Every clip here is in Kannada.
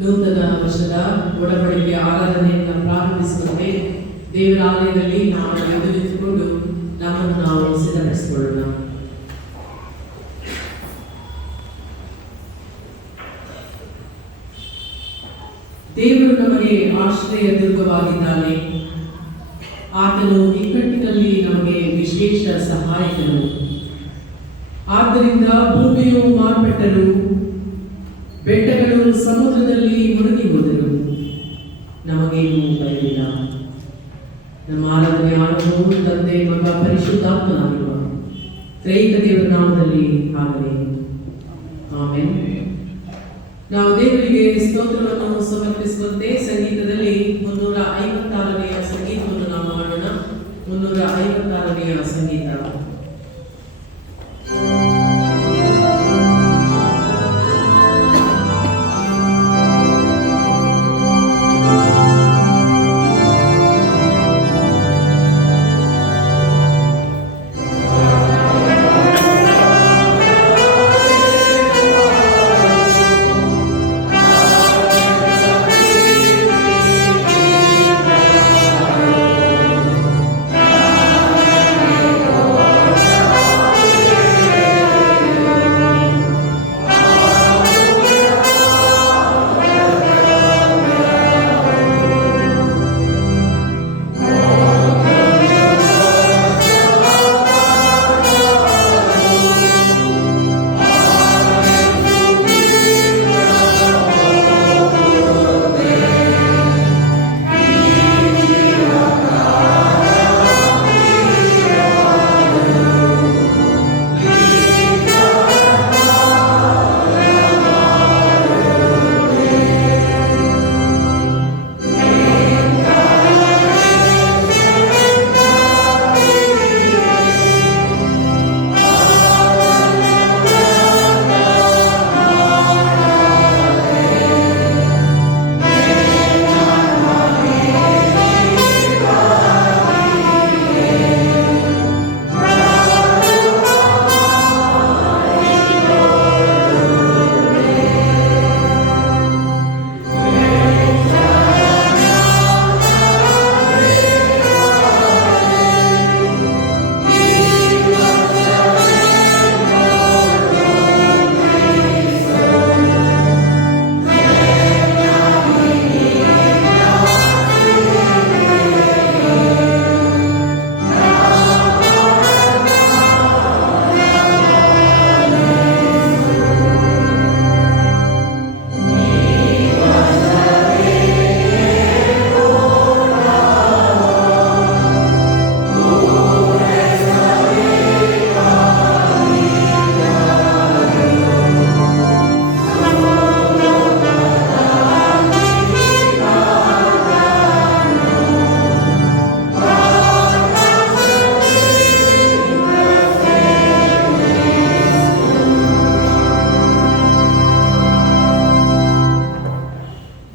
ನೂತನ ವರ್ಷದ ಒಡಂಬಡಿಕೆಯ ಆರಾಧನೆಯನ್ನು ಪ್ರಾರಂಭಿಸುವಂತೆ ದೇವರ ಆಲಯದಲ್ಲಿ ನಾವು ಎದ್ದು ನಿಂತುಕೊಂಡು ನಮ್ಮನ್ನು ನಾವು ಸಿದ್ಧಪಡಿಸಿಕೊಳ್ಳೋಣ. ದೇವರು ನಮಗೆ ಆಶ್ರಯ ದುರ್ಗವಾಗಿದ್ದಾನೆ. ಆತನು ಇಕ್ಕಟ್ಟಿನಲ್ಲಿ ನಮಗೆ ವಿಶೇಷ ಸಹಾಯಕನು. ಆದ್ದರಿಂದ ಭೂಮಿಯು ಮಾರ್ಪಟ್ಟರು, ಬೆಟ್ಟಗಳು ಸಮುದ್ರದಲ್ಲಿ ಮುಳುಗಿ ಹೋದರು, ನಮಗೇನು ಬರಲಿಲ್ಲ. ನಮ್ಮ ಆರಾಧನೆ ಆರಂಭವು ತಂದೆ, ಮಗ, ಪರಿಶುದ್ಧಾತ್ಮನಾಗಿರುವ ತ್ರೈಕ ದೇವರ ನಾಮದಲ್ಲಿ ಆಗಲಿ. ಆಮೆನ್. ನಾವು ದೇವರಿಗೆ ಸ್ತೋತ್ರವನ್ನು ಸಮರ್ಪಿಸುವಂತೆ ಸಂಗೀತದಲ್ಲಿ 356ನೇ ಸಂಗೀತವನ್ನು ನಾವು ಮಾಡೋಣ. 356ನೇ ಸಂಗೀತ.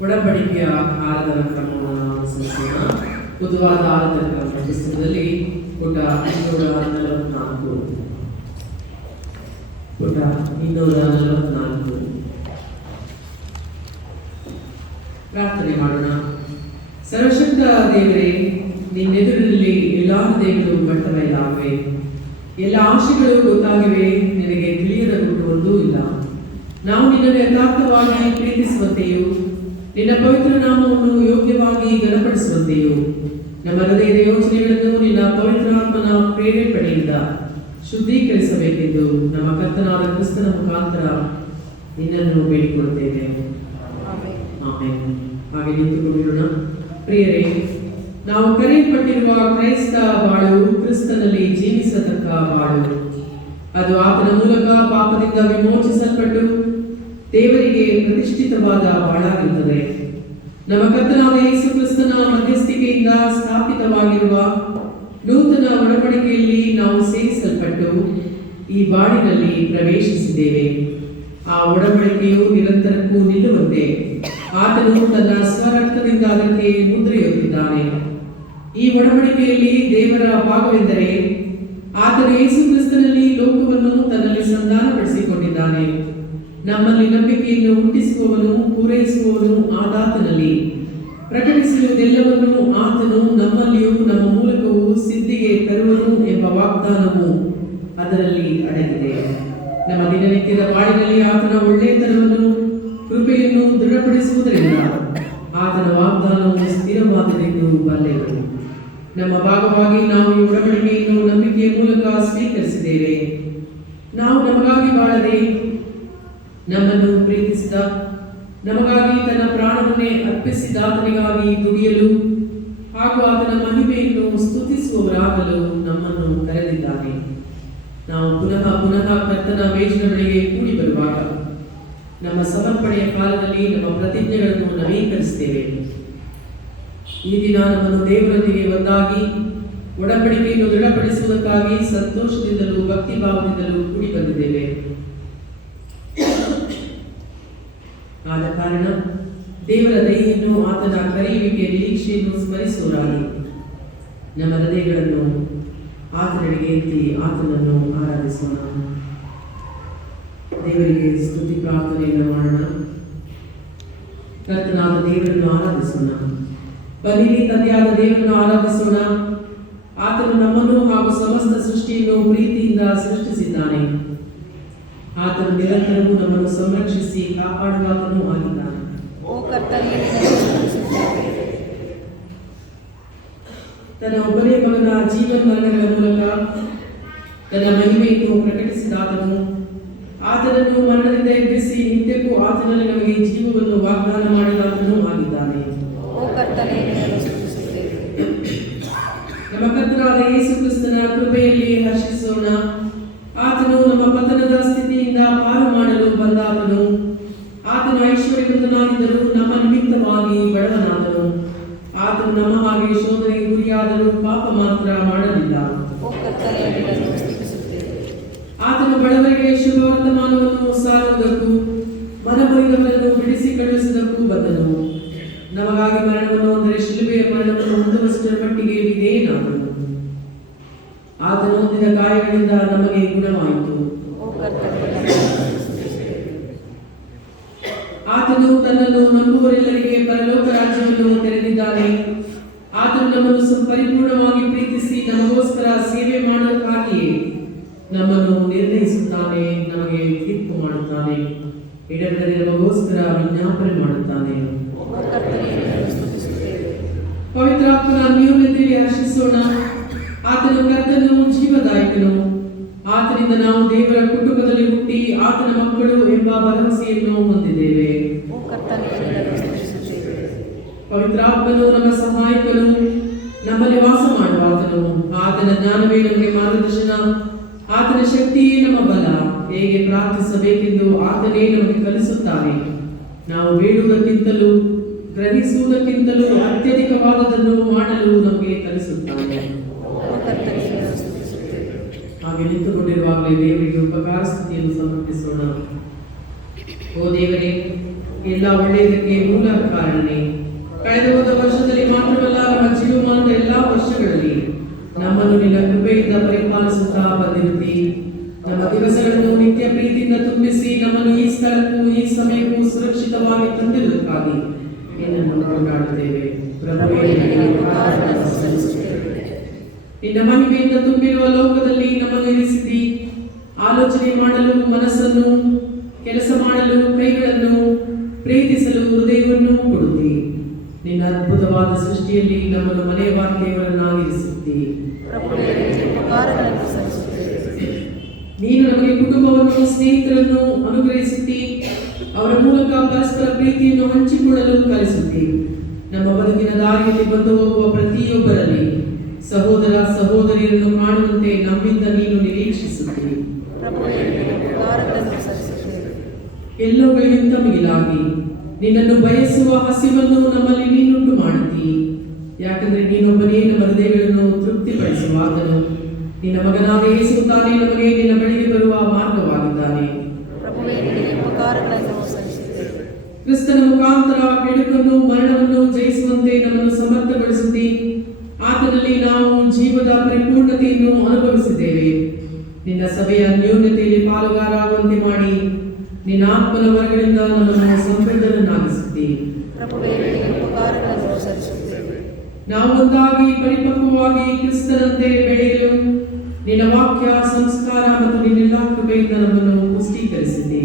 ಒಡಂಬಡಿಕೆಯ ಆರಾಧನಾ ಕ್ರಮವನ್ನು ಅನುಸರಿಸೋಣ. ಬುಧವಾರದ ಆರಾಧನಾ ಪುಸ್ತಕದಲ್ಲಿ ಪುಟ 244 ಪ್ರಾರ್ಥನೆ ಮಾಡೋಣ. ಸರ್ವಶಕ್ತ ದೇವರೇ, ನಿನ್ನೆದುರಲ್ಲಿ ಎಲ್ಲ ದೇವರು ಮಟ್ಟವೇ, ಎಲ್ಲ ಆಶೆಗಳು ಗೊತ್ತಾಗಿವೆ, ನಿನಗೆ ತಿಳಿಯದ ಗುಟ್ಟು ಒಂದೂ ಇಲ್ಲ. ನಾವು ನಿನ್ನನ್ನು ಯಥಾರ್ಥವಾಗಿ ಪ್ರೀತಿಸುವಂತೆಯೂ ನಿನ್ನ ಪವಿತ್ರ ನಾಮವನ್ನು ಯೋಗ್ಯವಾಗಿ ಘನಪಡಿಸುವಂತೆಯೂ ನಮ್ಮ ಹೃದಯದ ಯೋಚನೆಗಳನ್ನು ನಿನ್ನ ಪವಿತ್ರಾತ್ಮನ ಪ್ರೇರೇಪಣೆಯಿಂದ ಶುದ್ಧೀಕರಿಸಬೇಕೆಂದು ನಮ್ಮ ಕರ್ತನಾದ ಕ್ರಿಸ್ತನ ಮುಖಾಂತರ ನಿನ್ನನ್ನು ಬೇಡಿಕೊಳ್ಳುತ್ತೇವೆ. ಆಮೆನ್. ಹಾಗೆ ನಿಂತುಕೊಂಡಿರೋಣ. ಪ್ರಿಯರೇ, ನಾವು ಕರೆಯಲ್ಪಟ್ಟಿರುವ ಕ್ರೈಸ್ತ ಬಾಳು ಕ್ರಿಸ್ತನಲ್ಲಿ ಜೀವಿಸತಕ್ಕ ಬಾಳು. ಅದು ಆತನ ಮೂಲಕ ಪಾಪದಿಂದ ವಿಮೋಚಿಸಲ್ಪಟ್ಟು ದೇವರಿಗೆ ಪ್ರತಿಷ್ಠಿತವಾದ ಬಾಳಾಗಿರುತ್ತದೆ. ನಮ್ಮ ಕರ್ತನಾದ ಯೇಸು ಕ್ರಿಸ್ತನ ಮಧ್ಯಸ್ಥಿಕೆಯಿಂದ ಸ್ಥಾಪಿತವಾಗಿರುವ ನೂತನ ಒಡಂಬಡಿಕೆಯಲ್ಲಿ ನಾವು ಸೇರಿಸಲ್ಪಟ್ಟು ಈ ಬಾಳಿನಲ್ಲಿ ಪ್ರವೇಶಿಸಿದ್ದೇವೆ. ಆ ಒಡಂಬಡಿಕೆಯು ನಿರಂತರಕ್ಕೂ ನಿಲ್ಲುವಂತೆ ಆತನು ತನ್ನ ಸ್ವರಕ್ತದಿಂದ ಅದಕ್ಕೆ ಮುದ್ರೆಯೊತ್ತಿದ್ದಾನೆ. ಈ ಒಡಂಬಡಿಕೆಯಲ್ಲಿ ದೇವರ ಭಾಗವೆಂದರೆ ಆತನು ಯೇಸು ಕ್ರಿಸ್ತನಲ್ಲಿ ಲೋಕವನ್ನು ತನ್ನಲ್ಲಿ ಸಂಧಾನಪಡಿಸಿಕೊಂಡಿದ್ದಾನೆ. ನಮ್ಮಲ್ಲಿ ನಂಬಿಕೆಯ ನಂಬಿಕೆಯನ್ನು ಹುಟ್ಟಿಸುವವನು ಪೂರೈಸುವವನು ಆದಾತನಲ್ಲಿ. ಪ್ರಕಟಿಸುವುದೆಲ್ಲವನ್ನೂ ಆತನು ನಮ್ಮಲ್ಲಿಯೂ ನಮ್ಮ ಮೂಲಕವೂ ಸಿದ್ಧಿಗೆ ತರುವನು ಎಂಬ ವಾಗ್ದಾನವು ಅದರಲ್ಲಿ ಅಡಗಿದೆ. ನಮ್ಮ ದಿನನಿತ್ಯದ ಬಾಳಿನಲ್ಲಿ ಆತನ ಒಳ್ಳೆಯತನವನ್ನು ಕೃಪೆಯನ್ನು ದೃಢಪಡಿಸುವುದರಿಂದ ಆತನ ವಾಗ್ದಾನವು ಸ್ಥಿರವಾದದೆಂದು ಬಲ್ಲೆವು. ನಮ್ಮ ಭಾಗವಾಗಿ ನಾವು ಈ ಒಡಂಬಡಿಕೆಯನ್ನು ನಂಬಿಕೆಯ ಮೂಲಕ ಸ್ವೀಕರಿಸಿದ್ದೇವೆ. ನಾವು ನಮಗಾಗಿ ಬಾಳದೆ ನಮ್ಮನ್ನು ಪ್ರೀತಿಸಿದ, ನಮಗಾಗಿ ತನ್ನ ಪ್ರಾಣವನ್ನೇ ಅರ್ಪಿಸಿದಾತನಿಗಾಗಿ ದುಡಿಯಲು ಹಾಗೂ ಆತನ ಮಹಿಮೆಯನ್ನು ಸ್ತುತಿಸುವವರಾಗಲು ನಮ್ಮನ್ನು ಕರೆದಿದ್ದಾನೆ. ನಾವು ಪುನಃ ಪುನಃ ಕರ್ತನ ಮೇಜಿನ ಬಳಿಗೆ ಕೂಡಿ ಬರುವಾಗ ನಮ್ಮ ಸಮರ್ಪಣೆಯ ಕಾಲದಲ್ಲಿ ನಮ್ಮ ಪ್ರತಿಜ್ಞೆಗಳನ್ನು ನವೀಕರಿಸುತ್ತೇವೆ. ಈ ದಿನ ನಮ್ಮನ್ನು ದೇವರೊಂದಿಗೆ ಒಂದಾಗಿ ಒಡಂಬಡಿಕೆಯನ್ನು ದೃಢಪಡಿಸುವುದಕ್ಕಾಗಿ ಸಂತೋಷದಿಂದಲೂ ಭಕ್ತಿಭಾವದಿಂದಲೂ ಕೂಡಿ ಬಂದಿದ್ದೇವೆ. ಆದ ಕಾರಣ ದೇವರ ದಯೆಯನ್ನು, ಆತನ ಕರೆಯುವಿಕೆಯ ನಿರೀಕ್ಷೆಯನ್ನು ಸ್ಮರಿಸುವರಾಗಿ ನಮ್ಮ ಹೃದಯಗಳನ್ನು ಆತನಿಗೆ ಎತ್ತಿ ಆತನನ್ನು ಆರಾಧಿಸೋಣ. ದೇವರಿಗೆ ಸ್ತುತಿ ಪ್ರಾರ್ಥನೆಯನ್ನು ಮಾಡೋಣ. ಕರ್ತನಾದ ದೇವರನ್ನು ಆರಾಧಿಸೋಣ. ಬನ್ನಿರಿ, ತಂದೆಯಾದ ದೇವರನ್ನು ಆರಾಧಿಸೋಣ. ಆತನು ನಮ್ಮನ್ನು ಹಾಗೂ ಸಮಸ್ತ ಸೃಷ್ಟಿಯನ್ನು ಪ್ರೀತಿಯಿಂದ ಸೃಷ್ಟಿಸಿದ್ದಾನೆ. ಆತನು ನಿರಂತರವೂ ನಮ್ಮನ್ನು ಸಂರಕ್ಷಿಸಿ ಕಾಪಾಡುವಾತನೂ ಆಗಿದ್ದಾನೆ. ತನ್ನ ಒಬ್ಬನೇ ಮಗನ ಜೀವನ್ಮರಣಗಳ ಮೂಲಕ ತನ್ನ ಮಹಿಮೆಯನ್ನು ಪ್ರಕಟಿಸಿದಾತನು ಆತನನ್ನು ಮರಣದಿಂದ ಎಬ್ಬಿಸಿ ನಿತ್ಯಕ್ಕೂ ಆತನಲ್ಲಿ ನಮಗೆ ಜೀವವನ್ನು ವಾಗ್ದಾನ ಮಾಡಿದಾತನೂ ಆಗಿದ್ದಾನೆ. ನಮ್ಮ ಕರ್ತನಾದ ಯೇಸು ಕ್ರಿಸ್ತನ ಕೃಪೆಯಲ್ಲಿ ಹರ್ಷಿಸೋಣ. ಆತನು ನಮ್ಮ ಪತನದ ಸ್ಥಿತಿಯಿಂದ ಪಾರು ಮಾಡಲು ಬಂದಾತನು. ಆತನು ಐಶ್ವರ್ಯವಂತನಾಗಿದ್ದರೂ ನಮ್ಮ ನಿಮಿತ್ತವಾಗಿ ಬಡವನಾದನು. ಆತನು ನಮ್ಮ ಹಾಗೆ ಶೋಧನೆಗೆ ಗುರಿಯಾದರೂ ಪಾಪ ಮಾತ್ರ ಮಾಡಲಿಲ್ಲ. ಆತನು ಬಡವರಿಗೆ ಶುಭ ವರ್ತಮಾನವನ್ನು ಸಾರುವುದಕ್ಕೂ ಮನಮೊರೆದವರನ್ನು ಬಿಡಿಸಿ ಕಳುಹಿಸುವುದಕ್ಕೂ ಬಂದನು. ನಮಗಾಗಿ ಮರಣವನ್ನು, ಅಂದರೆ ಶಿಲುಬೆಯ ಮರಣವನ್ನು ಹೊಂದುವಷ್ಟರ ಮಟ್ಟಿಗೆ ವಿಧೇಯನಾದನು. ಆತನು ಹೊಂದಿದ ಗಾಯಗಳಿಂದ ನಮಗೆ ಗುಣವಾಯಿತು. ಆತನು ತನ್ನನ್ನು ನಂಬುವರೆಲ್ಲರಿಗೆ ಪರಲೋಕ ರಾಜ್ಯವನ್ನು ತೆರೆದಿದ್ದಾನೆ. ಆತನು ನಮ್ಮನ್ನು ಪರಿಪೂರ್ಣವಾಗಿ ಪ್ರೀತಿಸಿ ನಮಗೋಸ್ಕರ ಸೇವೆ ಮಾಡೋದಕ್ಕಾಗಿಯೇ ನಮ್ಮನ್ನು ನಿರ್ಣಯಿಸುತ್ತಾನೆ, ನಮಗೆ ತೀರ್ಪು ಮಾಡುತ್ತಾನೆ, ಎಡಬಿಡದೆ ನಮಗೋಸ್ಕರ ವಿಜ್ಞಾಪನೆ ಮಾಡುತ್ತಾನೆ. ಪವಿತ್ರಾತ್ಮನ ಅನ್ಯೋನ್ಯತೆಯಲ್ಲಿ ಹರ್ಷಿಸೋಣ. ಆತನು ಕರ್ತನು, ಜೀವದಾಯಕನು. ಆತನಿಂದ ನಾವು ದೇವರ ಕುಟುಂಬದಲ್ಲಿ ಹುಟ್ಟಿ ಆತನ ಮಕ್ಕಳು ಎಂಬ ಭರವಸೆಯನ್ನು ಹೊಂದಿದ್ದೇವೆ. ಪವಿತ್ರಾತ್ಮನು ನಮ್ಮ ಸಹಾಯಕನು, ನಮ್ಮಲ್ಲಿ ವಾಸ ಮಾಡುವಾತನು. ಆತನ ಜ್ಞಾನವೇ ನಮಗೆ ಮಾರ್ಗದರ್ಶನ, ಆತನ ಶಕ್ತಿಯೇ ನಮ್ಮ ಬಲ. ಹೇಗೆ ಪ್ರಾರ್ಥಿಸಬೇಕೆಂದು ಆತನೇ ನಮಗೆ ಕಲಿಸುತ್ತಾನೆ. ನಾವು ಬೇಡುವುದಕ್ಕಿಂತಲೂ ಗ್ರಹಿಸುವುದಕ್ಕಿಂತಲೂ ಅತ್ಯಧಿಕವಾದದನ್ನು ಮಾಡಲು ನಮಗೆ ಕಲಿಸುತ್ತಾನೆ. ಹಾಗೆ ನಿಂತುಕೊಂಡಿರುವಾಗಲೇ ದೇವರಿಗೆ ಉಪಕಾರ ಸ್ತುತಿಯನ್ನು ಸಮರ್ಪಿಸೋಣ. ಓ ದೇವರೇ, ಎಲ್ಲ ಒಳ್ಳೆಯದಕ್ಕೆ ಮೂಲ ಕಾರಣನೇ. ಕಳೆದ ಹೋದ ವರ್ಷದಲ್ಲಿ ಮಾತ್ರವಲ್ಲ, ನಮ್ಮ ಜೀವಮಾನದ ಎಲ್ಲಾ ವರ್ಷಗಳಲ್ಲಿ ನಮ್ಮನ್ನು ನಿನ್ನ ಕೃಪೆಯಿಂದ ಪರಿಪಾಲಿಸುತ್ತಾ ಬಂದಿರುತ್ತಿ. ನಮ್ಮ ದಿವಸಗಳನ್ನು ನಿತ್ಯ ಪ್ರೀತಿಯಿಂದ ತುಂಬಿಸಿ ನಮ್ಮನ್ನು ಈ ಸ್ಥಳಕ್ಕೂ ಈ ಸಮಯಕ್ಕೂ ಸುರಕ್ಷಿತವಾಗಿ ತಂದಿರುವುದಕ್ಕಾಗಿ ನಿನ್ನನ್ನು ಕೊಂಡಾಡುತ್ತೇವೆ. ನಿನ್ನ ಮಹಿಮೆಯಿಂದ ತುಂಬಿರುವ ಲೋಕದಲ್ಲಿ ನಮ್ಮನ್ನು ಇರಿಸಿದಿ. ಆಲೋಚನೆ ಮಾಡಲು ಮನಸ್ಸನ್ನು, ಕೆಲಸ ಮಾಡಲು ಕೈಗಳನ್ನು, ಪ್ರೀತಿಸಲು ಹೃದಯವನ್ನು ಕೊಡುತ್ತಿ. ನಿನ್ನ ಅದ್ಭುತವಾದ ಸೃಷ್ಟಿಯಲ್ಲಿ ನಮ್ಮನ್ನು ಮನೆಯ ವಾಕ್ಯವರನ್ನಾಗಿರಿಸುತ್ತಿ. ನೀನು ನಮಗೆ ಕುಟುಂಬವನ್ನು, ಸ್ನೇಹಿತರನ್ನು ಅನುಗ್ರಹಿಸುತ್ತಿ. ಅವರ ಮೂಲಕ ಪರಸ್ಪರ ಪ್ರೀತಿಯನ್ನು ಹಂಚಿಕೊಳ್ಳಲು ಕಲಿಸುತ್ತಿ. ನಮ್ಮ ಬದುಕಿನ ದಾರಿಯಲ್ಲಿ ಬಂದು ಹೋಗುವ ಪ್ರತಿಯೊಬ್ಬರಲ್ಲಿ ಸಹೋದರ ಸಹೋದರಿಯರನ್ನು ಕಾಣುವಂತೆ ನಮ್ಮಿಂದ ನೀನು ನಿರೀಕ್ಷಿಸುತ್ತಿ. ಎಲ್ಲವುಗಳಿಗಿಂತ ಮಿಗಿಲಾಗಿ ನಿನ್ನನ್ನು ಬಯಸುವ ಹಸಿವನ್ನು ನಮ್ಮಲ್ಲಿ ನೀನುಂಟು ಮಾಡುತ್ತಿ. ಯಾಕಂದ್ರೆ ನೀನೊಬ್ಬನೇ ನಮ್ಮ ಹೃದಯಗಳನ್ನು ತೃಪ್ತಿಪಡಿಸುವಾತನು. ನಿನ್ನ ಮಗನಾದ ಯೇಸು ತಾನೇ ನಮಗೆ ನಿನ್ನ ಬಳಿಗೆ ಬರುವ ಮಾರ್ಗವಾಗಿದ್ದಾನೆ. ಕ್ರಿಸ್ತನ ಮುಖಾಂತರ ಕೆಡುಕನ್ನು, ಮರಣವನ್ನು ಜಯಿಸುವಂತೆ ನಮ್ಮನ್ನು ಸಮರ್ಥಗೊಳಿಸುತ್ತಿ. ಆತನಲ್ಲಿ ನಾವು ಜೀವದ ಪರಿಪೂರ್ಣತೆಯನ್ನು ಅನುಭವಿಸಿದ್ದೇವೆ. ನಿನ್ನ ಸಭೆಯ ಅನ್ಯೋನ್ಯತೆಯಲ್ಲಿ ಪಾಲುಗಾರಾಗುವಂತೆ ಮಾಡಿ ನಿನ್ನ ಆತ್ಮನ ವರಗಳಿಂದ ನಮ್ಮನ್ನು ಸಂಪನ್ನರನ್ನಾಗಿಸಿದ್ದಿ. ನಾವು ಒಂದಾಗಿ ಪರಿಪಕ್ವವಾಗಿ ಕ್ರಿಸ್ತನಂತೆ ಬೆಳೆಯಲು ನಿನ್ನ ವಾಕ್ಯ, ಸಂಸ್ಕಾರ ಮತ್ತು ನಿನ್ನೆಲ್ಲ ಕೃಪೆಯಿಂದ ನಮ್ಮನ್ನು ಪುಷ್ಟೀಕರಿಸಿದ್ದಿ.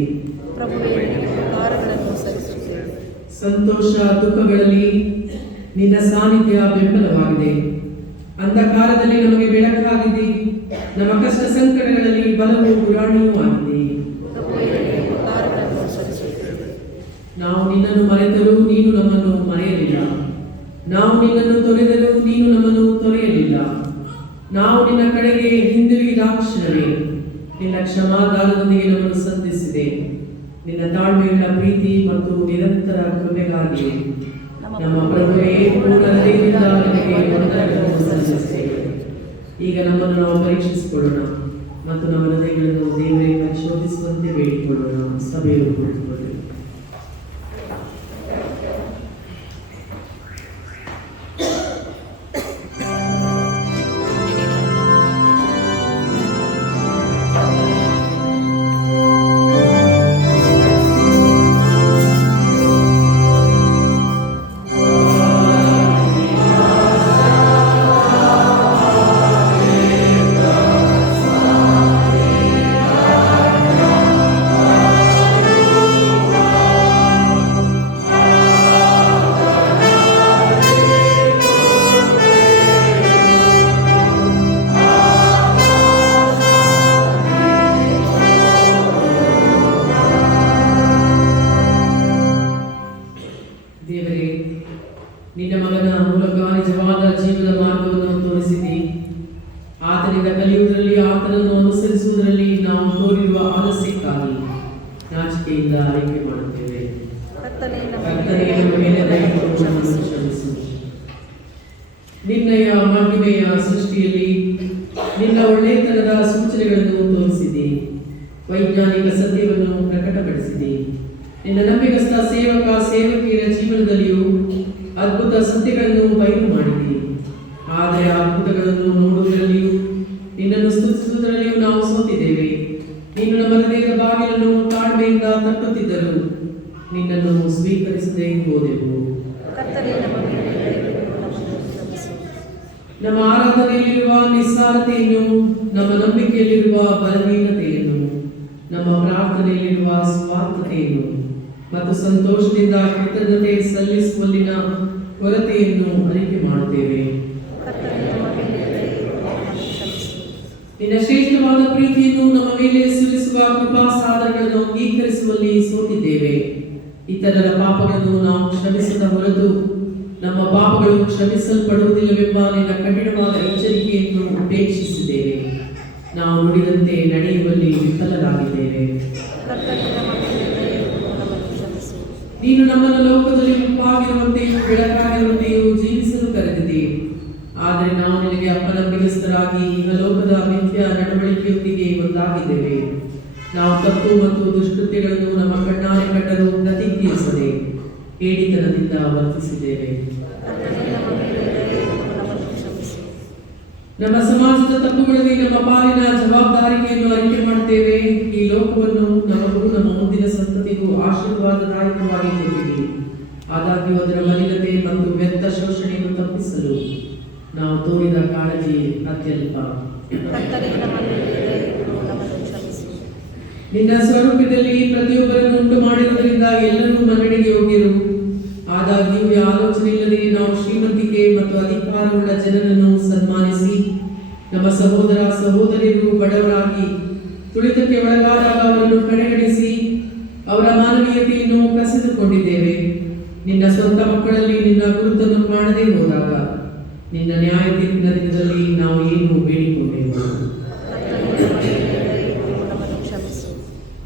ಸಂತೋಷ ದುಃಖಗಳಲ್ಲಿ ನಿನ್ನ ಸಾನ್ನಿಧ್ಯ ಬೆಂಬಲವಾಗಿದೆ. ಅಂಧಕಾರದಲ್ಲಿ ನಮಗೆ ಬೆಳಕಾಗಿದೆ. ನಮ್ಮ ಕಷ್ಟ ಸಂಕಟಗಳಲ್ಲಿ ಬಲವೂ ಗುರಾಣಿಯೂ ಆಗಿದೆ. ನಾವು ನಿನ್ನನ್ನು ಮರೆತರೂ ನೀನು ನಮ್ಮನ್ನು ಮರೆಯಲಿಲ್ಲ. ನಾವು ನಿನ್ನನ್ನು ತೊರೆದರೂ ನೀನು ನಮ್ಮನ್ನು ತೊರೆಯಲಿಲ್ಲ. ನಾವು ನಿನ್ನ ಕಡೆಗೆ ಹಿಂದಿರುಗಿದಾಕ್ಷಣವೇ ನಿನ್ನ ಕ್ಷಮಾದಾನದೊಂದಿಗೆ ನಮ್ಮನ್ನು ಸಂಧಿಸಿದೆ. ನಿನ್ನ ತಾಳ್ಮೆಯುಳ್ಳ ಪ್ರೀತಿ ಮತ್ತು ನಿರಂತರ ಕೃಪೆಗಾಗಿ ನಮ್ಮ ಪ್ರಭುವೇ ಪೂರ್ಣ ಹೃದಯದಿಂದ ನಿನಗೆ ವಂದನೆಗಳನ್ನು ಸಲ್ಲಿಸುತ್ತೇವೆ. ಈಗ ನಮ್ಮನ್ನು ನಾವು ಪರೀಕ್ಷಿಸಿಕೊಳ್ಳೋಣ ಮತ್ತು ನಮ್ಮ ಹೃದಯಗಳನ್ನು ದೇವರೇ ಪರಿಶೋಧಿಸುವಂತೆ ಬೇಡಿಕೊಳ್ಳೋಣ. ಸಭೆಯನ್ನು ಕುಳಿತುಕೊಳ್ಳಿ. ನಿನ್ನ ಮಗನ ಮೂಲಕ ನಿಜವಾದ ಜೀವದ ಮಾರ್ಗವನ್ನು ತೋರಿಸಿದಿ. ಆತನಿಂದ ಕಲಿಯುವುದರಲ್ಲಿ, ಆತನನ್ನು ಅನುಸರಿಸುವುದರಲ್ಲಿ ನಾವು ತೋರಿರುವ ಆಲಸ್ಯಕ್ಕಾಗಿ ನಾಚಿಕೆಯಿಂದ ಆಯ್ಕೆ ಮಾಡುತ್ತೇವೆ. ಕ್ಷಮಿಸು. ನಿನ್ನಯ ಮಹಿಮೆಯ ಸೃಷ್ಟಿಯಲ್ಲಿ ನಿನ್ನ ಒಳ್ಳೆಯತನದ ಸೂಚನೆಗಳನ್ನು ತೋರಿಸಿದಿ. ವೈಜ್ಞಾನಿಕ ಸತ್ಯವನ್ನು ಪ್ರಕಟಪಡಿಸಿದಿ. ನಿನ್ನ ನಂಬಿಕಸ್ಥ ಸೇವಕಿಯರ ಜೀವನದಲ್ಲಿಯೂ ಅದ್ಭುತ ಸತ್ಯಗಳನ್ನು ಬಯಲು ಮಾಡಿದೆ. ಆದರೆ ಆ ಅದ್ಭುತಗಳನ್ನು ನೋಡುವುದರಲ್ಲಿಯೂ ನಿನ್ನನ್ನು ಸ್ತುತಿಸುವುದರಲ್ಲಿಯೂ ನಾವು ಸೋತಿದ್ದೇವೆ. ನೀನು ನಮ್ಮ ಹೃದಯದ ಬಾಗಿಲನ್ನು ತಾಳ್ಮೆಯಿಂದ ತಟ್ಟುತ್ತಿದ್ದರೂ ನಿನ್ನನ್ನು ಸ್ವೀಕರಿಸದೇ ಹೋದೆವು. ನಮ್ಮ ಆರಾಧನೆಯಲ್ಲಿರುವ ನಿಸ್ಸಾರತೆಯನ್ನು, ನಮ್ಮ ನಂಬಿಕೆಯಲ್ಲಿರುವ ಬಲಹೀನತೆಯನ್ನು, ನಮ್ಮ ಪ್ರಾರ್ಥನೆಯಲ್ಲಿರುವ ಸ್ವಾರ್ಥತೆಯನ್ನು ಮತ್ತು ಸಂತೋಷದಿಂದ ಕೃತಜ್ಞತೆ ಸಲ್ಲಿಸುವಲ್ಲಿನ ಕೊರತೆಯನ್ನು ಅರಿಕೆ ಮಾಡುತ್ತೇವೆ. ನಿನ್ನ ಶ್ರೇಷ್ಠವಾದ ಪ್ರೀತಿಯನ್ನು ನಮ್ಮ ಮೇಲೆ ಸುರಿಸುವ ಕೃಪಾ ಸಾಧನಗಳನ್ನು ಅಂಗೀಕರಿಸುವಲ್ಲಿ ಸೋತಿದ್ದೇವೆ. ಇತರರ ಪಾಪಗಳನ್ನು ನಾವು ಕ್ಷಮಿಸದ ಹೊರತು ನಮ್ಮ ಪಾಪಗಳು ಕ್ಷಮಿಸಲ್ಪಡುವುದಿಲ್ಲವೆಂಬ ನಿನ್ನ ಕಠಿಣವಾದ ಎಚ್ಚರಿಕೆಯನ್ನು ಉಪೇಕ್ಷಿಸಿದ್ದೇವೆ. ನಾವು ನುಡಿದಂತೆ ನಡೆಯುವಲ್ಲಿ ವಿಫಲರಾಗಿದ್ದೇವೆ. ನೀನು ನಮ್ಮನ್ನು ಲೋಕದಲ್ಲಿ ಉಪ್ಪಾಗಿರುವಂತೆಯೂ ಬೆಳಕಾಗಿರುವಂತೆಯೂ ಜೀವಿಸಲು ಕರೆದಿದೆ. ಆದರೆ ನಾವು ನಿನಗೆ ಅಪನಂಬಿಕಸ್ಥರಾಗಿ ಈಗ ಲೋಕದ ಮಿಥ್ಯ ನಡವಳಿಕೆಯೊಂದಿಗೆ ಒಂದಾಗಿದ್ದೇವೆ. ನಾವು ತಪ್ಪು ಮತ್ತು ದುಷ್ಕೃತ್ಯಗಳನ್ನು ನಮ್ಮ ಕಣ್ಣಾರೆ ಕಂಡರೂ ಪ್ರತಿಕ್ರಿಯಿಸದೆ ಹೇಡಿತನದಿಂದ ವರ್ತಿಸಿದ್ದೇವೆ. ನಮ್ಮ ಸಮಾಜದ ತಪ್ಪುಗಳಲ್ಲಿ ನಮ್ಮ ಪಾಲಿನ ಜವಾಬ್ದಾರಿಕೆಯನ್ನು ಅರಿಕೆ ಮಾಡುತ್ತೇವೆ. ಈ ಲೋಕವನ್ನು ನಮಗೂ ನಮ್ಮ ಮುಂದಿನ ಸಂತತಿಗೂ ಆಶೀರ್ವಾದದಾಯಕವಾಗಿ ಕೊಟ್ಟಿದೆ. ಆದಾಗ್ಯೂ ಅದರ ಮಲಿನತೆ ಮತ್ತು ವ್ಯರ್ಥ ಶೋಷಣೆಯನ್ನು ತಪ್ಪಿಸಲು ನಾವು ತೋರಿದ ಕಾಳಜಿ ಅತ್ಯಲ್ಪ. ನಿನ್ನ ಸ್ವರೂಪದಲ್ಲಿ ಪ್ರತಿಯೊಬ್ಬರನ್ನು ಉಂಟು ಮಾಡಿರುವುದರಿಂದ ಎಲ್ಲರೂ ಮನ್ನಣೆಗೆ ಯೋಗ್ಯರು. ಆದಾಗ್ಯೂ ಈ ಆಲೋಚನೆ ಇಲ್ಲದೆ ನಾವು ಶ್ರೀಮಂತಿಕೆ ಮತ್ತು ಅಧಿಕಾರವುಳ್ಳ ಜನರನ್ನು ಸನ್ಮಾನಿಸಿ, ನಮ್ಮ ಸಹೋದರ ಸಹೋದರಿಯರು ಬಡವರಾಗಿ ತುಳಿತಕ್ಕೆ ಒಳಗಾದಾಗ ಅವರನ್ನು ಕಡೆಗಣಿಸಿ ಅವರ ಮಾನವೀಯತೆಯನ್ನು ಕಸಿದುಕೊಂಡಿದ್ದೇವೆ. ನಿನ್ನ ಸ್ವಂತ ಮಕ್ಕಳಲ್ಲಿ ನಿನ್ನ ಗುರುತನ್ನು ಕಾಣದೇ ಹೋದಾಗ ನಿನ್ನ ನ್ಯಾಯ ತೀರ್ಪಿನ ದಿನದಲ್ಲಿ ನಾವು ಏನು ಬೇಡಿಕೊಂಡೆವು?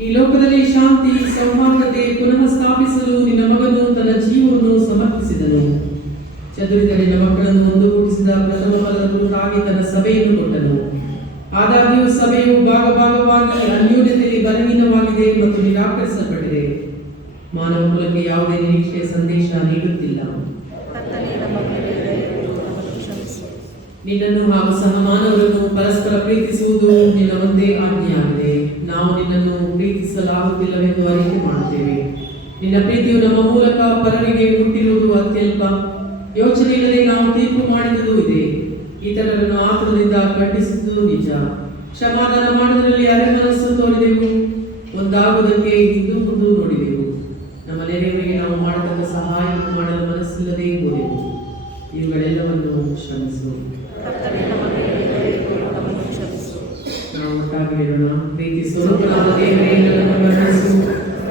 ಈ ಲೋಕದಲ್ಲಿ ಶಾಂತಿ ಸೌಹಾರ್ದತೆ ಪುನಃ ಸ್ಥಾಪಿಸಲು ನಿನ್ನ ಮಗನು ತನ್ನ ಜೀವವನ್ನು ಸಮರ್ಪಿಸಿದನು. ಚದುರಿದ ನಿನ್ನ ಮಕ್ಕಳನ್ನು ಒಂದುಗೂಡಿಸಿದ ಪ್ರಥಮ ಫಲದ ಕುರಿತಾಗಿ ತನ್ನ ಸಭೆಯನ್ನು ಕೊಟ್ಟನು. ಆದಾಗ್ಯೂ ಸಭೆಯು ಭಾಗವಾಗಿ ಅನ್ಯೋನ್ಯತೆಯಲ್ಲಿ ಬಲಹೀನವಾಗಿದೆ ಮತ್ತು ನಿರಾಕರಿಸಲ್ಪಟ್ಟಿದೆ. ಮಾನವ ಕುಲಕ್ಕೆ ಯಾವುದೇ ನಿರೀಕ್ಷೆಯ ಸಂದೇಶ ನೀಡುತ್ತಿಲ್ಲ. ನಿನ್ನನ್ನು ಹಾಗೂ ಸಹಮಾನವರನ್ನು ಪರಸ್ಪರ ಪ್ರೀತಿಸುವುದು ನಿನ್ನ ಒಂದೇ ಆಜ್ಞೆಯಾಗಿದೆ. ನಾವು ನಿನ್ನನ್ನು ಪ್ರೀತಿಸಲು ನೆರವೇರಿಸಲಾಗುತ್ತಿಲ್ಲವೆಂದು ಅರಿಕೆ ಮಾಡುತ್ತೇವೆ. ನಿನ್ನ ಪ್ರೀತಿಯು ನಮ್ಮ ಮೂಲಕ ಪರರಿಗೆ ಹುಟ್ಟಿರುವುದು ಅತ್ಯಲ್ಪ. ಯೋಚನೆ ಇಲ್ಲದೆ ನಾವು ತೀರ್ಪು ಮಾಡಿದುದು ಇದೆ. ಇತರರನ್ನು ಆತುರದಿಂದ ಖಂಡಿಸಿದುದು ನಿಜ. ಕ್ಷಮಾದಾನ ಮಾಡುವುದರಲ್ಲಿ ಅರೆಮನಸ್ಸು ತೋರಿದೆವು. ಒಂದಾಗುವುದಕ್ಕೆ ಹಿಂದೂ ಮುಂದೂ ನೋಡಿದೆವು. ನಮ್ಮ ನೆರೆಯವರಿಗೆ ನಾವು ಮಾಡತಕ್ಕ ಸಹಾಯವನ್ನು ಮಾಡಲು ಮನಸ್ಸಿಲ್ಲದೆ ಹೋದೆವು. ಇವುಗಳೆಲ್ಲವನ್ನು ಕ್ಷಮಿಸು. ನಾವು ಒಟ್ಟಾಗಿ ಹೇಳೋಣ. ಪ್ರೀತಿ ಸ್ವರೂಪನಾದ ದೇವರೇ, ನನ್ನನ್ನು ಕರುಣಿಸು.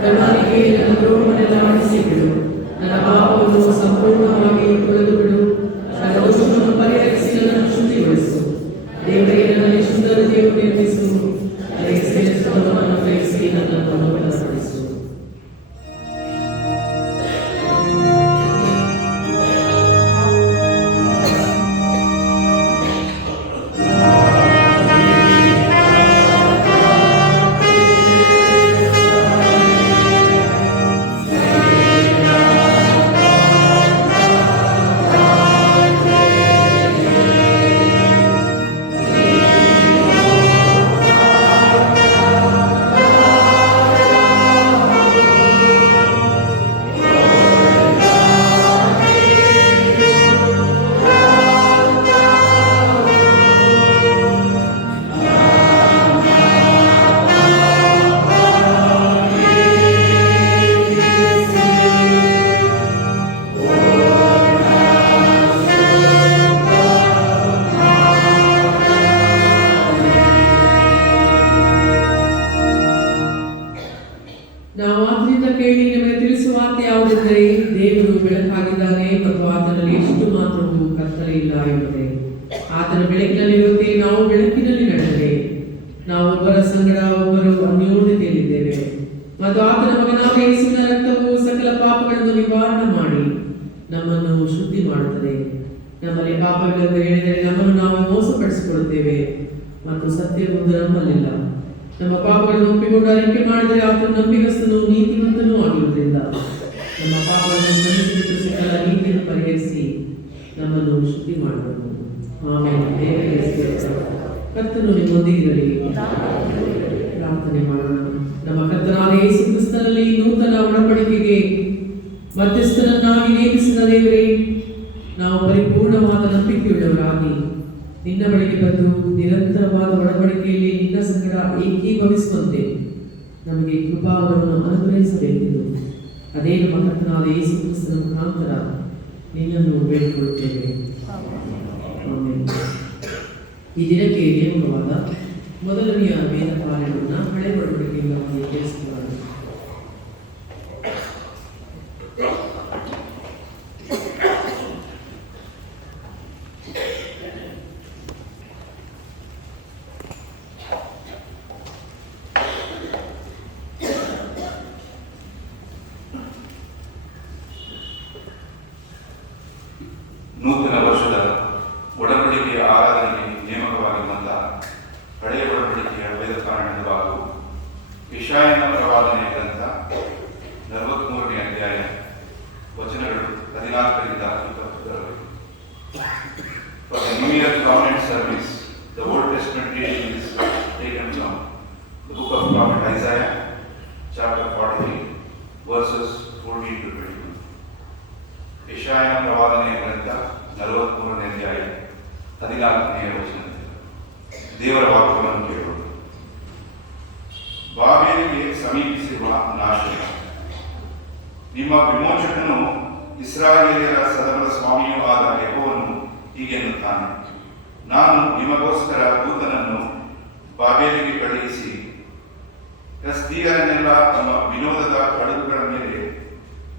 ಕರುಣಿಗೆ ನನ್ನ ದ್ರೋಹವನ್ನೆಲ್ಲ ಅಳಿಸಿಬಿಡು. ನನ್ನ ಪಾಪವನ್ನು ಸಂಪೂರ್ಣವಾಗಿ ತೊಳೆದು ಬಿಡು. ನನ್ನ ದೋಷವನ್ನು ಪರಿಹರಿಸಿ ನನ್ನನ್ನು ಶುದ್ಧಿಗೊಳಿಸು. ದೇವರೇ, ನನ್ನಲ್ಲಿ ಶುದ್ಧ ಹೃದಯವನ್ನು ನಿರ್ಮಿಸು. ನನಗೆ ಶ್ರೇಷ್ಠವನ್ನು ಗ್ರಹಿಸಿ ನನ್ನನ್ನು ಬಲಪಡಿಸು. ನಾವು ಆತನಿಂದ ಕೇಳಿ ನಿಮಗೆ ತಿಳಿಸುವಾರ್ತೆ ಯಾವುದೆಂದರೆ, ದೇವರು ಬೆಳಕಾಗಿದ್ದಾನೆ ಮತ್ತು ಆತನಲ್ಲಿ ಎಷ್ಟು ಮಾತ್ರವೂ ಕತ್ತಲೆ ಇಲ್ಲ ಎಂಬುದೇ. ಆತನ ಬೆಳಕಿನಲ್ಲಿರುತ್ತೆ, ನಾವು ಬೆಳಕಿನಲ್ಲಿ ನಡೆದರೆ ನಾವು ಒಬ್ಬರ ಸಂಗಡ ಒಬ್ಬರು ಅನ್ಯೋನ್ಯತೆಯಲ್ಲಿದ್ದೇವೆ. ಮತ್ತು ಆತನ ಮಗನಾದ ಯೇಸುವಿನ ರಕ್ತವು ಸಕಲ ಪಾಪಗಳನ್ನು ನಿವಾರಣೆ ಮಾಡಿ ನಮ್ಮನ್ನು ಶುದ್ಧಿ ಮಾಡುತ್ತದೆ. ನಮ್ಮಲ್ಲಿ ಪಾಪಗಳೆಂದು ಹೇಳಿದರೆ ನಮ್ಮನ್ನು ನಾವು ಮೋಸಪಡಿಸಿಕೊಳ್ಳುತ್ತೇವೆ ಮತ್ತು ಸತ್ಯವೆಂದು ನಮ್ಮಲ್ಲಿಲ್ಲ. ನಮ್ಮ ಪಾಪಗಳನ್ನು ಒಪ್ಪಿಕೊಂಡು ಅರಿಕೆ ಮಾಡಿದರೆ ಆತನು ನಂಬಿಗಸ್ತನು ನೀತಿವಂತನೂ ಆಗಿರುವುದರಿಂದ ನಮ್ಮ ಪಾಪಗಳನ್ನು ಕ್ಷಮಿಸಿಬಿಟ್ಟು ಸಕಲ ನೀತಿಯನ್ನು ಪರಿಹರಿಸಿ ನಮ್ಮನ್ನು ಶುದ್ಧಿ ಮಾಡಬಹುದು. ಆಮೇಲೆ ಕರ್ತನು ನಿಮ್ಮೊಂದಿಗಿರಲಿ. ಪ್ರಾರ್ಥನೆ ಮಾಡೋಣ. ನಮ್ಮ ಕರ್ತನಾದ ಯೇಸು ಕ್ರಿಸ್ತನಲ್ಲಿ ನೂತನ ಒಡಂಬಡಿಕೆಗೆ ಮಧ್ಯಸ್ಥರನ್ನಾಗಿ ನೇಮಿಸಿದ ದೇವರೇ, ನಾವು ಪರಿಪೂರ್ಣವಾದ ನಂಬಿಕೆಯುಳ್ಳವರಾಗಿ ನಿನ್ನ ಬಳಿಗೆ ಬಂದು ನಿರಂತರವಾದ ಒಡಂಬಡಿಕೆಯಲ್ಲಿ ನಿನ್ನ ಸಂಗಡ ಏಕೀಭವಿಸುವಂತೆ ನಮಗೆ ಕೃಪಾವರವನ್ನು ಅನುಗ್ರಹಿಸಬೇಕೆಂದು ಅದೇ ನಮ್ಮ ಕರ್ತನಾದ ಯೇಸು ಕ್ರಿಸ್ತನ ಮುಖಾಂತರ ನಿನ್ನನ್ನು ಬೇಡಿಕೊಳ್ಳುತ್ತೇವೆ. ಈ ದಿನಕ್ಕೆ ನೇಮಕವಾದ ಮೊದಲನೆಯ ವೇದ ಕಾರ್ಯವನ್ನು ಹಳೆ ಒಡಂಬಡಿಕೆಯಿಂದ ನಮಗೆ ತಿಳಿಸುತ್ತಾರೆ. ನೂತನ ವರ್ಷದ ಒಡಂಬಡಿಕೆಯ ಆರಾಧನೆಗೆ ನೇಮಕವಾಗಿದ್ದಂಥ ಹಳೆಯ ಒಡಂಬಡಿಕೆಯ ವೇದ ಕಾರಣದ ಭಾಗವು ಯೆಶಾಯನ ಪ್ರವಾದನೆಯ ಗ್ರಂಥ 43ನೇ ಅಧ್ಯಾಯ ವಚನಗಳು 14ರಿಂದ 22. For the New Year Covenant service, the Old Testament reading is taken from the book of Prophet Isaiah, chapter 43, verses 14 to 22. ಯೆಶಾಯನ ಪ್ರವಾದನೆಯ ಗ್ರಂಥ 43ನೇ ಅಧ್ಯಾಯ 14ನೇ ವಚನ. ದೇವರ ವಾಕ್ಯವನ್ನು ಕೇಳೋಣ. ಬಾಬೆಲಿಗೆ ಸಮೀಪಿಸಿರುವ ನಾಶ. ನಿಮ್ಮ ವಿಮೋಚಕನು ಇಸ್ರಾಯೇಲ್ಯರ ಸದಬಲ ಸ್ವಾಮಿಯೂ ಆದ ಯೆಹೋವನು ಹೀಗೆನ್ನುತ್ತಾನೆ, ನಾನು ನಿಮಗೋಸ್ಕರ ದೂತನನ್ನು ಬಾಬೆಲಿಗೆ ಕಳುಹಿಸಿ ಕಸ್ದೀಯರನ್ನೆಲ್ಲ ತಮ್ಮ ವಿನೋದದ ಕಡುಗುಗಳ ಮೇಲೆ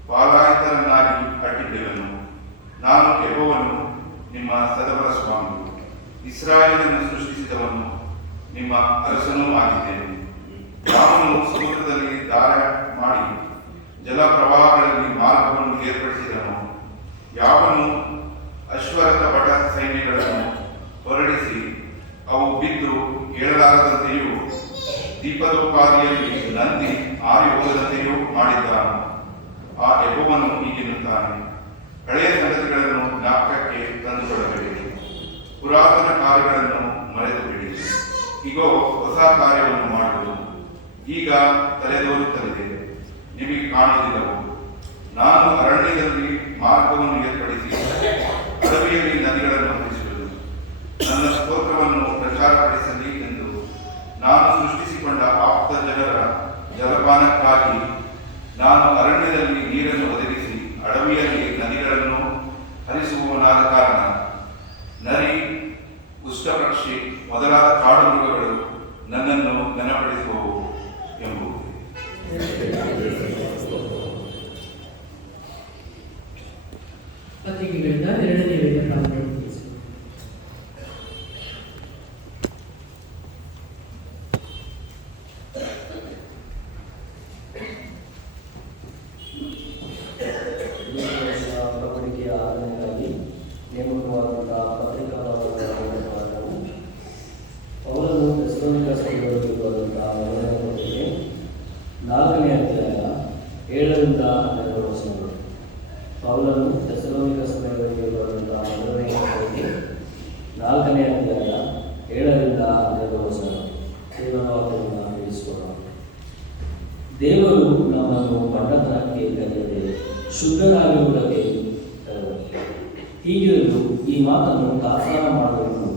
ಪಾಲಾಯಿತರನ್ನಾಗಿ ಕಟ್ಟಿದ್ದೆವನು. ನಾನು ಯೆಹೋವನು, ನಿಮ್ಮ ಸದಬಲ ಸ್ವಾಮಿ, ಇಸ್ರಾಯೇಲನ್ನು ಸೃಷ್ಟಿಸಿದವನು, ನಿಮ್ಮ ಅರಸನೂ ಆಗಿದ್ದೇನೆ. ಯಾವನು ಸಮುದ್ರದಲ್ಲಿ ದಾರ ಮಾಡಿ ಜಲಪ್ರವಾಹಗಳಲ್ಲಿ ಮಾರ್ಗವನ್ನು ಏರ್ಪಡಿಸಿದನು, ಯಾವನು ಅಶ್ವರಥ ಭಟ ಸೈನ್ಯಗಳನ್ನು ಹೊರಡಿಸಿ ಅವು ಬಿದ್ದು ಏಳಲಾರದಂತೆಯೂ ದೀಪದೋಪಾದಿಯಲ್ಲಿ ನಂದಿ ಆರಿ ಹೋಗದಂತೆಯೂ ಮಾಡಿದ್ದಾನು, ಆ ಯೆಹೋವನು ಹೀಗೆನ್ನುತ್ತಾನೆ, ಹಳೆಯ ಸಂಗತಿಗಳನ್ನು ಜ್ಞಾಪಕಕ್ಕೆ ತಂದುಕೊಳ್ಳಬೇಡಿ, ಪುರಾತನ ಕಾರ್ಯಗಳನ್ನು ಮರೆತು ಬಿಡಿ. ಇಗೋ, ಹೊಸ ಕಾರ್ಯವನ್ನು ಮಾಡುವುದು, ಈಗ ತಲೆದೋರುತ್ತಲಿದೆ, ನಿಮಗೆ ಕಾಣುವುದಿಲ್ಲವೋ? ನಾನು ಅರಣ್ಯದಲ್ಲಿ ಮಾರ್ಗವನ್ನು ಏರ್ಪಡಿಸಿ ಅಡವಿಯಲ್ಲಿ ನದಿಗಳನ್ನು ಹರಿಸುವುದು, ನನ್ನ ಸ್ತೋತ್ರವನ್ನು ಪ್ರಚಾರಪಡಿಸಲಿ ಎಂದು ನಾನು ಸೃಷ್ಟಿಸಿಕೊಂಡ ಆಪ್ತ ಜನರ ಜಲಪಾನಕ್ಕಾಗಿ ನಾನು ಅರಣ್ಯದಲ್ಲಿ ನೀರನ್ನು ಒದಗಿಸಿ ಅಡವಿಯಲ್ಲಿ ನದಿಗಳನ್ನು ಹರಿಸುವವನಾದ ಕಾರಣ ನರಿ, ಉಷ್ಟಪಕ್ಷಿ ಮೊದಲಾದ ಕಾಡು ಮೃಗಗಳು ನನ್ನನ್ನು ಘನಪಡಿಸುವವು ಎಂಬುದು. ಪತ್ರಿಕೆಗಳಿಂದ ಎರಡನೇ ವೇದ ಪಾಠಗಳು. ಪ್ರಬಳಿಕೆಯ ಆರಾಧನೆಗಾಗಿ ನೇಮಕವಾದಂತಹ ಪತ್ರಿಕಾ ಅವರನ್ನು ಥೆಸಲೋನಿಕ ಸಭೆಯವರಿಗೆ ಬರೆದಂತಹ ಮೊದಲನೇ ಪತ್ರಿಕೆ 4ನೇ ಅಧ್ಯಾಯ 7ರಿಂದ 12 ವಚನಗಳು. ಪೌಲನು ಥೆಸಲೋನಿಕ ಸಭೆಯವರಿಗೆ ಬರೆದಂತಹ ಮೊದಲನೇ ಪತ್ರಿಕೆ 4ನೇ ಅಧ್ಯಾಯ 7ರಿಂದ 12 ವಚನಗಳು. ದೇವರ ವಾಕ್ಯವನ್ನು ತಿಳಿಸಿಕೊಡೋಣ. ದೇವರು ನಮ್ಮನ್ನು ಬಡತನಕ್ಕೆ ಕರೆಯದೆ ಶುದ್ಧರಾಗಿರುವುದಕ್ಕೆ ಹೀಗಿರಲು ಈ ಮಾತನ್ನು ದಾಸರ ಮಾಡುವುದು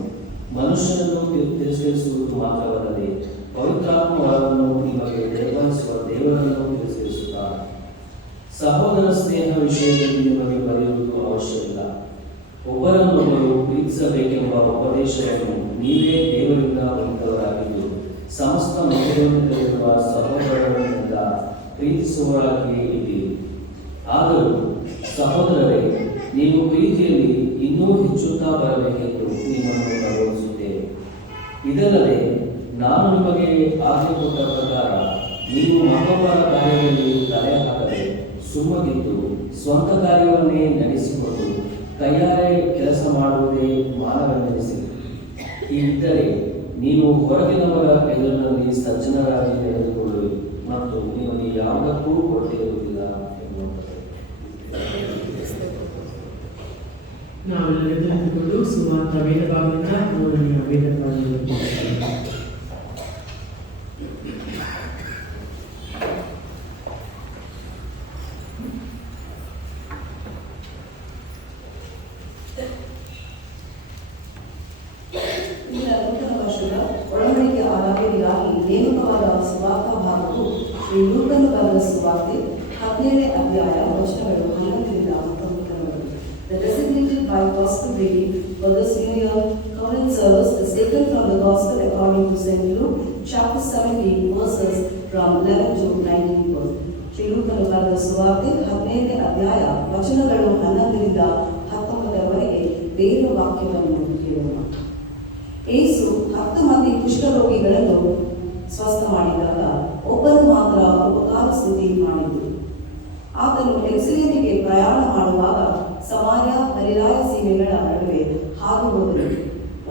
ಮನುಷ್ಯನನ್ನು ತಿರಸ್ಕರಿಸುವುದು ಮಾತ್ರವಲ್ಲದೆ ಪವಿತ್ರಾತ್ಮ ವರವನ್ನು ನಿಮಗೆ ದಯಪಾಲಿಸುವ ದೇವರನ್ನು ತಿರಸ್ಕರಿಸುತ್ತಾರೆ. ಸಹೋದರ ಸ್ನೇಹ ವಿಷಯದಲ್ಲಿ ನಿಮಗೆ ಬರೆಯುವುದು ಅವಶ್ಯವಿಲ್ಲ. ಒಬ್ಬರನ್ನೊಬ್ಬರು ಪ್ರೀತಿಸಬೇಕೆಂಬ ಉಪದೇಶವನ್ನು ನೀವೇ ದೇವರಿಂದ ಹೊಂದಿದವರಾಗಿದ್ದು ಸಮಸ್ತ ಮಹಿಳೆಯಲ್ಲಿರುವ ಸಹೋದರರಿಂದ ಪ್ರೀತಿಸುವವರಾಗಿಯೇ ಇದ್ದೀರಿ. ಆದರೂ ಸಹೋದರರೇ, ನೀವು ಪ್ರೀತಿಯಲ್ಲಿ ಇನ್ನೂ ಹೆಚ್ಚುತ್ತಾ ಬರಬೇಕೆಂದು ನಿಮ್ಮನ್ನು ಪ್ರಬೋಧಿಸುತ್ತೇವೆ. ಇದಲ್ಲದೆ ನಾನು ನಿಮಗೆ ಆಜ್ಞೆ ಕೊಟ್ಟ ಪ್ರಕಾರ ನೀವು ಮತ್ತೊಬ್ಬರ ಕಾರ್ಯದಲ್ಲಿ ತಲೆ ಹಾಕದೆ ಸುಮ್ಮಗಿದ್ದು ಸ್ವಂತ ಕಾರ್ಯವನ್ನೇ ನಡೆಸಿಕೊಂಡು ಕೈಯಾರೆ ಕೆಲಸ ಮಾಡುವುದೇ ಮಾನವೆಂದೆನಿಸಿ. ಹೀಗಿದ್ದರೆ ನೀವು ಹೊರಗಿನವರ ಎದುರಿನಲ್ಲಿ ಸಜ್ಜನರಾಗಿ ನಡೆದುಕೊಳ್ಳುವಿ ಮತ್ತು ನಿಮಗೆ ಯಾವುದಕ್ಕೂ ಕೊರತೆ ಇರುವುದಿಲ್ಲ ಎನ್ನುವಂಥದ್ದು. ನಾವೆಲ್ಲ ತಿಳಿದುಕೊಂಡು ಸುವಾರ್ಥ ವೇದ ಭಾಗದಿಂದ 3ನೇ ವೇದ ಭಾಗವನ್ನು ಒಳಮಡಿಕೆ ಆರಾಧನೆಗಾಗಿ ನೇಮಕವಾದ ಸುವಾರ್ಥ ಭಾಗವು ಶ್ರೀ ಲೂಕನು ಬರೆದ ಸುವಾರ್ತೆ 17ನೇ ಅಧ್ಯಾಯ ವಚನಗಳು 11ರಿಂದ 19. The designated by gospel reading for this New Year Covenant service is taken from the Gospel according to St. Luke, chapter 17, verses from 11 to 19. Shri ಲೂಕನು ಬರೆದ ಸುವಾರ್ತೆ 17ನೇ ಅಧ್ಯಾಯ ವಚನಗಳು 11ರಿಂದ 19ರವರೆಗೆ ದೇವರ ವಾಕ್ಯವನ್ನು ಕೇಳೋಣ. ಯೇಸು 10 ಮಂದಿ ಕುಷ್ಠರೋಗಿಗಳನ್ನು ಸ್ವಸ್ಥ ಮಾಡಿದಾಗ ಒಬ್ಬನು ಮಾತ್ರ ಉಪಕಾರ ಸ್ತುತಿ ಮಾಡಿದ್ದು. ಆತನು ಎರುಸಲೇಮಿಗೆ ಪ್ರಯಾಣ ಮಾಡುವಾಗ ಸಮಾರ್ಯ ಗಲಿಲಾಯ ಸೀಮೆಗಳ ನಡುವೆ ಹಾದು ಹೋದರು.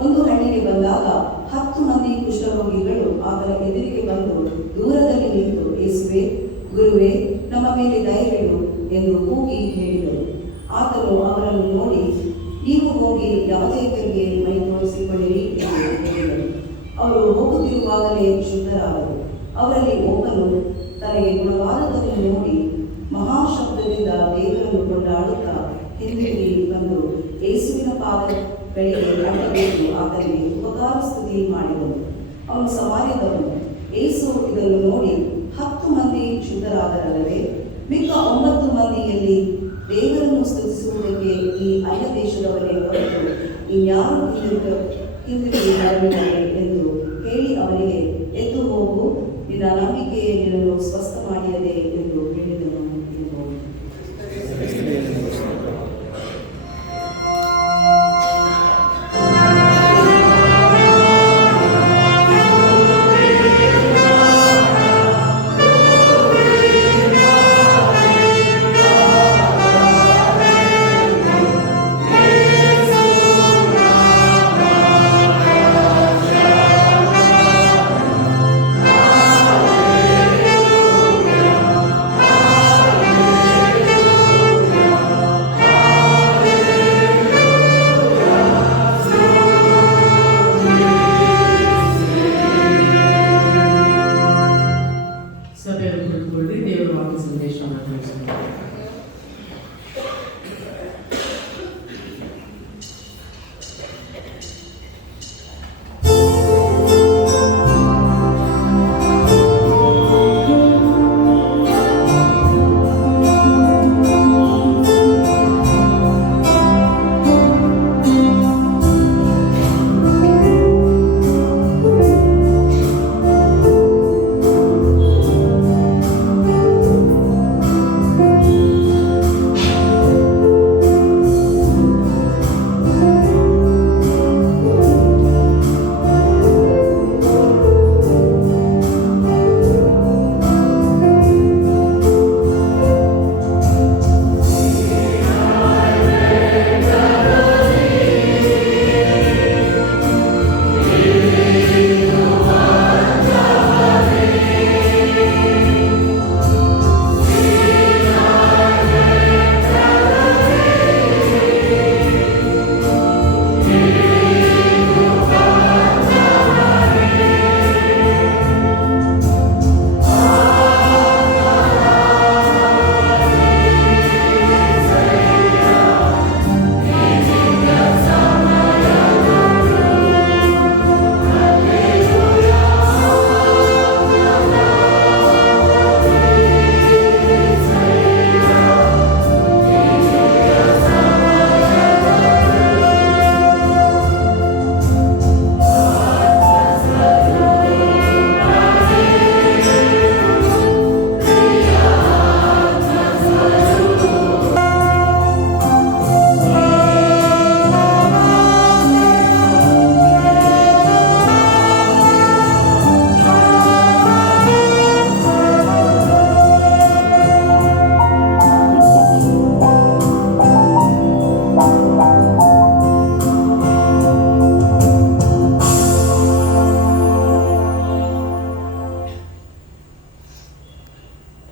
ಒಂದು ಹಳ್ಳಿಗೆ ಬಂದಾಗ 10 ಮಂದಿ ಕುಷ್ಠರೋಗಿಗಳು ಆತನ ಎದುರಿಗೆ ಬಂದು ದೂರದಲ್ಲಿ ನಿಂತು, ಯೇಸುವೇ, ಗುರುವೇ, ನಮ್ಮ ಮೇಲೆ ದಯವಿಡು ಎಂದು ಕೂಗಿ ಹೇಳಿದರು. ಆತನು ಅವರನ್ನು ನೋಡಿ, ನೀವು ಹೋಗಿ ಯಾಜಕರಿಗೆ ಮೈ ತೋರಿಸಿಕೊಳ್ಳಿರಿ ಎಂದು ಹೇಳಿದರು. ಅವರು ಹೋಗುತ್ತಿರುವಾಗಲೇ ಶುದ್ಧರಾದರು. ಅವರಲ್ಲಿ ಒಬ್ಬನು ತನಗೆ ಗುಣವಾದದನ್ನು ನೋಡಿ ಮಹಾಶಬ್ದದಿಂದ ದೇವರನ್ನು ಕೊಂಡಾಡುತ್ತಾ ಹಿಂದಿರುಗಿ ಬಂದು ಯೇಸುವಿನ ಪಾದಗಳಿಗೆ ಅಡ್ಡಬೇಕು ಆತನಿಗೆ ಉಪಕಾರ ಸ್ತುತಿ ಮಾಡಿದನು. ಅವನು ಸಮಾರ್ಯದವನು. ಯೇಸು ಇದನ್ನು ನೋಡಿ 10 ಮಂದಿ ಶುದ್ಧರಾದರಲ್ಲವೇ, ಮಿಕ್ಕ 9 ಮಂದಿಯಲ್ಲಿ ದೇವರನ್ನು ಸ್ತುತಿಸುವುದಕ್ಕೆ ಈ ಅನ್ಯ ದೇಶದವರೇ ಹೊರತು ಇನ್ಯಾರು ಹಿಂದಿರುಗಿ ಬರಲಿದ್ದಾರೆ ಎಂದು ಹೇಳಿ ಅವನಿಗೆ, ಎದ್ದು ಹೋಗು, ನಿನ್ನ ನಂಬಿಕೆಯೇ ನಿನ್ನನ್ನು ಸ್ವಸ್ಥ ಮಾಡಿಯದೆ ಎಂದು ಹೇಳಿದನು ಎಂಬುದು.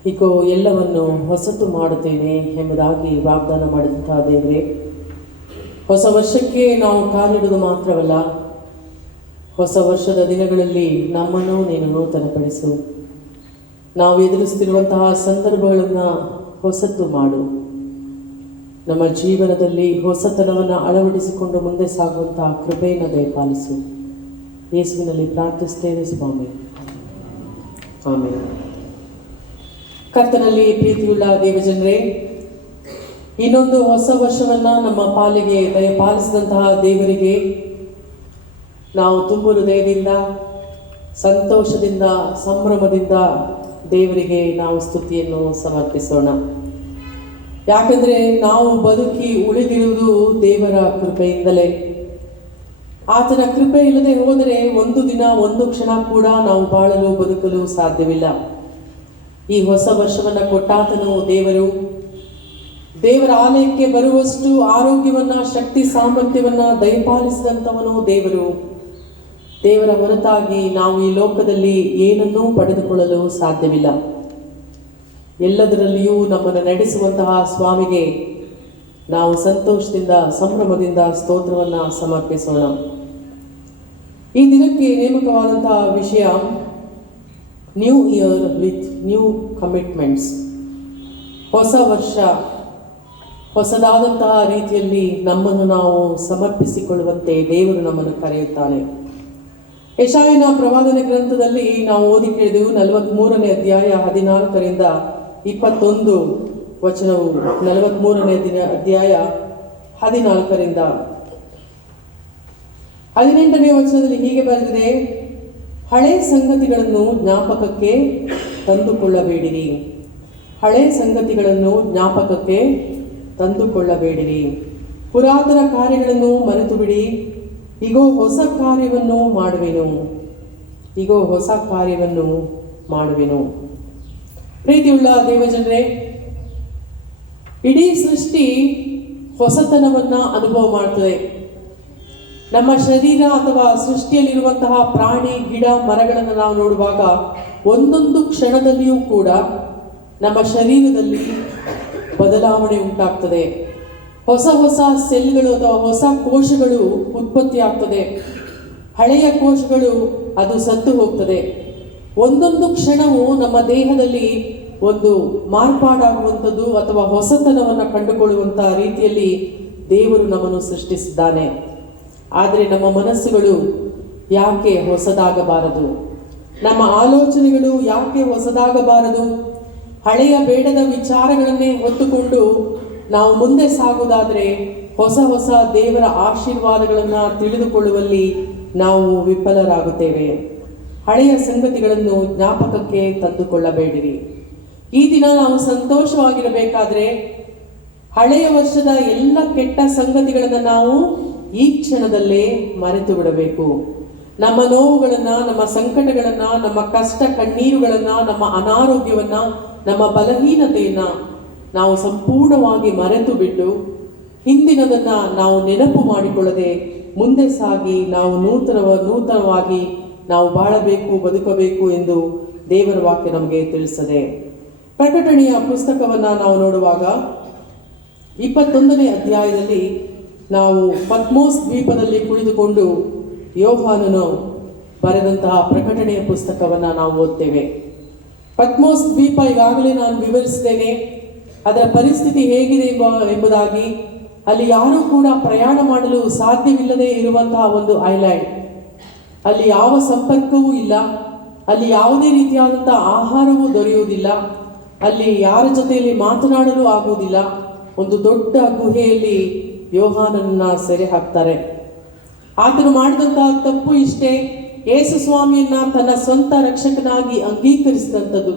ಇಗೋ ಎಲ್ಲವನ್ನು ಹೊಸತು ಮಾಡುತ್ತೇನೆ ಎಂಬುದಾಗಿ ವಾಗ್ದಾನ ಮಾಡಿದಂತಹ ದೇವರೇ, ಹೊಸ ವರ್ಷಕ್ಕೆ ನಾವು ಕಾಲಿಡುವುದು ಮಾತ್ರವಲ್ಲ, ಹೊಸ ವರ್ಷದ ದಿನಗಳಲ್ಲಿ ನಮ್ಮನ್ನು ನೀನು ನೂತನಪಡಿಸು. ನಾವು ಎದುರಿಸ್ತಿರುವಂತಹ ಸಂದರ್ಭಗಳನ್ನು ಹೊಸತು ಮಾಡು. ನಮ್ಮ ಜೀವನದಲ್ಲಿ ಹೊಸತನವನ್ನು ಅಳವಡಿಸಿಕೊಂಡು ಮುಂದೆ ಸಾಗುವಂತಹ ಕೃಪೆಯನ್ನು ದಯಪಾಲಿಸು. ಯೇಸುವಿನಲ್ಲಿ ಪ್ರಾರ್ಥಿಸ್ತೇವೆ ಸ್ವಾಮಿ, ಆಮೇಲೆ. ಕರ್ತನಲ್ಲಿ ಪ್ರೀತಿಯುಳ್ಳ ದೇವಜನರೇ, ಇನ್ನೊಂದು ಹೊಸ ವರ್ಷವನ್ನು ನಮ್ಮ ಪಾಲಿಗೆ ದಯಪಾಲಿಸಿದಂತಹ ದೇವರಿಗೆ ನಾವು ತುಂಬು ಹೃದಯದಿಂದ, ಸಂತೋಷದಿಂದ, ಸಂಭ್ರಮದಿಂದ ದೇವರಿಗೆ ನಾವು ಸ್ತುತಿಯನ್ನು ಸಮರ್ಪಿಸೋಣ. ಯಾಕಂದರೆ ನಾವು ಬದುಕಿ ಉಳಿದಿರುವುದು ದೇವರ ಕೃಪೆಯಿಂದಲೇ. ಆತನ ಕೃಪೆ ಇಲ್ಲದೆ ಹೋದರೆ ಒಂದು ದಿನ, ಒಂದು ಕ್ಷಣ ಕೂಡ ನಾವು ಬಾಳಲು ಬದುಕಲು ಸಾಧ್ಯವಿಲ್ಲ. ಈ ಹೊಸ ವರ್ಷವನ್ನು ಕೊಟ್ಟಾತನು ದೇವರು. ದೇವರ ಆಲಯಕ್ಕೆ ಬರುವಷ್ಟು ಆರೋಗ್ಯವನ್ನ, ಶಕ್ತಿ ಸಾಮರ್ಥ್ಯವನ್ನ ದಯಪಾಲಿಸಿದಂಥವನು ದೇವರು. ದೇವರ ಹೊರತಾಗಿ ನಾವು ಈ ಲೋಕದಲ್ಲಿ ಏನನ್ನೂ ಪಡೆದುಕೊಳ್ಳಲು ಸಾಧ್ಯವಿಲ್ಲ. ಎಲ್ಲದರಲ್ಲಿಯೂ ನಮ್ಮನ್ನು ನಡೆಸುವಂತಹ ಸ್ವಾಮಿಗೆ ನಾವು ಸಂತೋಷದಿಂದ, ಸಂಭ್ರಮದಿಂದ ಸ್ತೋತ್ರವನ್ನು ಸಮರ್ಪಿಸೋಣ. ಈ ದಿನಕ್ಕೆ ನೇಮಕವಾದಂತಹ ವಿಷಯ new year with new commitments. ಹೊಸ ವರ್ಷ ಹೊಸದಾದಂತಹ ರೀತಿಯಲ್ಲಿ ನಮ್ಮನ್ನು ನಾವು ಸಮರ್ಪಿಸಿಕೊಳ್ಳುವಂತೆ ದೇವರು ನಮ್ಮನ್ನು ಕರೆಯುತ್ತಾನೆ. ಯೆಶಾಯನ ಪ್ರವಾದನೆ ಗ್ರಂಥದಲ್ಲಿ ನಾವು ಓದಿ ಕೇಳಿದೆವು. 43ನೇ ಅಧ್ಯಾಯ 14ರಿಂದ 21 ವಚನವು. 43ನೇ ಅಧ್ಯಾಯ 14ರಿಂದ 18ನೇ ವಚನದಲ್ಲಿ ಹೀಗೆ ಬರೆದಿದೆ: ಹಳೆ ಸಂಗತಿಗಳನ್ನು ಜ್ಞಾಪಕಕ್ಕೆ ತಂದುಕೊಳ್ಳಬೇಡಿರಿ, ಹಳೆ ಸಂಗತಿಗಳನ್ನು ಜ್ಞಾಪಕಕ್ಕೆ ತಂದುಕೊಳ್ಳಬೇಡಿರಿ, ಪುರಾತನ ಕಾರ್ಯಗಳನ್ನು ಮರೆತು ಬಿಡಿ. ಇಗೋ ಹೊಸ ಕಾರ್ಯವನ್ನು ಮಾಡುವೆನು, ಇಗೋ ಹೊಸ ಕಾರ್ಯವನ್ನು ಮಾಡುವೆನು. ಪ್ರೀತಿಯುಳ್ಳ ದೇವಜನರೇ, ಇಡೀ ಸೃಷ್ಟಿ ಹೊಸತನವನ್ನು ಅನುಭವ ಮಾಡ್ತದೆ. ನಮ್ಮ ಶರೀರ ಅಥವಾ ಸೃಷ್ಟಿಯಲ್ಲಿರುವಂತಹ ಪ್ರಾಣಿ, ಗಿಡ, ಮರಗಳನ್ನು ನಾವು ನೋಡುವಾಗ ಒಂದೊಂದು ಕ್ಷಣದಲ್ಲಿಯೂ ಕೂಡ ನಮ್ಮ ಶರೀರದಲ್ಲಿ ಬದಲಾವಣೆ ಉಂಟಾಗ್ತದೆ. ಹೊಸ ಹೊಸ ಸೆಲ್ಗಳು ಅಥವಾ ಹೊಸ ಕೋಶಗಳು ಉತ್ಪತ್ತಿ ಆಗ್ತದೆ. ಹಳೆಯ ಕೋಶಗಳು ಅದು ಸತ್ತು ಹೋಗ್ತದೆ. ಒಂದೊಂದು ಕ್ಷಣವೂ ನಮ್ಮ ದೇಹದಲ್ಲಿ ಒಂದು ಮಾರ್ಪಾಡಾಗುವಂಥದ್ದು ಅಥವಾ ಹೊಸತನವನ್ನು ಕಂಡುಕೊಳ್ಳುವಂಥ ರೀತಿಯಲ್ಲಿ ದೇವರು ನಮ್ಮನ್ನು ಸೃಷ್ಟಿಸಿದ್ದಾನೆ. ಆದರೆ ನಮ್ಮ ಮನಸ್ಸುಗಳು ಯಾಕೆ ಹೊಸದಾಗಬಾರದು? ನಮ್ಮ ಆಲೋಚನೆಗಳು ಯಾಕೆ ಹೊಸದಾಗಬಾರದು? ಹಳೆಯ ಬೇಡದ ವಿಚಾರಗಳನ್ನೇ ಹೊತ್ತುಕೊಂಡು ನಾವು ಮುಂದೆ ಸಾಗುವುದಾದರೆ ಹೊಸ ಹೊಸ ದೇವರ ಆಶೀರ್ವಾದಗಳನ್ನು ತಿಳಿದುಕೊಳ್ಳುವಲ್ಲಿ ನಾವು ವಿಫಲರಾಗುತ್ತೇವೆ. ಹಳೆಯ ಸಂಗತಿಗಳನ್ನು ಜ್ಞಾಪಕಕ್ಕೆ ತಂದುಕೊಳ್ಳಬೇಡಿರಿ. ಈ ದಿನ ನಾವು ಸಂತೋಷವಾಗಿರಬೇಕಾದ್ರೆ ಹಳೆಯ ವರ್ಷದ ಎಲ್ಲ ಕೆಟ್ಟ ಸಂಗತಿಗಳನ್ನು ನಾವು ಈ ಕ್ಷಣದಲ್ಲೇ ಮರೆತು ಬಿಡಬೇಕು. ನಮ್ಮ ನೋವುಗಳನ್ನು, ನಮ್ಮ ಸಂಕಟಗಳನ್ನು, ನಮ್ಮ ಕಷ್ಟ ಕಣ್ಣೀರುಗಳನ್ನು, ನಮ್ಮ ಅನಾರೋಗ್ಯವನ್ನು, ನಮ್ಮ ಬಲಹೀನತೆಯನ್ನು ನಾವು ಸಂಪೂರ್ಣವಾಗಿ ಮರೆತು ಬಿಟ್ಟು ಹಿಂದಿನದನ್ನು ನಾವು ನೆನಪು ಮಾಡಿಕೊಳ್ಳದೆ ಮುಂದೆ ಸಾಗಿ ನಾವು ನೂತನವಾಗಿ ನಾವು ಬಾಳಬೇಕು, ಬದುಕಬೇಕು ಎಂದು ದೇವರ ವಾಕ್ಯ ನಮಗೆ ತಿಳಿಸದೆ. ಪ್ರಕಟಣೆಯ ಪುಸ್ತಕವನ್ನು ನಾವು ನೋಡುವಾಗ 21ನೇ ಅಧ್ಯಾಯದಲ್ಲಿ ನಾವು ಪತ್ಮೋಸ್ ದ್ವೀಪದಲ್ಲಿ ಕುಳಿತುಕೊಂಡು ಯೋಹಾನನು ಬರೆದಂತಹ ಪ್ರಕಟಣೆಯ ಪುಸ್ತಕವನ್ನು ನಾವು ಓದ್ತೇವೆ. ಪತ್ಮೋಸ್ ದ್ವೀಪ ಈಗಾಗಲೇ ನಾನು ವಿವರಿಸಿದ್ದೇನೆ. ಅದರ ಪರಿಸ್ಥಿತಿ ಹೇಗಿದೆ ಎಂಬುದಾಗಿ. ಅಲ್ಲಿ ಯಾರೂ ಕೂಡ ಪ್ರಯಾಣ ಮಾಡಲು ಸಾಧ್ಯವಿಲ್ಲದೆ ಇರುವಂತಹ ಒಂದು ಐಲ್ಯಾಂಡ್. ಅಲ್ಲಿ ಯಾವ ಸಂಪರ್ಕವೂ ಇಲ್ಲ, ಅಲ್ಲಿ ಯಾವುದೇ ರೀತಿಯಾದಂತಹ ಆಹಾರವೂ ದೊರೆಯುವುದಿಲ್ಲ, ಅಲ್ಲಿ ಯಾರ ಜೊತೆಯಲ್ಲಿ ಮಾತನಾಡಲು ಆಗುವುದಿಲ್ಲ. ಒಂದು ದೊಡ್ಡ ಗುಹೆಯಲ್ಲಿ ಯೋಹಾನನನ್ನ ಸೆರೆ ಹಾಕ್ತಾರೆ. ಆತನು ಮಾಡಿದಂತಹ ತಪ್ಪು ಇಷ್ಟೇ, ಯೇಸು ಸ್ವಾಮಿಯನ್ನ ತನ್ನ ಸ್ವಂತ ರಕ್ಷಕನಾಗಿ ಅಂಗೀಕರಿಸಿದಂಥದ್ದು.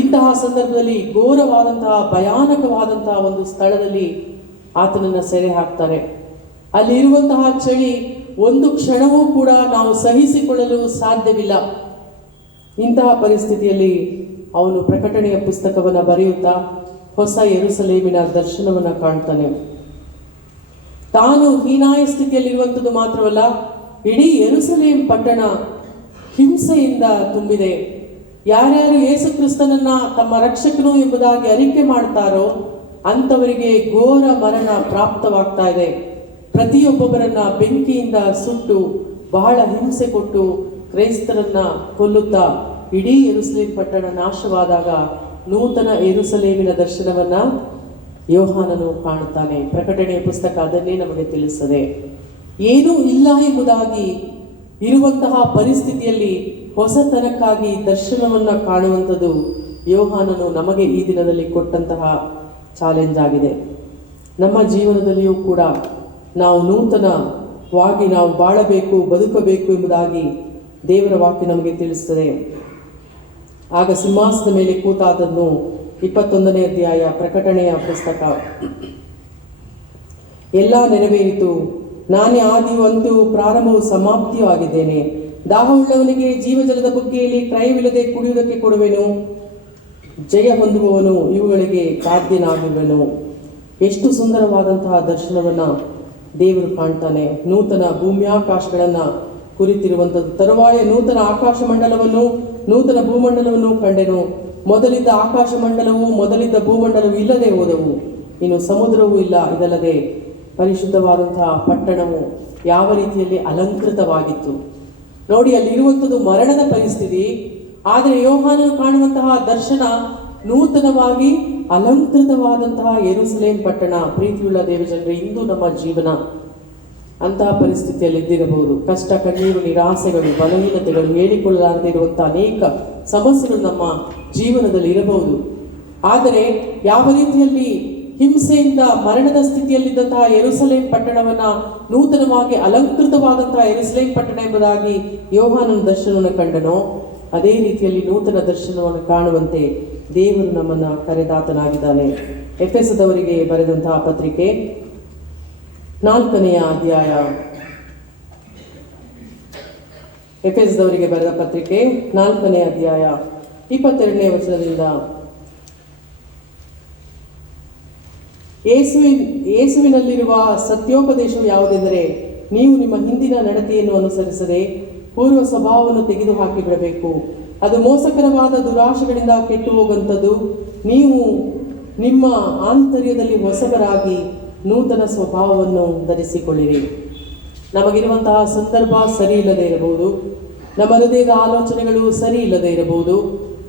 ಇಂತಹ ಸಂದರ್ಭದಲ್ಲಿ ಘೋರವಾದಂತಹ, ಭಯಾನಕವಾದಂತಹ ಒಂದು ಸ್ಥಳದಲ್ಲಿ ಆತನನ್ನ ಸೆರೆ ಹಾಕ್ತಾರೆ. ಅಲ್ಲಿರುವಂತಹ ಚಳಿ ಒಂದು ಕ್ಷಣವೂ ಕೂಡ ನಾವು ಸಹಿಸಿಕೊಳ್ಳಲು ಸಾಧ್ಯವಿಲ್ಲ. ಇಂತಹ ಪರಿಸ್ಥಿತಿಯಲ್ಲಿ ಅವನು ಪ್ರಕಟಣೆಯ ಪುಸ್ತಕವನ್ನು ಬರೆಯುತ್ತಾ ಹೊಸ ಯೆರೂಸಲೇಮಿನ ದರ್ಶನವನ್ನು ಕಾಣ್ತಾನೆ. ತಾನು ಹೀನಾಯ ಸ್ಥಿತಿಯಲ್ಲಿರುವಂಥದ್ದು ಮಾತ್ರವಲ್ಲ, ಇಡೀ ಯೆರೂಸಲೇಮ್ ಪಟ್ಟಣ ಹಿಂಸೆಯಿಂದ ತುಂಬಿದೆ. ಯಾರ್ಯಾರು ಯೇಸು ಕ್ರಿಸ್ತನನ್ನ ತಮ್ಮ ರಕ್ಷಕನು ಎಂಬುದಾಗಿ ಅರಿಕೆ ಮಾಡ್ತಾರೋ ಅಂಥವರಿಗೆ ಘೋರ ಮರಣ ಪ್ರಾಪ್ತವಾಗ್ತಾ ಇದೆ. ಪ್ರತಿಯೊಬ್ಬೊಬ್ಬರನ್ನ ಬೆಂಕಿಯಿಂದ ಸುಟ್ಟು ಬಹಳ ಹಿಂಸೆ ಕೊಟ್ಟು ಕ್ರೈಸ್ತರನ್ನ ಕೊಲ್ಲುತ್ತಾ ಇಡೀ ಯೆರೂಸಲೇಮ್ ಪಟ್ಟಣ ನಾಶವಾದಾಗ ನೂತನ ಯೆರೂಸಲೇಮಿನ ದರ್ಶನವನ್ನ ಯೋಹಾನನು ಕಾಣುತ್ತಾನೆ. ಪ್ರಕಟಣೆಯ ಪುಸ್ತಕ ಅದನ್ನೇ ನಮಗೆ ತಿಳಿಸುತ್ತದೆ. ಏನೂ ಇಲ್ಲ ಎಂಬುದಾಗಿ ಇರುವಂತಹ ಪರಿಸ್ಥಿತಿಯಲ್ಲಿ ಹೊಸತನಕ್ಕಾಗಿ ದರ್ಶನವನ್ನ ಕಾಣುವಂಥದ್ದು ಯೋಹಾನನು ನಮಗೆ ಈ ದಿನದಲ್ಲಿ ಕೊಟ್ಟಂತಹ ಚಾಲೆಂಜ್ ಆಗಿದೆ. ನಮ್ಮ ಜೀವನದಲ್ಲಿಯೂ ಕೂಡ ನಾವು ನೂತನವಾಗಿ ನಾವು ಬಾಳಬೇಕು, ಬದುಕಬೇಕು ಎಂಬುದಾಗಿ ದೇವರ ವಾಕ್ಯ ನಮಗೆ ತಿಳಿಸುತ್ತದೆ. ಆಗ ಸಿಂಹಾಸನದ ಮೇಲೆ ಕೂತಾದನ್ನು 21ನೇ ಅಧ್ಯಾಯ ಪ್ರಕಟಣೆಯ ಪುಸ್ತಕ. ಎಲ್ಲ ನೆರವೇರಿತು, ನಾನೇ ಆದಿಯು ಅಂತ್ಯವೂ ಪ್ರಾರಂಭವು ಸಮಾಪ್ತಿಯೂ ಆಗಿದ್ದೇನೆ. ದಾಹವುಳ್ಳವನಿಗೆ ಜೀವಜಲದ ಬುಗ್ಗೆಯಲ್ಲಿ ಕ್ರಯವಿಲ್ಲದೆ ಕುಡಿಯುವುದಕ್ಕೆ ಕೊಡುವೆನು. ಜಯ ಹೊಂದುವವನು ಇವುಗಳಿಗೆ ಬಾಧ್ಯನಾಗುವನು. ಎಷ್ಟು ಸುಂದರವಾದಂತಹ ದರ್ಶನವನ್ನ ದೇವರು ಕಾಣ್ತಾನೆ. ನೂತನ ಭೂಮ್ಯಾಕಾಶಗಳನ್ನ ಕುರಿತಿರುವಂಥದ್ದು. ತರುವಾಯ ನೂತನ ಆಕಾಶ ಮಂಡಲವನ್ನು ನೂತನ ಭೂಮಂಡಲವನ್ನು ಕಂಡೆನು. ಮೊದಲಿದ್ದ ಆಕಾಶ ಮಂಡಲವು ಮೊದಲಿದ್ದ ಭೂಮಂಡಲವು ಇಲ್ಲದೆ ಹೋದವು, ಇನ್ನು ಸಮುದ್ರವೂ ಇಲ್ಲ. ಇದಲ್ಲದೆ ಪರಿಶುದ್ಧವಾದಂತಹ ಪಟ್ಟಣವು ಯಾವ ರೀತಿಯಲ್ಲಿ ಅಲಂಕೃತವಾಗಿತ್ತು ನೋಡಿ. ಅಲ್ಲಿರುವಂಥದ್ದು ಮರಣದ ಪರಿಸ್ಥಿತಿ, ಆದರೆ ಯೋಹಾನನು ಕಾಣುವಂತಹ ದರ್ಶನ ನೂತನವಾಗಿ ಅಲಂಕೃತವಾದಂತಹ ಯೆರೂಸಲೇಮ್ ಪಟ್ಟಣ. ಪ್ರೀತಿಯುಳ್ಳ ದೇವಜನರೇ, ಇಂದು ನಮ್ಮ ಜೀವನ ಅಂತಹ ಪರಿಸ್ಥಿತಿಯಲ್ಲಿ ಇದ್ದಿರಬಹುದು. ಕಷ್ಟ, ಕಣ್ಣೀರು, ನಿರಾಸೆಗಳು, ಬಲಹೀನತೆಗಳು, ಹೇಳಿಕೊಳ್ಳಲಾರದೆ ಇರುವಂತಹ ಅನೇಕ ಸಮಸ್ಯೆಗಳು ನಮ್ಮ ಜೀವನದಲ್ಲಿ ಇರಬಹುದು. ಆದರೆ ಯಾವ ರೀತಿಯಲ್ಲಿ ಹಿಂಸೆಯಿಂದ ಮರಣದ ಸ್ಥಿತಿಯಲ್ಲಿದ್ದಂತಹ ಯೆರೂಸಲೇಮ್ ಪಟ್ಟಣವನ್ನ ನೂತನವಾಗಿ ಅಲಂಕೃತವಾದಂತಹ ಯೆರೂಸಲೇಮ್ ಪಟ್ಟಣ ಎಂಬುದಾಗಿ ಯೋಹಾನನ ದರ್ಶನವನ್ನು ಕಂಡನೋ, ಅದೇ ರೀತಿಯಲ್ಲಿ ನೂತನ ದರ್ಶನವನ್ನು ಕಾಣುವಂತೆ ದೇವರು ನಮ್ಮನ್ನ ಕರೆದಾತನಾಗಿದ್ದಾನೆ. ಎಫೆಸದವರಿಗೆ ಬರೆದಂತಹ ಪತ್ರಿಕೆ 4ನೇ ಅಧ್ಯಾಯ. ಎಫೆಸದವರಿಗೆ ಬರೆದ ಪತ್ರಿಕೆ 4ನೇ ಅಧ್ಯಾಯ 22ನೇ ವಚನದಿಂದ, ಯೇಸುವಿನಲ್ಲಿರುವ ಸತ್ಯೋಪದೇಶವು ಯಾವುದೆಂದರೆ, ನೀವು ನಿಮ್ಮ ಹಿಂದಿನ ನಡತೆಯನ್ನು ಅನುಸರಿಸದೆ ಪೂರ್ವ ಸ್ವಭಾವವನ್ನು ತೆಗೆದುಹಾಕಿ ಬಿಡಬೇಕು. ಅದು ಮೋಸಕರವಾದ ದುರಾಶೆಗಳಿಂದ ಕೆಟ್ಟು ಹೋಗುವಂಥದ್ದು. ನೀವು ನಿಮ್ಮ ಆಂತರ್ಯದಲ್ಲಿ ಹೊಸಬರಾಗಿ ನೂತನ ಸ್ವಭಾವವನ್ನು ಧರಿಸಿಕೊಳ್ಳಿರಿ. ನಮಗಿರುವಂತಹ ಸಂದರ್ಭ ಸರಿ ಇಲ್ಲದೆ ಇರಬಹುದು, ನಮ್ಮ ಹೃದಯದ ಆಲೋಚನೆಗಳು ಸರಿ ಇಲ್ಲದೆ ಇರಬಹುದು.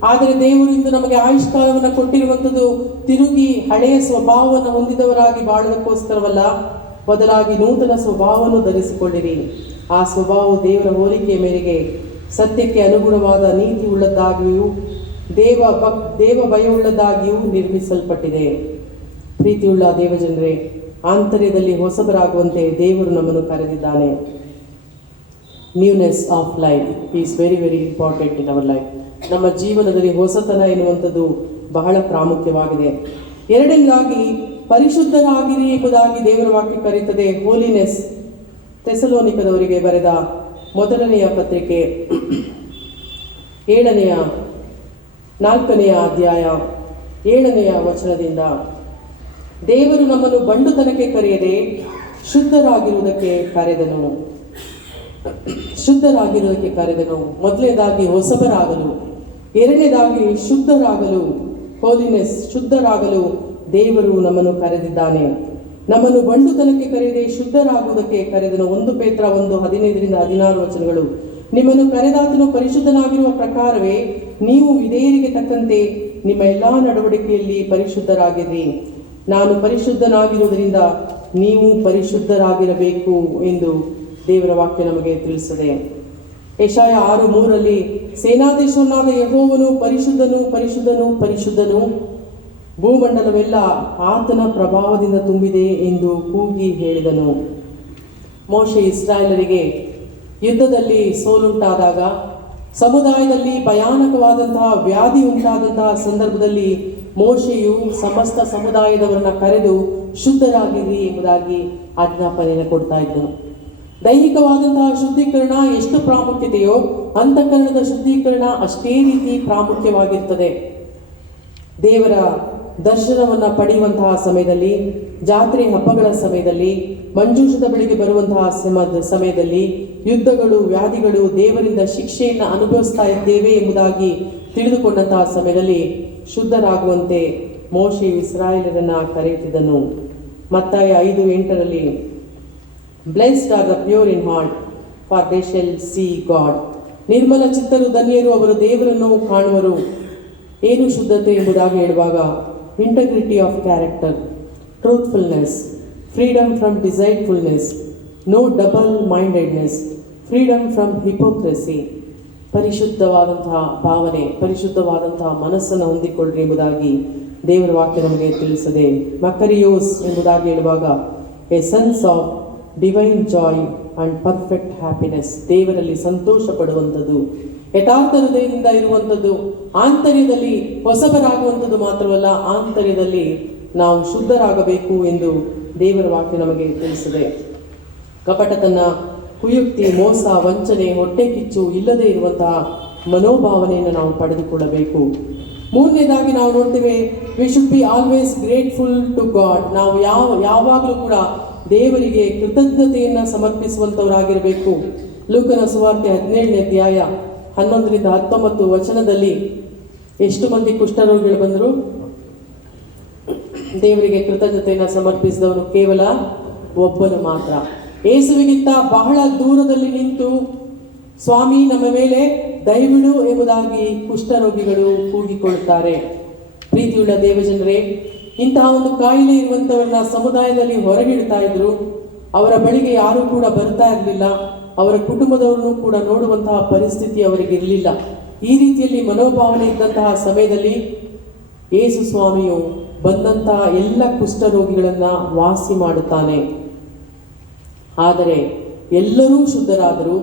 ಆದರೆ ದೇವರು ಇಂದು ನಮಗೆ ಆಯುಷ್ಕಾಲವನ್ನು ಕೊಟ್ಟಿರುವಂಥದ್ದು ತಿರುಗಿ ಹಳೆಯ ಸ್ವಭಾವವನ್ನು ಹೊಂದಿದವರಾಗಿ ಬಾಳುವುದಕ್ಕೋಸ್ಕರವಲ್ಲ, ಬದಲಾಗಿ ನೂತನ ಸ್ವಭಾವವನ್ನು ಧರಿಸಿಕೊಳ್ಳಿರಿ. ಆ ಸ್ವಭಾವವು ದೇವರ ಹೋಲಿಕೆಯ ಮೇರೆಗೆ ಸತ್ಯಕ್ಕೆ ಅನುಗುಣವಾದ ನೀತಿ ಉಳ್ಳದ್ದಾಗಿಯೂ ದೇವ ಭಯವುಳ್ಳದ್ದಾಗಿಯೂ ನಿರ್ಮಿಸಲ್ಪಟ್ಟಿದೆ. ಪ್ರೀತಿಯುಳ್ಳ ದೇವಜನರೇ, ಆಂತರ್ಯದಲ್ಲಿ ಹೊಸಬರಾಗುವಂತೆ ದೇವರು ನಮ್ಮನ್ನು ಕರೆದಿದ್ದಾನೆ. Newness of life is very very important in our life. ನಮ್ಮ ಜೀವನದಲ್ಲಿ ಹೊಸತನ ಎನ್ನುವಂಥದ್ದು ಬಹಳ ಪ್ರಾಮುಖ್ಯವಾಗಿದೆ. ಎರಡನೇದಾಗಿ ಪರಿಶುದ್ಧರಾಗಿರಿ ಎಂಬುದಾಗಿ ದೇವರ ವಾಕ್ಯ ಕರೆಯುತ್ತದೆ. ಹೋಲಿನೆಸ್. ಥೆಸಲೋನಿಕದವರಿಗೆ ಬರೆದ 1ನೆಯ ಪತ್ರಿಕೆ 4ನೇ ಅಧ್ಯಾಯ 7ನೇ ವಚನದಿಂದ, ದೇವರು ನಮ್ಮನ್ನು ಬಂಡುತನಕ್ಕೆ ಕರೆಯದೆ ಶುದ್ಧರಾಗಿರುವುದಕ್ಕೆ ಕರೆದನು. ಮೊದಲನೇದಾಗಿ ಹೊಸಬರಾಗಲು, ಎರಡನೇದಾಗಿ ಶುದ್ಧರಾಗಲು. ಹೋಲಿನೆಸ್, ಶುದ್ಧರಾಗಲು ದೇವರು ನಮ್ಮನ್ನು ಕರೆದಿದ್ದಾನೆ. ನಮ್ಮನ್ನು ಬಂಡುತನಕ್ಕೆ ಕರೆಯದೆ ಶುದ್ಧರಾಗುವುದಕ್ಕೆ ಕರೆದನು. 1 ಪೇತ್ರ 1:15 16 ವಚನಗಳು. ನಿಮ್ಮನ್ನು ಕರೆದಾತನು ಪರಿಶುದ್ಧನಾಗಿರುವ ಪ್ರಕಾರವೇ ನೀವು ವಿಧೇಯರಿಗೆ ತಕ್ಕಂತೆ ನಿಮ್ಮ ಎಲ್ಲಾ ನಡವಳಿಕೆಯಲ್ಲಿ ಪರಿಶುದ್ಧರಾಗಿರಿ. ನಾನು ಪರಿಶುದ್ಧನಾಗಿರುವುದರಿಂದ ನೀವು ಪರಿಶುದ್ಧರಾಗಿರಬೇಕು ಎಂದು ದೇವರ ವಾಕ್ಯ ನಮಗೆ ತಿಳಿಸುತ್ತದೆ. ಯೆಶಾಯ 6:3 ಸೇನಾಧೀಶ್ವರನಾದ ಯೆಹೋವನು ಪರಿಶುದ್ಧನು, ಪರಿಶುದ್ಧನು, ಪರಿಶುದ್ಧನು, ಭೂಮಂಡಲವೆಲ್ಲ ಆತನ ಪ್ರಭಾವದಿಂದ ತುಂಬಿದೆ ಎಂದು ಕೂಗಿ ಹೇಳಿದನು. ಮೋಶೆ ಇಸ್ರಾಯೇಲರಿಗೆ ಯುದ್ಧದಲ್ಲಿ ಸೋಲುಂಟಾದಾಗ, ಸಮುದಾಯದಲ್ಲಿ ಭಯಾನಕವಾದಂತಹ ವ್ಯಾಧಿ ಉಂಟಾದಂತಹ ಸಂದರ್ಭದಲ್ಲಿ ಮೋಶೆಯು ಸಮಸ್ತ ಸಮುದಾಯದವರನ್ನ ಕರೆದು ಶುದ್ಧರಾಗಿರಿ ಎಂಬುದಾಗಿ ಆಜ್ಞಾಪನೆಯನ್ನು ಕೊಡ್ತಾ ಇದ್ದನು. ದೈಹಿಕವಾದಂತಹ ಶುದ್ಧೀಕರಣ ಎಷ್ಟು ಪ್ರಾಮುಖ್ಯತೆಯೋ ಅಂತಃಕರಣದ ಶುದ್ಧೀಕರಣ ಅಷ್ಟೇ ರೀತಿ ಪ್ರಾಮುಖ್ಯವಾಗಿರ್ತದೆ. ದೇವರ ದರ್ಶನವನ್ನು ಪಡೆಯುವಂತಹ ಸಮಯದಲ್ಲಿ, ಜಾತ್ರೆ ಹಬ್ಬಗಳ ಸಮಯದಲ್ಲಿ, ಮಂಜೂಷದ ಬಳಿಗೆ ಬರುವಂತಹ ಸಮಯದಲ್ಲಿ ಯುದ್ಧಗಳು, ವ್ಯಾಧಿಗಳು, ದೇವರಿಂದ ಶಿಕ್ಷೆಯನ್ನು ಅನುಭವಿಸ್ತಾ ಇದ್ದೇವೆ ಎಂಬುದಾಗಿ ತಿಳಿದುಕೊಂಡಂತಹ ಸಮಯದಲ್ಲಿ ಶುದ್ಧರಾಗುವಂತೆ ಮೋಶೆ ಇಸ್ರಾಯೇಲರನ್ನ ಕರೆಯುತ್ತಿದ್ದನು. ಮತ್ತಾಯ 5:8 blessed are the pure in heart for they shall see God. ನಿರ್ಮಲ ಚಿತ್ತರು ಧನ್ಯರು, ಅವರು ದೇವರನ್ನು ಕಾಣುವರು. ಏನು ಶುದ್ಧತೆ ಎಂಬುದಾಗಿ ಹೇಳುವಾಗ integrity of character, truthfulness, freedom from desirefulness, no double mindedness, freedom from hypocrisy. ಪರಿಶುದ್ಧವಾದಂತಹ ಭಾವನೆ, ಪರಿಶುದ್ಧವಾದಂತಹ ಮನಸ್ಸನ್ನು ಹೊಂದಿಕೊಳ್ಳ್ರಿ ಎಂಬುದಾಗಿ ದೇವರ ವಾಕ್ಯ ನಮಗೆ ತಿಳಿಸದೆ. ಮಕರಿಯೋಸ್ ಎಂಬುದಾಗಿ ಹೇಳುವಾಗ A sense of divine Joy and perfect happiness, ದೇವರಲ್ಲಿ ಸಂತೋಷ ಪಡುವಂಥದ್ದು, ಯಥಾರ್ಥ ಹೃದಯದಿಂದ ಇರುವಂಥದ್ದು, ಆಂತರ್ಯದಲ್ಲಿ ಹೊಸಬರಾಗುವಂಥದ್ದು ಮಾತ್ರವಲ್ಲ, ಆಂತರ್ಯದಲ್ಲಿ ನಾವು ಶುದ್ಧರಾಗಬೇಕು ಎಂದು ದೇವರ ವಾಕ್ಯ ನಮಗೆ ತಿಳಿಸಿದೆ. ಕಪಟತನ, ಕುಯುಕ್ತಿ, ಮೋಸ, ವಂಚನೆ, ಹೊಟ್ಟೆ ಕಿಚ್ಚು ಇಲ್ಲದೆ ಇರುವಂತಹ ಮನೋಭಾವನೆಯನ್ನು ನಾವು ಪಡೆದುಕೊಳ್ಳಬೇಕು. ಮೂರನೇದಾಗಿ ನಾವು ನೋಡ್ತೇವೆ, we should be always grateful to God. ನಾವು ಯಾವಾಗಲೂ ಕೂಡ ದೇವರಿಗೆ ಕೃತಜ್ಞತೆಯನ್ನು ಸಮರ್ಪಿಸುವಂಥವರಾಗಿರಬೇಕು. ಲೂಕನ ಸುವಾರ್ತೆ 17ನೇ ಅಧ್ಯಾಯ 11-19 ಎಷ್ಟು ಮಂದಿ ಕುಷ್ಠರೋಗಿಗಳು ಬಂದರು? ದೇವರಿಗೆ ಕೃತಜ್ಞತೆಯನ್ನು ಸಮರ್ಪಿಸಿದವನು ಕೇವಲ ಒಬ್ಬನು ಮಾತ್ರ. ಯೇಸುವಿಗಿಂತ ಬಹಳ ದೂರದಲ್ಲಿ ನಿಂತು ಸ್ವಾಮಿ ನಮ್ಮ ಮೇಲೆ ದಯವಿಡು ಎಂಬುದಾಗಿ ಕುಷ್ಠರೋಗಿಗಳು ಕೂಗಿಕೊಳ್ಳುತ್ತಾರೆ. ಪ್ರೀತಿಯುಳ್ಳ ದೇವಜನರೇ, ಇಂತಹ ಒಂದು ಕಾಯಿಲೆ ಇರುವಂಥವ್ರನ್ನ ಸಮುದಾಯದಲ್ಲಿ ಹೊರಗಿಡ್ತಾ ಇದ್ರು. ಅವರ ಬಳಿಗೆ ಯಾರೂ ಕೂಡ ಬರ್ತಾ ಇರಲಿಲ್ಲ. ಅವರ ಕುಟುಂಬದವರನ್ನು ಕೂಡ ನೋಡುವಂತಹ ಪರಿಸ್ಥಿತಿ ಅವರಿಗಿರಲಿಲ್ಲ. ಈ ರೀತಿಯಲ್ಲಿ ಮನೋಭಾವನೆ ಇದ್ದಂತಹ ಸಮಯದಲ್ಲಿ ಯೇಸು ಸ್ವಾಮಿಯು ಬಂದಂತಹ ಎಲ್ಲ ಕುಷ್ಠರೋಗಿಗಳನ್ನು ವಾಸಿ ಮಾಡುತ್ತಾನೆ. ಆದರೆ ಎಲ್ಲರೂ ಶುದ್ಧರಾದರು,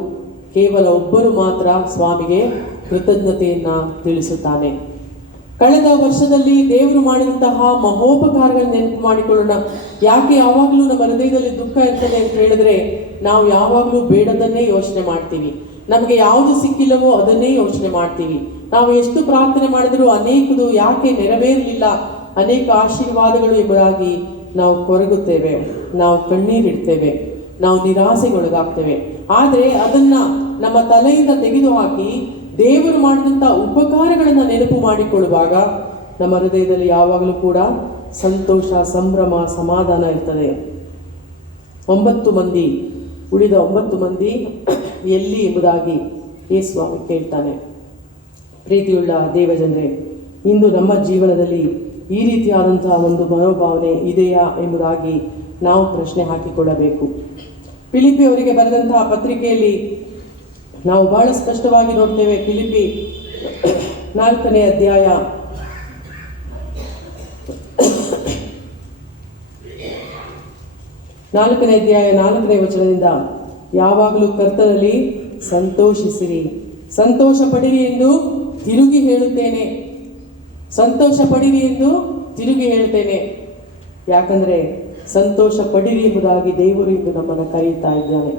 ಕೇವಲ ಒಬ್ಬರು ಮಾತ್ರ ಸ್ವಾಮಿಗೆ ಕೃತಜ್ಞತೆಯನ್ನು ತಿಳಿಸುತ್ತಾನೆ. ಕಳೆದ ವರ್ಷದಲ್ಲಿ ದೇವರು ಮಾಡಿದಂತಹ ಮಹೋಪಕಾರಗಳನ್ನು ನೆನಪು ಮಾಡಿಕೊಳ್ಳೋಣ. ಯಾಕೆ ಯಾವಾಗಲೂ ನಮ್ಮ ಹೃದಯದಲ್ಲಿ ದುಃಖ ಇರ್ತದೆ ಅಂತ ಹೇಳಿದ್ರೆ, ನಾವು ಯಾವಾಗಲೂ ಬೇಡದನ್ನೇ ಯೋಚನೆ ಮಾಡ್ತೀವಿ. ನಮಗೆ ಯಾವುದು ಸಿಕ್ಕಿಲ್ಲವೋ ಅದನ್ನೇ ಯೋಚನೆ ಮಾಡ್ತೀವಿ. ನಾವು ಎಷ್ಟು ಪ್ರಾರ್ಥನೆ ಮಾಡಿದರೂ ಅನೇಕದು ಯಾಕೆ ನೆರವೇರಲಿಲ್ಲ, ಅನೇಕ ಆಶೀರ್ವಾದಗಳು ಎಂಬುದಾಗಿ ನಾವು ಕೊರಗುತ್ತೇವೆ, ನಾವು ಕಣ್ಣೀರಿಡ್ತೇವೆ, ನಾವು ನಿರಾಸೆಗೊಳಗಾಗ್ತೇವೆ. ಆದರೆ ಅದನ್ನ ನಮ್ಮ ತಲೆಯಿಂದ ತೆಗೆದುಹಾಕಿ ದೇವರು ಮಾಡಿದಂಥ ಉಪಕಾರಗಳನ್ನು ನೆನಪು ಮಾಡಿಕೊಳ್ಳುವಾಗ ನಮ್ಮ ಹೃದಯದಲ್ಲಿ ಯಾವಾಗಲೂ ಕೂಡ ಸಂತೋಷ, ಸಂಭ್ರಮ, ಸಮಾಧಾನ ಇರ್ತದೆ. 9 ಮಂದಿ ಉಳಿದ 9 ಮಂದಿ ಎಲ್ಲಿ ಎಂಬುದಾಗಿ ಯೇಸು ಸ್ವಾಮಿ ಕೇಳ್ತಾನೆ. ಪ್ರೀತಿಯುಳ್ಳ ದೇವಜನರೇ, ಇಂದು ನಮ್ಮ ಜೀವನದಲ್ಲಿ ಈ ರೀತಿಯಾದಂತಹ ಒಂದು ಮನೋಭಾವನೆ ಇದೆಯಾ ಎಂಬುದಾಗಿ ನಾವು ಪ್ರಶ್ನೆ ಹಾಕಿಕೊಳ್ಳಬೇಕು. ಫಿಲಿಪ್ಪಿ ಅವರಿಗೆ ಬರೆದಂತಹ ಪತ್ರಿಕೆಯಲ್ಲಿ ನಾವು ಬಹಳ ಸ್ಪಷ್ಟವಾಗಿ ನೋಡ್ತೇವೆ. ಫಿಲಿಪ್ಪಿ 4ನೇ ಅಧ್ಯಾಯ 4ನೇ ವಚನದಿಂದ, ಯಾವಾಗಲೂ ಕರ್ತನಲ್ಲಿ ಸಂತೋಷಿಸಿರಿ, ಸಂತೋಷ ಪಡಿರಿ ಎಂದು ತಿರುಗಿ ಹೇಳುತ್ತೇನೆ. ಸಂತೋಷ ಪಡಿರಿ ಎಂದು ತಿರುಗಿ ಹೇಳ್ತೇನೆ. ಯಾಕಂದರೆ ಸಂತೋಷ ಪಡಿರಿ ಎಂಬುದಾಗಿ ದೇವರು ಇಂದು ನಮ್ಮನ್ನು ಕರೆಯುತ್ತಾ ಇದ್ದಾನೆ.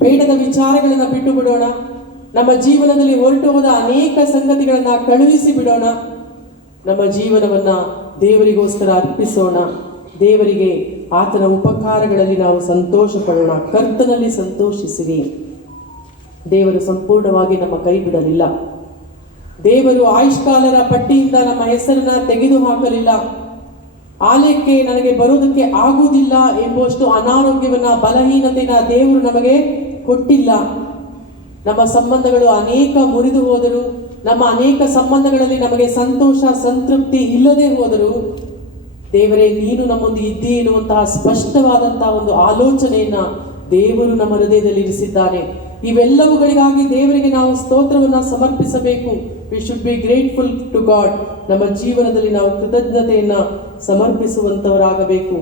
ಬೇಡದ ವಿಚಾರಗಳನ್ನು ಬಿಟ್ಟು ಬಿಡೋಣ. ನಮ್ಮ ಜೀವನದಲ್ಲಿ ಹೊರಟು ಹೋದ ಅನೇಕ ಸಂಗತಿಗಳನ್ನು ಕಳುಹಿಸಿ ಬಿಡೋಣ. ನಮ್ಮ ಜೀವನವನ್ನು ದೇವರಿಗೋಸ್ಕರ ಅರ್ಪಿಸೋಣ. ದೇವರಿಗೆ ಆತನ ಉಪಕಾರಗಳಲ್ಲಿ ನಾವು ಸಂತೋಷ ಪಡೋಣ. ಕರ್ತನಲ್ಲಿ ಸಂತೋಷಿಸಿರಿ. ದೇವರು ಸಂಪೂರ್ಣವಾಗಿ ನಮ್ಮ ಕೈ ಬಿಡಲಿಲ್ಲ. ದೇವರು ಆಯುಷ್ಕಾಲರ ಪಟ್ಟಿಯಿಂದ ನಮ್ಮ ಹೆಸರನ್ನ ತೆಗೆದು ಹಾಕಲಿಲ್ಲ. ಆಲಯಕ್ಕೆ ನನಗೆ ಬರೋದಕ್ಕೆ ಆಗುವುದಿಲ್ಲ ಎಂಬುವಷ್ಟು ಅನಾರೋಗ್ಯವನ್ನ, ಬಲಹೀನತೆನ ದೇವರು ನಮಗೆ ಕೊಟ್ಟಿಲ್ಲ. ನಮ್ಮ ಸಂಬಂಧಗಳು ಅನೇಕ ಮುರಿದು ಹೋದರು, ನಮ್ಮ ಅನೇಕ ಸಂಬಂಧಗಳಲ್ಲಿ ನಮಗೆ ಸಂತೋಷ, ಸಂತೃಪ್ತಿ ಇಲ್ಲದೆ ಹೋದರು. ದೇವರೇ, ನೀನು ನಮ್ಮೊಂದು ಇದ್ದೀ ಎನ್ನುವಂತಹ ಸ್ಪಷ್ಟವಾದಂತಹ ಒಂದು ಆಲೋಚನೆಯನ್ನ ದೇವರು ನಮ್ಮ ಹೃದಯದಲ್ಲಿ ಇರಿಸಿದ್ದಾನೆ. ಇವೆಲ್ಲವುಗಳಿಗಾಗಿ ದೇವರಿಗೆ ನಾವು ಸ್ತೋತ್ರವನ್ನು ಸಮರ್ಪಿಸಬೇಕು. We should be grateful to God. ನಮ್ಮ ಜೀವನದಲ್ಲಿ ನಾವು ಕೃತಜ್ಞತೆಯನ್ನು ಸಮರ್ಪಿಸುವಂಥವರಾಗಬೇಕು.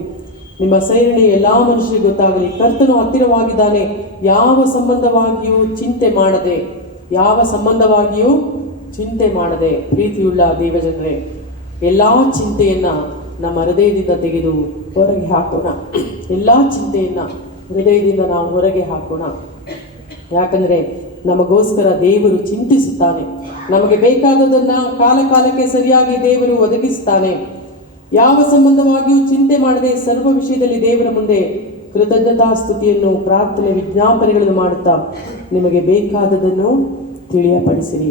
ನಿಮ್ಮ ಸೈರಣಿ ಎಲ್ಲ ಮನುಷ್ಯರಿಗೆ ಗೊತ್ತಾಗಲಿ, ಕರ್ತನು ಹತ್ತಿರವಾಗಿದ್ದಾನೆ. ಯಾವ ಸಂಬಂಧವಾಗಿಯೂ ಚಿಂತೆ ಮಾಡದೆ, ಯಾವ ಸಂಬಂಧವಾಗಿಯೂ ಚಿಂತೆ ಮಾಡದೆ. ಪ್ರೀತಿಯುಳ್ಳ ದೇವಜನರೇ, ಎಲ್ಲ ಚಿಂತೆಯನ್ನು ನಮ್ಮ ಹೃದಯದಿಂದ ತೆಗೆದು ಹೊರಗೆ ಹಾಕೋಣ. ಎಲ್ಲ ಚಿಂತೆಯನ್ನು ಹೃದಯದಿಂದ ನಾವು ಹೊರಗೆ ಹಾಕೋಣ. ಯಾಕಂದರೆ ನಮಗೋಸ್ಕರ ದೇವರು ಚಿಂತಿಸುತ್ತಾನೆ. ನಮಗೆ ಬೇಕಾದದನ್ನು ಕಾಲಕ್ಕೆ ಸರಿಯಾಗಿ ದೇವರು ಒದಗಿಸುತ್ತಾನೆ. ಯಾವ ಸಂಬಂಧವಾಗಿಯೂ ಚಿಂತೆ ಮಾಡದೆ ಸರ್ವ ವಿಷಯದಲ್ಲಿ ದೇವರ ಮುಂದೆ ಕೃತಜ್ಞತಾ ಸ್ತುತಿಯನ್ನು, ಪ್ರಾರ್ಥನೆ, ವಿಜ್ಞಾಪನೆಗಳನ್ನು ಮಾಡುತ್ತಾ ನಿಮಗೆ ಬೇಕಾದದನ್ನು ತಿಳಿಯಪಡಿಸಿರಿ.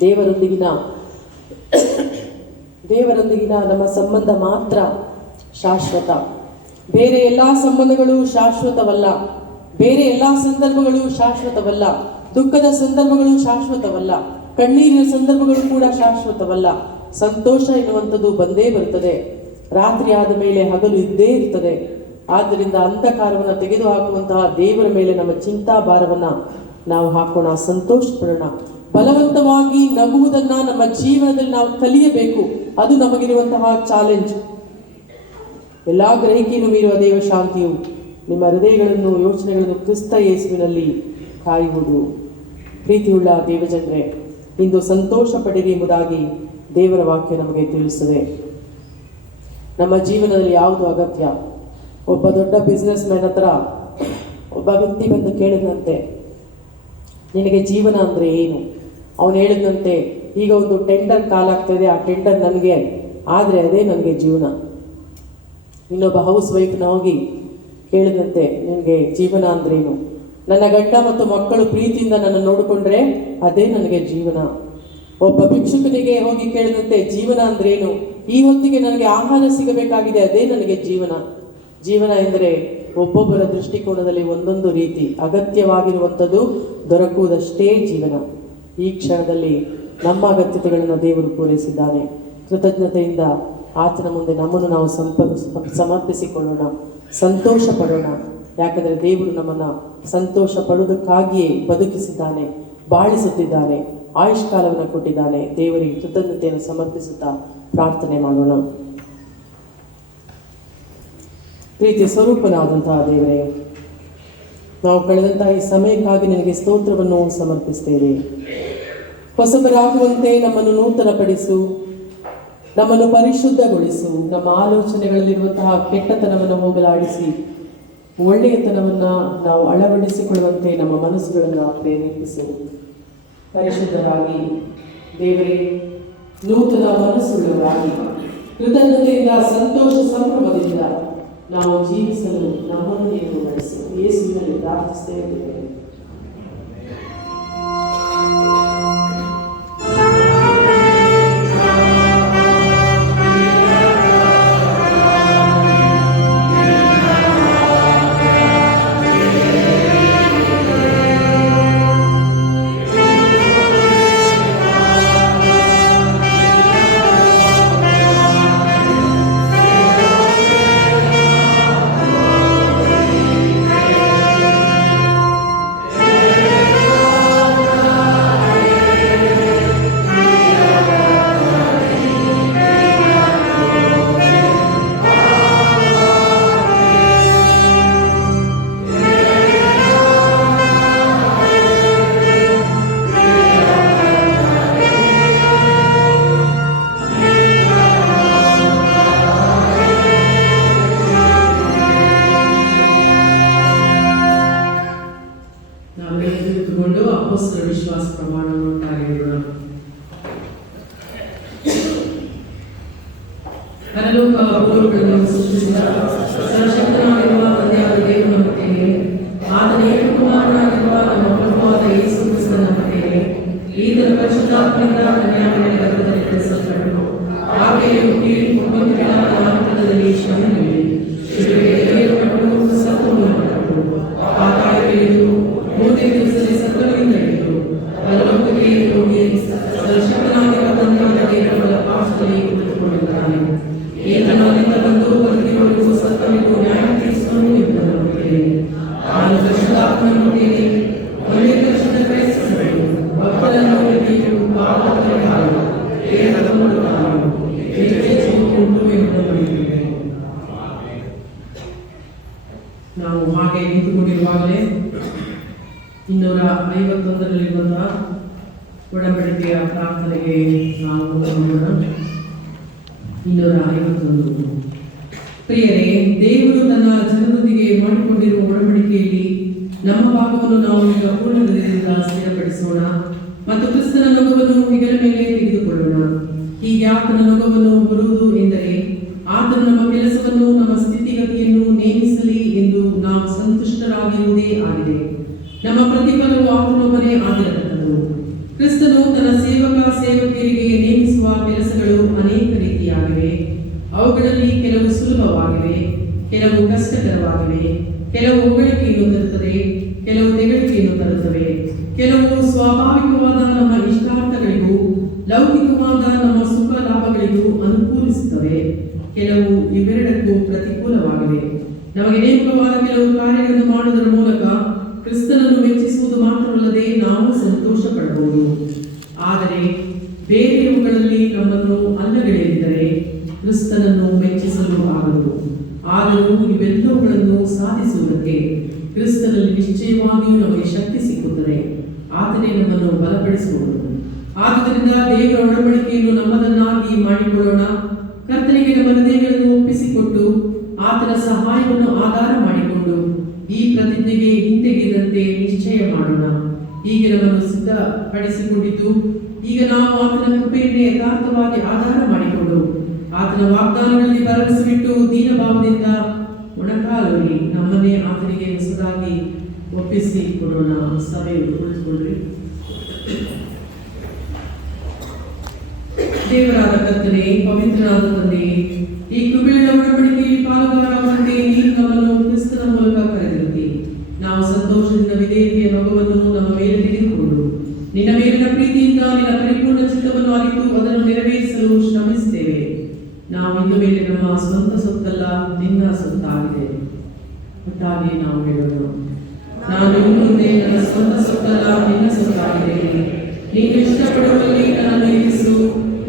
ದೇವರೊಂದಿಗಿನ ನಮ್ಮ ಸಂಬಂಧ ಮಾತ್ರ ಶಾಶ್ವತ. ಬೇರೆ ಎಲ್ಲ ಸಂಬಂಧಗಳು ಶಾಶ್ವತವಲ್ಲ, ಬೇರೆ ಎಲ್ಲ ಸಂದರ್ಭಗಳು ಶಾಶ್ವತವಲ್ಲ, ದುಃಖದ ಸಂದರ್ಭಗಳು ಶಾಶ್ವತವಲ್ಲ, ಕಣ್ಣೀರಿನ ಸಂದರ್ಭಗಳು ಕೂಡ ಶಾಶ್ವತವಲ್ಲ. ಸಂತೋಷ ಎನ್ನುವಂಥದ್ದು ಬಂದೇ ಬರುತ್ತದೆ. ರಾತ್ರಿ ಆದ ಮೇಲೆ ಹಗಲು ಇದ್ದೇ ಇರ್ತದೆ. ಆದ್ದರಿಂದ ಅಂಧಕಾರವನ್ನು ತೆಗೆದುಹಾಕುವಂತಹ ದೇವರ ಮೇಲೆ ನಮ್ಮ ಚಿಂತಾಭಾರವನ್ನು ನಾವು ಹಾಕೋಣ, ಸಂತೋಷ ಪಡೋಣ. ಬಲವಂತವಾಗಿ ನಗುವುದನ್ನು ನಮ್ಮ ಜೀವನದಲ್ಲಿ ನಾವು ಕಲಿಯಬೇಕು. ಅದು ನಮಗಿರುವಂತಹ ಚಾಲೆಂಜ್. ಎಲ್ಲ ಗ್ರಹಿಕೆಯನ್ನು ಮೀರುವ ದೇವ ಶಾಂತಿಯು ನಿಮ್ಮ ಹೃದಯಗಳನ್ನು, ಯೋಚನೆಗಳನ್ನು ಕ್ರಿಸ್ತ ಯೇಸುವಿನಲ್ಲಿ ಕಾಯುವುದು. ಪ್ರೀತಿಯುಳ್ಳ ದೇವಜನರೇ, ಇಂದು ಸಂತೋಷ ಪಡಿರಿ ಎಂಬುದಾಗಿ ದೇವರ ವಾಕ್ಯ ನಮಗೆ ತಿಳಿಸುತ್ತದೆ. ನಮ್ಮ ಜೀವನದಲ್ಲಿ ಯಾವುದು ಅಗತ್ಯ? ಒಬ್ಬ ದೊಡ್ಡ ಬಿಸ್ನೆಸ್ ಮ್ಯಾನ್ ಹತ್ರ ಒಬ್ಬ ವ್ಯಕ್ತಿ ಬಂದು ಕೇಳಿದಂತೆ, ನಿನಗೆ ಜೀವನ ಅಂದರೆ ಏನು? ಅವನು ಹೇಳಿದಂತೆ, ಈಗ ಒಂದು ಟೆಂಡರ್ ಕಾಲಾಗ್ತಾಯಿದೆ, ಆ ಟೆಂಡರ್ ನನಗೆ ಆದರೆ ಅದೇ ನನಗೆ ಜೀವನ. ಇನ್ನೊಬ್ಬ ಹೌಸ್ ವೈಫ್ನ ಹೋಗಿ ಕೇಳಿದಂತೆ, ನಿನಗೆ ಜೀವನ ಅಂದ್ರೇನು? ನನ್ನ ಗಂಡ ಮತ್ತು ಮಕ್ಕಳು ಪ್ರೀತಿಯಿಂದ ನನ್ನ ನೋಡಿಕೊಂಡ್ರೆ ಅದೇ ನನಗೆ ಜೀವನ. ಒಬ್ಬ ಭಿಕ್ಷುಕನಿಗೆ ಹೋಗಿ ಕೇಳಿದಂತೆ, ಜೀವನ ಅಂದ್ರೇನು? ಈ ಹೊತ್ತಿಗೆ ನನಗೆ ಆಹಾರ ಸಿಗಬೇಕಾಗಿದೆ, ಅದೇ ನನಗೆ ಜೀವನ. ಜೀವನ ಎಂದರೆ ಒಬ್ಬೊಬ್ಬರ ದೃಷ್ಟಿಕೋನದಲ್ಲಿ ಒಂದೊಂದು ರೀತಿ. ಅಗತ್ಯವಾಗಿರುವಂಥದ್ದು ದೊರಕುವುದಷ್ಟೇ ಜೀವನ. ಈ ಕ್ಷಣದಲ್ಲಿ ನಮ್ಮ ಅಗತ್ಯತೆಗಳನ್ನು ದೇವರು ಪೂರೈಸಿದ್ದಾನೆ. ಕೃತಜ್ಞತೆಯಿಂದ ಆತನ ಮುಂದೆ ನಮ್ಮನ್ನು ನಾವು ಸಮರ್ಪಿಸಿಕೊಳ್ಳೋಣ, ಸಂತೋಷ ಪಡೋಣ. ಯಾಕಂದರೆ ದೇವರು ನಮ್ಮನ್ನು ಸಂತೋಷ ಪಡುವುದಕ್ಕಾಗಿಯೇ ಬದುಕಿಸಿದ್ದಾನೆ, ಬಾಳಿಸುತ್ತಿದ್ದಾನೆ, ಆಯುಷ್ಕಾಲವನ್ನು ಕೊಟ್ಟಿದ್ದಾನೆ. ದೇವರಿಗೆ ಕೃತಜ್ಞತೆಯನ್ನು ಸಮರ್ಪಿಸುತ್ತಾ ಪ್ರಾರ್ಥನೆ ಮಾಡೋಣ. ಪ್ರೀತಿ ಸ್ವರೂಪನಾದಂತಹ ದೇವರೇ, ನಾವು ಕಳೆದಂತಹ ಈ ಸಮಯಕ್ಕಾಗಿ ನಿನಗೆ ಸ್ತೋತ್ರವನ್ನು ಸಮರ್ಪಿಸ್ತೇವೆ. ಹೊಸಬರಾಗುವಂತೆ ನಮ್ಮನ್ನು ನೂತನಪಡಿಸು, ನಮ್ಮನ್ನು ಪರಿಶುದ್ಧಗೊಳಿಸು. ನಮ್ಮ ಆಲೋಚನೆಗಳಲ್ಲಿರುವಂತಹ ಕೆಟ್ಟತನವನ್ನು ಹೋಗಲಾಡಿಸಿ ಒಳ್ಳೆಯತನವನ್ನು ನಾವು ಅಳವಡಿಸಿಕೊಳ್ಳುವಂತೆ ನಮ್ಮ ಮನಸ್ಸುಗಳನ್ನು ಪ್ರೇರೇಪಿಸು. ಪರಿಶುದ್ಧರಾಗಿ ದೇವರೇ, ನೂತನ ಮನಸ್ಸುಳ್ಳವರಾಗಿ ಕೃತಜ್ಞತೆಯಿಂದ, ಸಂತೋಷ ಸಂಭ್ರಮದಿಂದ ನಾವು ಜೀವಿಸಲು ನಮ್ಮನ್ನು ನೀವು ನಡೆಸು. ಯೇಸುವಿನಲ್ಲಿ ಪ್ರಾರ್ಥಿಸ್ತೇವೆ. ಅಪೊಸ್ತಲರ ವಿಶ್ವಾಸ ಪ್ರಮಾಣವನ್ನು ಕಾರ್ಯಗಳು ಪರಲೋಕ ಭೂಲೋಕಗಳನ್ನು ಸೃಷ್ಟಿಸಿದ ಸರ್ವಶಕ್ತನಾಗಿರುವ ತಂದೆಯಾದ ದೇವರನ್ನು ನಂಬುತ್ತೇನೆ. ಆತನ ಏಕಕುಮಾರನಾಗಿರುವ ನಮ್ಮ ಪ್ರಭುವಾದ ಯೇಸು ಕ್ರಿಸ್ತನ ನಂಬುತ್ತೇನೆ. ಈತನ ಪರಿಶುದ್ಧಾತ್ಮನಿಂದ ಕನ್ಯಾಮರಿಯ ಗರ್ಭದಲ್ಲಿ ಧರಿಸಲ್ಪಟ್ಟನು. ಆಕೆಯ ಹುಟ್ಟಿ ಒಂಬತ್ತು ದಿನದಲ್ಲಿ ಶ್ರಮದಲ್ಲಿ ಶಿಲುಬೆಗೇರಲ್ಪಟ್ಟು ಸತ್ತುಹೋಗಲ್ಪಟ್ಟನು. ಪಾತಾಳಕ್ಕಿಳಿದು ಮೂರನೇ ದಿವಸದಲ್ಲಿ ಸತ್ತವರಿಂದ ಎದ್ದು ಪರಲೋಕಕ್ಕೆ ಹೋಗಿ ಸರ್ವಶಕ್ತನಾಗಿರುವ ತಂದೆಯಾದ ದೇವರ ಪಾರ್ಶ್ವದಲ್ಲಿ ಕುಳಿತುಕೊಂಡಿದ್ದಾನೆ. ಈತನಿಂದ ಬಂದು ಬದುಕಿನವರಿಗೂ ಸತ್ತವರಿಗೂ ನ್ಯಾಯ ತೀರಿಸುವನು ಎಂದು ನಂಬುತ್ತೇನೆ. ನಾನು ಪರಿಶುದ್ಧಾತ್ಮನನ್ನು ನಂಬುತ್ತೇನೆ. ಒಂದೇ ದರ್ಶನ ಕ್ರೈಸ್ತರು ಭಕ್ತರನ್ನು ಬಿಟ್ಟು ಪಾಪಪರಿಹಾರ ದೇಹದ ಮೂಲಕ ನಿತ್ಯ ಜೀವ ಉಂಟು ಎಂದು ನಂಬುತ್ತೇನೆ. ನಾವು ಹಾಗೆ ನಿಂತುಕೊಂಡಿರುವಾಗಲೇ 251ರಲ್ಲಿರುವಂತಹ ಒಡಂಬಡಿಕೆಯ ಪ್ರಾರ್ಥನೆಗೆ ನಾವು ಹೋಗೋಣ. 251. ಪ್ರಿಯರೇ, ದೇವರು ತನ್ನ ಜನರೊಂದಿಗೆ ಮಾಡಿಕೊಂಡಿರುವ ಒಡಂಬಡಿಕೆಯಲ್ಲಿ ನಮ್ಮ ಭಾಗವನ್ನು ನಾವು ಈಗ ಪೂರ್ಣ ಹೃದಯದಿಂದ ಸ್ಥಿರಪಡಿಸೋಣ ಮತ್ತು ಕ್ರಿಸ್ತನ ನೊಗವನ್ನು ಹೆಗಲ ಮೇಲೆ ತೆಗೆದುಕೊಳ್ಳೋಣ. ಹೀಗೆ ಆತನ ನೊಗವನ್ನು ಬರುವುದು ಎಂದರೆ ಆತನು ನಮ್ಮ ಕೆಲಸವನ್ನು, ನಮ್ಮ ಸ್ಥಿತಿಗತಿಯನ್ನು ನೇಮಿಸಲಿ ಎಂದು ನಾವು ಸಂತುಷ್ಟರಾಗಿರುವುದೇ ಆಗಿದೆ. ನಮ್ಮ ಪ್ರತಿಫಲವು ಆತನೊಬ್ಬನೇ ಆಗಿರತಕ್ಕದ್ದು. ಕ್ರಿಸ್ತನು ತನ್ನ ಸೇವಕ ಲೌಕಿಕವಾದ ನಮ್ಮ ಸುಖ ಲಾಭಗಳಿಗೂ ಅನುಕೂಲಿಸುತ್ತವೆ, ಕೆಲವು ಇವೆರಡಕ್ಕೂ ಪ್ರತಿಕೂಲವಾಗಿವೆ. ನಮಗೆ ನೇಮಕವಾದ ಕೆಲವು ಕಾರ್ಯಗಳನ್ನು ಮಾಡುವುದರ ಮೂಲಕ ಕ್ರಿಸ್ತನನ್ನು ಮೆಚ್ಚಿಸುವುದು ಮಾತ್ರವಲ್ಲದೆ ನಾವು ಸಂತೋಷ ಪಡಬಹುದು. ಆದರೆ ಬೇರೆಯವುಗಳಲ್ಲಿ ನಮ್ಮನ್ನು ಅಲ್ಲಗಳೆದಿದ್ದರೆ ಕ್ರಿಸ್ತನನ್ನು ಮೆಚ್ಚಿಸಲು ಆಗದು. ಆದರೂ ಇವೆಲ್ಲವುಗಳನ್ನು ಸಾಧಿಸುವುದಕ್ಕೆ ಕ್ರಿಸ್ತನಲ್ಲಿ ನಿಶ್ಚಯವಾಗಿಯೂ ನಮಗೆ ಶಕ್ತಿ ಸಿಕ್ಕುತ್ತದೆ. ಆತನೇ ನಮ್ಮನ್ನು ಬಲಪಡಿಸುವುದು. ಆದುದರಿಂದ ದೇವರ ಒಡಂಬಡಿಕೆಯನ್ನು ನಮ್ಮದನ್ನಾಗಿ ಮಾಡಿಕೊಳ್ಳೋಣ. ಕರ್ತನಿಗೆ ನಮ್ಮ ಹೃದಯಗಳನ್ನು ಒಪ್ಪಿಸಿಕೊಟ್ಟು ಆತನ ಸಹಾಯವನ್ನು ಆಧಾರ ಮಾಡಿಕೊಂಡು ಈ ಪ್ರತಿಜ್ಞೆಗೆ ಹಿಂತೆಗೆದಂತೆ ನಿಶ್ಚಯ ಮಾಡೋಣ. ಹೀಗೆ ನಮ್ಮನ್ನು ಸಿದ್ಧಪಡಿಸಿಕೊಂಡಿದ್ದು ಈಗ ನಾವು ಆತನ ಕೃಪೆಯನ್ನೇ ಯಥಾರ್ಥವಾಗಿ ಆಧಾರ ಮಾಡಿಕೊಂಡು ಆತನ ವಾಗ್ದಾನಗಳಲ್ಲಿ ಭರವಸೆವಿಟ್ಟು ದೀನಭಾವದಿಂದ ಮೊಣಕಾಲಲ್ಲಿ ನಮ್ಮನ್ನೇ ಆತನಿಗೆ ಹೊಸದಾಗಿ ಒಪ್ಪಿಸಿ ಕೊಡೋಣ. ಸಭೆಯು ಕುಳಿತುಕೊಳ್ಳ್ರಿ. ದೇವರಾದ ಕರ್ತನೇ, ಪವಿತ್ರನಾದ ತಂದೆ, ಈ ಕೃಪೆಯುಳ್ಳ ಒಡಂಬಡಿಕೆಯಲ್ಲಿ ಪಾಲುಗಾರರಾಗುವಂತೆ ನೀನು ನಮ್ಮನ್ನು ಕ್ರಿಸ್ತನ ಮೂಲಕ ಕರೆದಿರುತ್ತಿ. ನಾವು ಸಂತೋಷದಿಂದ ವಿಧೇಯತೆಯ ನೊಗವನ್ನು ನಮ್ಮ ಮೇಲೆ ತೆಗೆದುಕೊಂಡು ನಿನ್ನ ಮೇಲಿನ ಪ್ರೀತಿಯಿಂದ ನಿನ್ನ ಪರಿಪೂರ್ಣ ಚಿತ್ತವನ್ನು ಅರಿತು ಅದನ್ನು ನೆರವೇರಿಸಲು ಶ್ರಮಿಸುತ್ತೇವೆ. ನಾವು ಇನ್ನು ಮೇಲೆ ನಮ್ಮ ಸ್ವಂತ ಸೊತ್ತಲ್ಲ, ನಿನ್ನ ಸೊತ್ತಾಗಿದೆ. ಒಟ್ಟಾಗಿ ನಾವು ಹೇಳೋಣ: ನಾನು ಇನ್ನು ಮುಂದೆ ನನ್ನ ಸ್ವಂತ ಸೊತ್ತಲ್ಲ, ನಿನ್ನ ಸೊತ್ತಾಗಿದೆ. ನೀನು ಇಷ್ಟಪಡುವಲ್ಲಿ ನನ್ನನ್ನು ಇರಿಸು,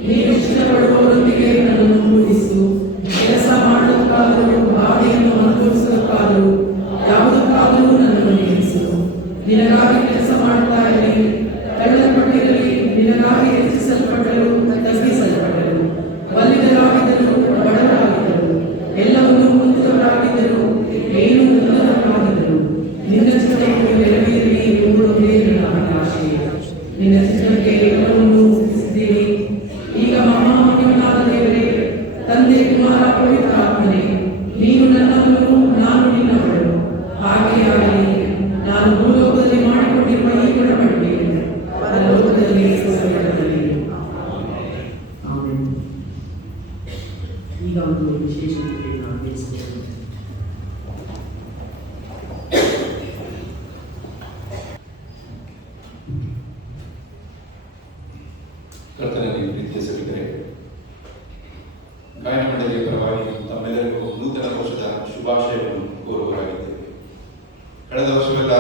ನೀನು ಇಷ್ಟಪಡುವವರೊಂದಿಗೆ ನನ್ನನ್ನು ಕೂಡಿಸು. ಕೆಲಸ ಮಾಡುವುದಕ್ಕಾದರೂ ಬಾಧೆಯನ್ನು ಅನುಭವಿಸುವುದಕ್ಕಾದರೂ ಯಾವುದಕ್ಕಾದರೂ ನನ್ನನ್ನು ನೇಮಿಸು. ನಿನಗಾಗಿ ಕೆಲಸ ಮಾಡ್ತಾ ಇರಲಿ, ತಳ್ಳಲ್ಪಟ್ಟಿರಲಿ, ನಿನಗಾಗಿ ಹೆಚ್ಚಿಸಲ್ಪಟ್ಟರು, ತಗ್ಗಿಸಲ್ಪಟ್ಟರು, ಬಲ್ಲಿದರಾಗಿದ್ದರು, ಬಡವರಾಗಿದ್ದರು, ಎಲ್ಲವನ್ನೂ ಹೊಂದಿದವರಾಗಿದ್ದರು, ಏನೂ ಇಲ್ಲದವರಾಗಿದ್ದರು. ನಿನ್ನ ಚಿತ್ತವು ನೆರವೇರಲಿ ಎಂಬುದೇ ನನ್ನ ಅಭಿಲಾಷೆ. ನಿನ್ನ ಚಿತ್ತಕ್ಕೆ ಎಲ್ಲವನ್ನೂ ಒಪ್ಪಿಸಿದ್ದೇನೆ. ಈಗ ಮಹಾಮಹಿಮನಾದ ದೇವರೇ, ತಂದೆ, ಕುಮಾರ, ಪವಿತ್ರ ಆತ್ಮನೇ, ನೀನು ನನ್ನವನು, ನಾನು ನಿನ್ನವಳು. ಹಾಗೆಯೇ ಆಗಲಿ. ನಾನು ಭೂಲೋಕದಲ್ಲಿ ಮಾಡಿಕೊಂಡಿರುವ ಈ ಒಡಂಬಡಿಕೆಯನ್ನು ಪರಲೋಕದಲ್ಲಿ ಸ್ವರ್ಗದಲ್ಲಿ. ಆಮೆನ್. ಈಗ ಒಂದು ವಿಶೇಷ ಕೃಪೆಯನ್ನು ಅನ್ವಯಿಸುತ್ತೇನೆ. ಕರ್ತನಲ್ಲಿ ಪ್ರೀತಿಯ ಸಭಿಕರೇ, ಗಾಯನ ಮಂಡಳಿಯ ಪರವಾಗಿ ತಮ್ಮೆಲ್ಲರಿಗೂ ನೂತನ ವರ್ಷದ ಶುಭಾಶಯವನ್ನು ಕೋರುವರಾಗಿದ್ದೇವೆ. ಕಳೆದ ವರ್ಷವೆಲ್ಲ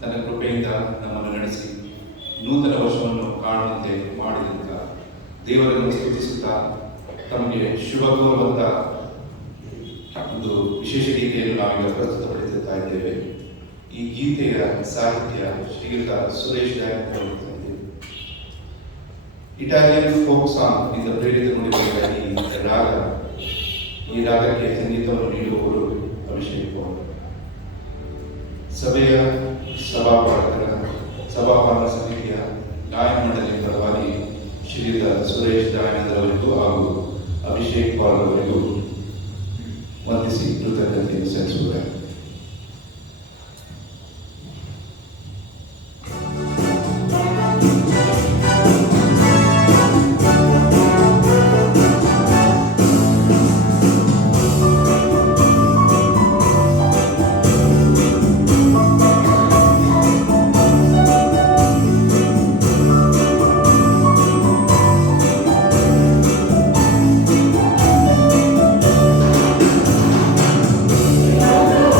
ತನ್ನ ಕೃಪೆಯಿಂದ ನಮ್ಮನ್ನು ನಡೆಸಿ ನೂತನ ವರ್ಷವನ್ನು ಕಾಣುವಂತೆ ಮಾಡಿದಂತ ದೇವರನ್ನು ಸ್ತುತಿಸುತ್ತಾ ತಮಗೆ ಶುಭ ಕೋರುವಂತ ಒಂದು ವಿಶೇಷ ಗೀತೆಯನ್ನು ನಾವೀಗ ಪ್ರಸ್ತುತಪಡಿಸುತ್ತಾ ಇದ್ದೇವೆ. ಈ ಗೀತೆಯ ಸಾಹಿತ್ಯ ಶ್ರೀಯುತ ಸುರೇಶ್ ದಾಯಕರು. ಇಟಾಲಿಯನ್ ಫೋಕ್ ಸಾಂಗ್ ಇಂದ ಪ್ರೇರಿತ ನುಡಿಗಳಾಗಿ ರಾಗ, ಈ ರಾಗಕ್ಕೆ ಸಂಗೀತವನ್ನು ನೀಡುವವರು ಅಭಿಷೇಕ್ ಪೌಲ್. ಸಭೆಯ ಸಭಾಪಾಲನ ಸಮಿತಿಯ ಗಾಯನ ಮಂಡಳಿಯ ಪರವಾಗಿ ಶ್ರೀಯುತ ಸುರೇಶ್ ದಾಯನದವರಿಗೂ ಹಾಗೂ ಅಭಿಷೇಕ್ ಪೌಲ್ ಅವರಿಗೂ ವಂದಿಸಿ ಕೃತಜ್ಞತೆಯನ್ನು ಸಲ್ಲಿಸುತ್ತಾರೆ. Oh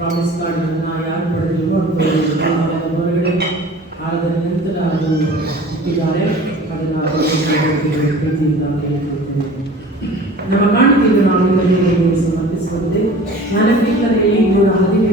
ಪ್ರಾಮಿಸ್ ಕಾರ್ಡನ್ನು ಯಾರು ಪಡೆದಿಲ್ವೋ ಅವ್ರು ಹೊರಗಡೆ ಆದ ನಂತರ ಅದನ್ನು ಇಟ್ಟಿದ್ದಾರೆ. ಅದನ್ನು ಪ್ರೀತಿಯಿಂದ ಕೇಳಿಕೊಳ್ತೇನೆ. ನಮ್ಮ ಕಾಣಿಕೆಯನ್ನು ನಾವು ನಿಮ್ಮಲ್ಲಿ ಸಮರ್ಪಿಸುವಂತೆ ನನ್ನ ಕೀರ್ತನೆ 117ನೇ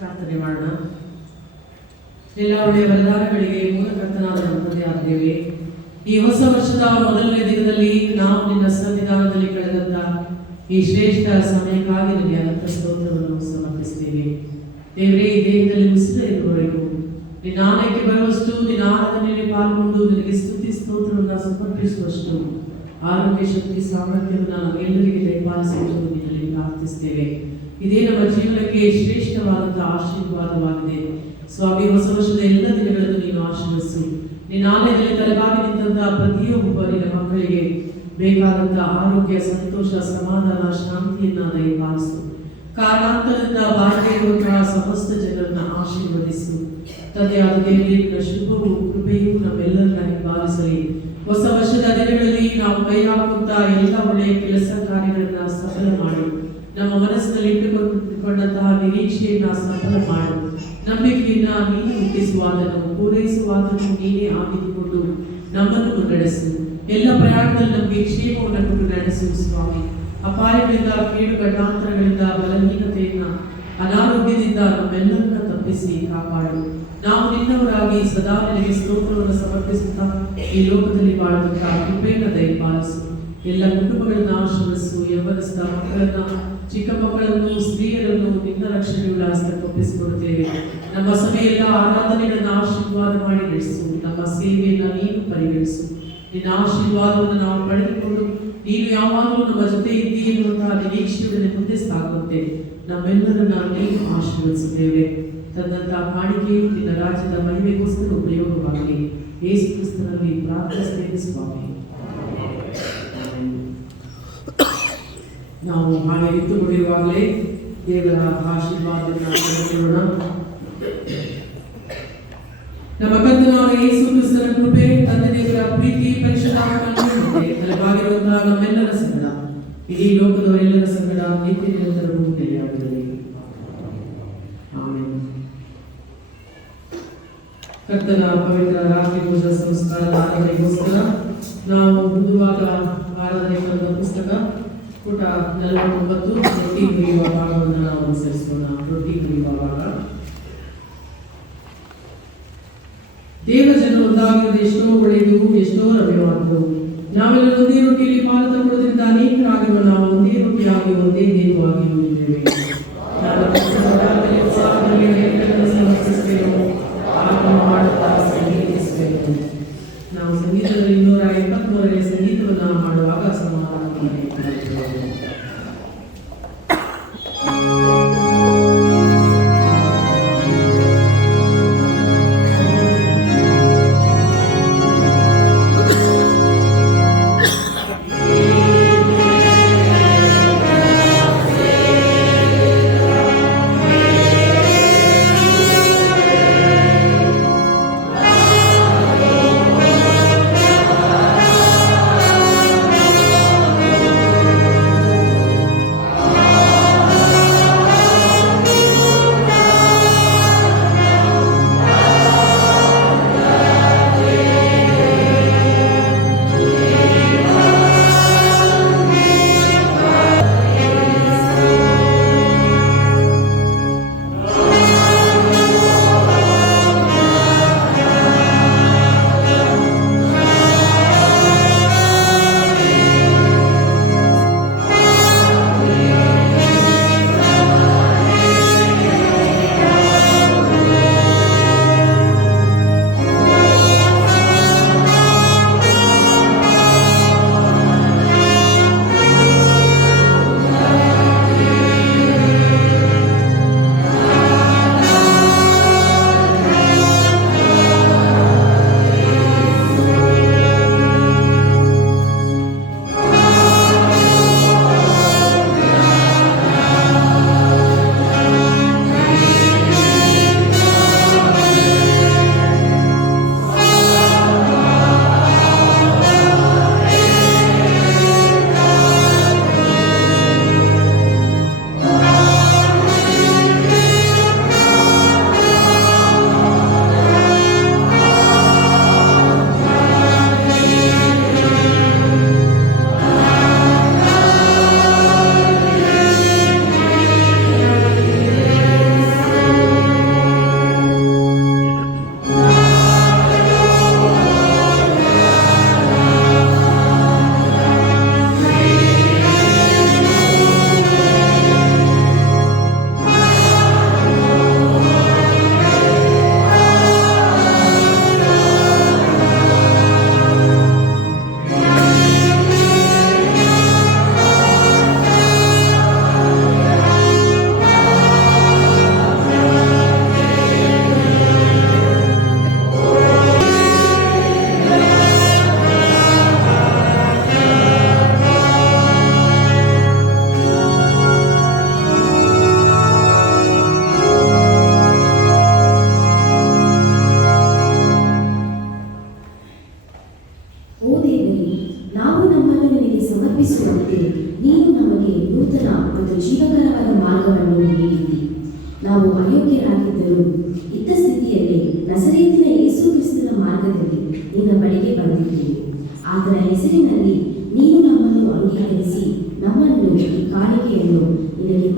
ಪ್ರಾರ್ಥನೆ ಮಾಡೋಣ. ಎಲ್ಲ ಒಳ್ಳೆಯ ವರದಾನಗಳಿಗೆ ಮೂಲಕರ್ತನಾದ ನಮ್ಮ ತಂದೆಯಾಗಿದ್ದೇವೆ. ಈ ಹೊಸ ವರ್ಷದ ಮೊದಲನೇ ದಿನದಲ್ಲಿ ನಾವು ನಿನ್ನ ಸಂವಿಧಾನದಲ್ಲಿ ಕಳೆದಂತ ಈ ಶ್ರೇಷ್ಠ ಸಮಯಕ್ಕಾಗಿ ನಿಮಗೆ ಅನಂತ ಸ್ತೋತ್ರವನ್ನು ಸಮರ್ಪಿಸ್ತೇವೆ. ದೇವರೇ, ಈ ದೇಹದಲ್ಲಿ ಉಸಿರಿರುವವರೆಗೂ ನಿನ್ನ ಆಲಯಕ್ಕೆ ಬರುವಷ್ಟು, ನಿನ್ನ ಆರಾಧನೆಯಲ್ಲಿ ಪಾಲ್ಗೊಂಡು ನಿನಗೆ ಸ್ತುತಿ ಸ್ತೋತ್ರವನ್ನು ಸಮರ್ಪಿಸುವಷ್ಟು ಆರೋಗ್ಯ, ಶಕ್ತಿ, ಸಾಮರ್ಥ್ಯವನ್ನು ನಮ್ಮೆಲ್ಲರಿಗೆ ದಯಪಾಲಿಸುವುದು ನಿನ್ನಲ್ಲಿ ಪ್ರಾರ್ಥಿಸ್ತೇವೆ. ಇದೇ ನಮ್ಮ ಜೀವನಕ್ಕೆ ಶ್ರೇಷ್ಠವಾದಂತಹ ಆಶೀರ್ವಾದವಾಗಿದೆ. ಸ್ವಾಮಿ, ಹೊಸ ವರ್ಷದ ಎಲ್ಲ ದಿನಗಳನ್ನು ನೀನು ಆಶೀರ್ವದಿಸು. ನಿನ್ನ ಆಲಯದಲ್ಲಿ ತಲೆಬಾಗಿ ನಿಂತಹ ಪ್ರತಿಯೊಬ್ಬ ನಿನ್ನ ಮಕ್ಕಳಿಗೆ ಬೇಕಾದಂತಹ ಆರೋಗ್ಯ, ಸಂತೋಷ, ಸಮಾಧಾನ, ಶಾಂತಿಯನ್ನ ದಯಪಾಲಿಸು. ಕಾರಣಾಂತರದಿಂದ ಬಾಯಿಗೆ ಇರುವಂತಹ ಸಮಸ್ತ ಜನರನ್ನ ಆಶೀರ್ವದಿಸು. ತಂದೆಯಾದ ದೇವರೇ, ನಿನ್ನ ಶುಭವು ಕೃಪೆಯು ನಮ್ಮೆಲ್ಲರನ್ನ ಹಿಂಬಾಲಿಸಲಿ. ಹೊಸ ವರ್ಷದ ದಿನಗಳಲ್ಲಿ ನಾವು ಕೈ ಹಾಕುತ್ತಾ ಎಲ್ಲ ಒಳ್ಳೆಯ ಕೆಲಸ ಕಾರ್ಯಗಳನ್ನ ಸಫಲ ಮಾಡು. ನಮ್ಮ ಮನಸ್ಸಿನಲ್ಲಿ ಇಟ್ಟುಕೊಂಡಂತಹ ನಿರೀಕ್ಷೆಯನ್ನ ಸಫಲ ಮಾಡು. ನಂಬಿಕೆಯನ್ನ ನೀನು ಹುಟ್ಟಿಸುವಾದನು, ಪೂರೈಸುವಾದನು ನೀನೇ ಆಗಿದ್ದುಕೊಂಡು ನಮ್ಮನ್ನು ಮುನ್ನಡೆಸು. ಎಲ್ಲ ಪ್ರಯಾಣದಲ್ಲಿ ನಮಗೆ ಕ್ಷೇಮವನ್ನು ಕೊಟ್ಟು ನಡೆಸು ಸ್ವಾಮಿ. ಅಪಾಯಗಳಿಂದ, ಕೇಡು ಗಂಡಾಂತರಗಳಿಂದ, ಬಲಹೀನತೆಯನ್ನ, ಅನಾರೋಗ್ಯದಿಂದ ನಮ್ಮೆಲ್ಲರನ್ನ ತಪ್ಪಿಸಿ ಕಾಪಾಡು. ನಾವು ನಿನ್ನವರಾಗಿ ಸದಾ ನಿನಗೆ ಸ್ತೋತ್ರವನ್ನು ಸಮರ್ಪಿಸುತ್ತಾ ಈ ಲೋಕದಲ್ಲಿ ಬಾಳುತ್ತಾ ಕೃಪೆಯನ್ನು ದಯಪಾಲಿಸು. ಎಲ್ಲ ಕುಟುಂಬಗಳನ್ನ ಆಶೀರ್ವದಿಸು. ಯೌವನಸ್ಥ ಮಕ್ಕಳನ್ನ, ಚಿಕ್ಕ ಮಕ್ಕಳನ್ನು, ಸ್ತ್ರೀಯರನ್ನು ನಿನ್ನ ರಕ್ಷಣೆಗಳ ಹಸ್ತಕ್ಕೆ ಒಪ್ಪಿಸಿಕೊಡುತ್ತೇವೆ. ನಮ್ಮ ಸಭೆಯೆಲ್ಲ ಆರಾಧನೆಗಳನ್ನ ಆಶೀರ್ವಾದ ಮಾಡಿ ನಡೆಸು. ನಮ್ಮ ಸೇವೆಯನ್ನ ನೀನು ಪರಿಗಣಿಸು. ನಿನ್ನ ಆಶೀರ್ವಾದವನ್ನು ನಾವು ಪಡೆದುಕೊಂಡು ನೀನು ಯಾವಾಗಲೂ ನಮ್ಮ ಜೊತೆ ಇದ್ದೀ ಎನ್ನುವಂತಹ ನಿರೀಕ್ಷೆಯೊಡನೆ ಮುಂದೆ ಸಾಗುವಂತೆ ನಮ್ಮೆಲ್ಲರನ್ನ ನೀನು ಆಶೀರ್ವದಿಸುತ್ತೇವೆ. ತನ್ನಂತಹ ಕಾಣಿಕೆಯು ನಿನ್ನ ರಾಜ್ಯದ ಮಹಿಮೆಗೋಸ್ಕರ ಉಪಯೋಗವಾಗಲಿ. ಯೇಸು ಕ್ರಿಸ್ತನಲ್ಲಿ ಪ್ರಾರ್ಥಿಸುತ್ತೇವೆ ಸ್ವಾಮಿ. ನಾವು ಹಾಗೆ ನಿಂತುಕೊಂಡಿರುವಾಗಲೇ ದೇವರ ಆಶೀರ್ವಾದವನ್ನು ಪಡೆದುಕೊಳ್ಳೋಣ. ನಮ್ಮ ಕರ್ತನಾದ ಯೇಸು ಕ್ರಿಸ್ತನ ಕೃಪೆ, ತಂದೆ ದೇವರ ಪ್ರೀತಿ, ಪರಿಶುದ್ಧಾತ್ಮನ ತಲೆಬಾಗಿರುವಂತಹ ನಮ್ಮೆಲ್ಲರ ಸಂಗಡ, ಇಡೀ ಲೋಕದವರೆಲ್ಲರ ಸಂಗಡ ನಿತ್ಯ ನಿರಂತರವೂ ನೆಲೆಯಾಗಿರಲಿ. ಆಮೆನ್. ಕರ್ತನ ಪವಿತ್ರ ರಾತ್ರಿ ಪೂಜಾ ಸಂಸ್ಕಾರದ ಆರಾಧನೆಗೋಸ್ಕರ ನಾವು ಮುಂದುವಾದ ಆರಾಧನೆ ಪುಸ್ತಕ ಪುಟ 49 ರೊಟ್ಟಿ ಮುರಿಯುವ ಭಾಗವನ್ನು ನಾವು ಅನುಸರಿಸೋಣ. ರೊಟ್ಟಿ ಮುರಿಯುವ ಭಾಗ. ದೇವ ಜನರು ಒಂದಾಗಿರುವುದು ಎಷ್ಟೋ ಒಳ್ಳೆಯದು, ಎಷ್ಟೋ ರಮ್ಯವಾದವು. ನಾವೆಲ್ಲ ಒಂದೇ ರೊಟ್ಟಿಯಲ್ಲಿ ಪಾಲು ತಗೊಳ್ಳೋದ್ರಿಂದ ಅನೇಕರಾಗಿರುವ ನಾವು ಒಂದೇ ರೊಟ್ಟಿಯಾಗಿ ಒಂದೇ ದೇಹವಾಗಿ ಹೋಗಿದ್ದೇವೆ. ನಾವು ಸಂಗೀತದಲ್ಲಿ 273ನೇ ಸಂಗೀತವನ್ನು ಮಾಡುವಾಗ ಸಮಾಧಾನ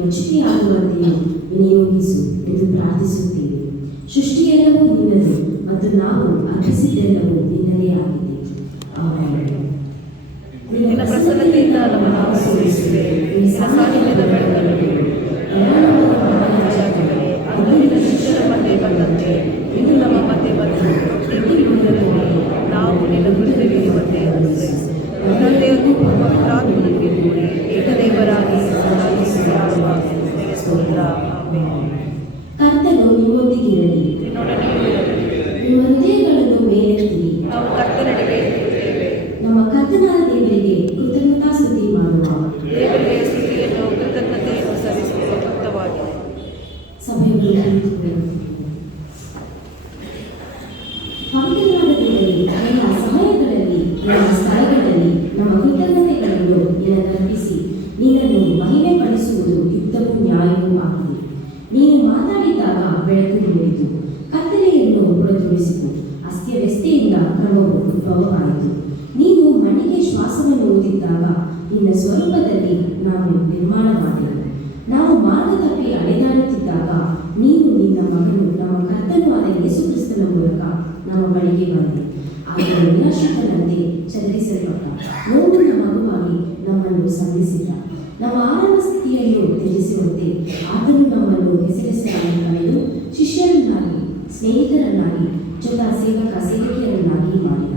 ಮೆಚ್ಚುಗೆಯಾಗುವಂತೆಯೂ ವಿನಿಯೋಗಿಸು ಎಂದು ಪ್ರಾರ್ಥಿಸುತ್ತೇವೆ. ಸೃಷ್ಟಿಯೆಲ್ಲವೂ ನಿನ್ನದು ಮತ್ತು ನಾವು ಅರ್ಪಿಸಿದ್ದೆಲ್ಲವೂ ನಿನ್ನದೇ ಆಗಿದೆ. ಆಮೆನ್. ನಿನ್ನ ಪ್ರಸನ್ನತೆಯಿಂದ ನಮ್ಮನ್ನು ಆಶೀರ್ವದಿಸಿದೆ. ನಿನ್ನ ಸಾನ್ನಿಧ್ಯದ ಬೆಳಕನ್ನು ನೀಡು. ಅದು ನಿನ್ನ ಶಿಷ್ಯರ ಮಧ್ಯೆ ಬಂದಂತೆ ಇದು ನಮ್ಮ ಮಧ್ಯೆ ಬಂದು ಪ್ರತಿಯೊಂದರಲ್ಲಿ ನಾವು ನಿನ್ನ ಕುರಿತು ಇರುವಂತೆ ಅನುಸರಿಸು. ತಂದೆಯನ್ನು ಪವಿತ್ರಾತ್ಮನಿಗೆ ಕೂಡಿ ಏಕದೇವರಾಗಿ ಸ್ತೋತ್ರ. ಆಮೆನ್. ಕರ್ತನು ನಿಮ್ಮೊಂದಿಗಿರಲಿ. ನಿನ್ನೊಡನೆಯೂ ಇರಲಿ. ನಿಮ್ಮ ಹೃದಯಗಳನ್ನು ಮೇಲೆತ್ತಿರಿ. ನಾವು ಕರ್ತನೆಡೆಗೆ ಎತ್ತುತ್ತೇವೆ. ನಮ್ಮ ಕರ್ತನಾದ ದೇವರಿಗೆ ಕೃತಜ್ಞತಾಸ್ತುತಿ ಮಾಡುವ. ದೇವರಿಗೆ ಸ್ತುತಿಯನ್ನು ಕೃತಜ್ಞತೆಯನ್ನು ಸಲ್ಲಿಸುವ ಭಕ್ತವಾಗಿದೆ. ಸಭೆಗಳು ಪವಿತ್ರನಾದ ದೇವರೇ, ಎಲ್ಲ ಸಮಯಗಳಲ್ಲಿ ಎಲ್ಲ ಸ್ಥಳಗಳಲ್ಲಿ ನಮ್ಮ ಕೃತಜ್ಞತೆಗಳನ್ನು ನಿನಗರ್ಪಿಸಿ ನಿನ್ನನ್ನು ಮಹಿಮೆ ಪಡಿಸುವುದು ಯುಕ್ತವೂ ನ್ಯಾಯವೂ ಆಗಿದೆ. ನೀನು ಮಾತಾಡಿದಾಗ ಬೆಳಕು ಮೂಡಿತು, ಕತ್ತಲೆಯನ್ನು ಹೊರತುಡಿಸಿತು, ಅಸ್ತ್ಯವ್ಯಸ್ತೆಯಿಂದ ಕ್ರಮವು ಉದ್ಭವವಾಯಿತು. ನೀನು ಮಣ್ಣಿಗೆ ಶ್ವಾಸವನ್ನು ಊದಿದ್ದಾಗ ನಿನ್ನ ಸ್ವರೂಪದಲ್ಲಿ ನಾವು ನಿರ್ಮಾಣವಾದೆವು. ನಾವು ಮಾರ್ಗ ತಪ್ಪಿ ಅಲೆದಾಡುತ್ತಿದ್ದಾಗ ನೀನು ನಿನ್ನ ಮಗನು ನಮ್ಮ ಕರ್ತನೂ ಆದ ಯೇಸು ಕ್ರಿಸ್ತನ ಮೂಲಕ ನಮ್ಮ ಬಳಿಗೆ ಬಂದೆ. ಆದರೆ ನಿರಾಶ್ರಿತನಂತೆ ಚದರಿಸಲ್ಪಟ್ಟ ನೋವಿನ ಮಗುವಾಗಿ ನಮ್ಮನ್ನು ಸಂಧಿಸಿದ. ನಮ್ಮ ಆರಂಭ ಸ್ಥಿತಿಯನ್ನು ತ್ಯಜಿಸುವಂತೆ ಆತನು ನಮ್ಮನ್ನು ಹೆಸರೆಸರಾಗಿ ಕಳೆದು ಶಿಷ್ಯರನ್ನಾಗಿ, ಸ್ನೇಹಿತರನ್ನಾಗಿ, ಜೊತೆ ಸೇವಕಿಯರನ್ನಾಗಿ ಮಾಡಿದ.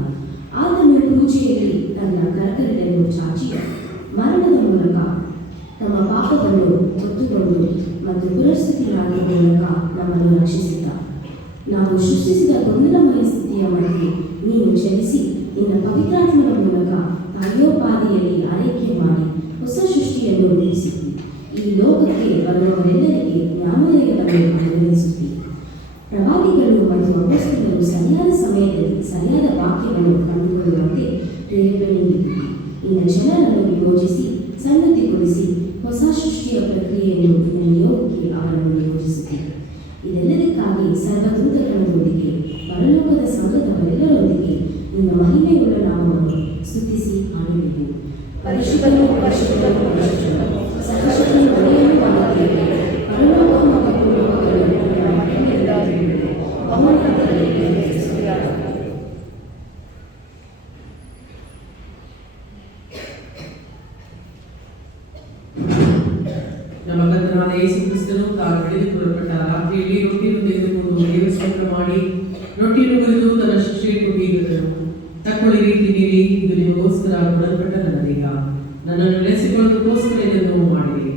ಆತನು ಪೂಜೆಯಲ್ಲಿ ತನ್ನ ಕರಕರಗಳನ್ನು ಚಾಚಿ ಮರಣದ ಮೂಲಕ ನಮ್ಮ ಪಾಪವನ್ನು ಹೊತ್ತುಕೊಂಡು ಮತ್ತು ಪುನಃಸ್ಥಿತಿಯಾಗುವ ಮೂಲಕ ನಮ್ಮನ್ನು ರಕ್ಷಿಸಿದ. ನಾವು ಸೃಷ್ಟಿಸಿದ ಗೊಂದಲಮಯ ಸ್ಥಿತಿಯ ಮಧ್ಯೆ ನೀನು ಚಲಿಸಿ ನಿನ್ನ ಪವಿತ್ರಾತ್ಮನ ಮೂಲಕ ಕಾರ್ಯೋಪಾದಿಯಲ್ಲಿ ಆರೈಕೆ ಮಾಡಿ ಹೊಸ ಸೃಷ್ಟಿಯನ್ನು ರೂಪಿಸಿದ್ದಿ. ಈ ಲೋಕಕ್ಕೆ ಬರುವವರೆಲ್ಲರಿಗೆ ಜ್ಞಾನೋದಯವನ್ನು ಅನುಗ್ರಹಿಸುತ್ತಿ. ಪ್ರವಾದಿಗಳು ಮತ್ತು ಅಪೊಸ್ತಲರು ಸರಿಯಾದ ಸಮಯದಲ್ಲಿ ಸರಿಯಾದ ವಾಕ್ಯವನ್ನು ಕಂಡುಕೊಳ್ಳುವಂತೆ ಪ್ರೇರಣೆ ನೀಡಿದ್ದಿ. ನಿನ್ನ ಜನರನ್ನು ನಿಯೋಜಿಸಿ ಸನ್ನದ್ಧಿಗೊಳಿಸಿ ಹೊಸ ಸೃಷ್ಟಿಯ ಪ್ರಕ್ರಿಯೆಯನ್ನು ನಿನ್ನ ನಿಯೋಗಕ್ಕೆ ಅವರನ್ನು ನಿಯೋಜಿಸುತ್ತಿ. ಇದೆಲ್ಲದಕ್ಕಾಗಿ ಸರ್ವದೂತಗಳೊಂದಿಗೆ ಪರಲೋಕದ ಸಂಘದವರೆಲ್ಲರೊಂದಿಗೆ ನಿನ್ನ ಮಹಿಮೆಯುಳ್ಳ ನಾಮವನ್ನು ಸ್ತುತಿಸಿ ಹಾಡುವೆವು. ಪರಿಶುದ್ಧನು ಪರಿಶುದ್ಧನು ಪರಿಶುದ್ಧನು ಸರ್ವಶಕ್ತನು ಒಡೆಯನು ಆಗಿದ್ದೇವೆ. ಪರಲೋಕ ಮತ್ತು ಭೂಲೋಕಗಳು ನಿನ್ನ ಮಹಿಮೆಯಿಂದ ತುಂಬಿದೆ. ಮಹೋನ್ನತಗಳಿಗೆ ಸ್ತುತಿಯಾಗಲಿ. ನಮ್ಮ ಕರ್ತನಾದ ಯೇಸು ಕ್ರಿಸ್ತನು ತಾನು ಹಿಡಿದುಕೊಳ್ಳಲ್ಪಟ್ಟ ರಾತ್ರಿಯಲ್ಲಿ ರೊಟ್ಟಿಯನ್ನು ತೆಗೆದುಕೊಂಡು ದೇವಸ್ತೋತ್ರ ಮಾಡಿ ರೊಟ್ಟಿಯನ್ನು ಮುರಿದು ತನ್ನ ಶಿಷ್ಯರಿಗೆ ಹೀಗಿದ್ದನು. ತಕ್ಕೊಳ್ಳಿರಿ, ತಿನ್ನಿರಿ, ಇದು ನಿಮಗೋಸ್ಕರ ಕೊಡಲ್ಪಟ್ಟ ನನ್ನ ದೇಹ, ನನ್ನನ್ನು ನೆಲೆಸಿಕೊಳ್ಳೋದಕ್ಕೋಸ್ಕರ ಇದನ್ನು ಮಾಡಿರಿ.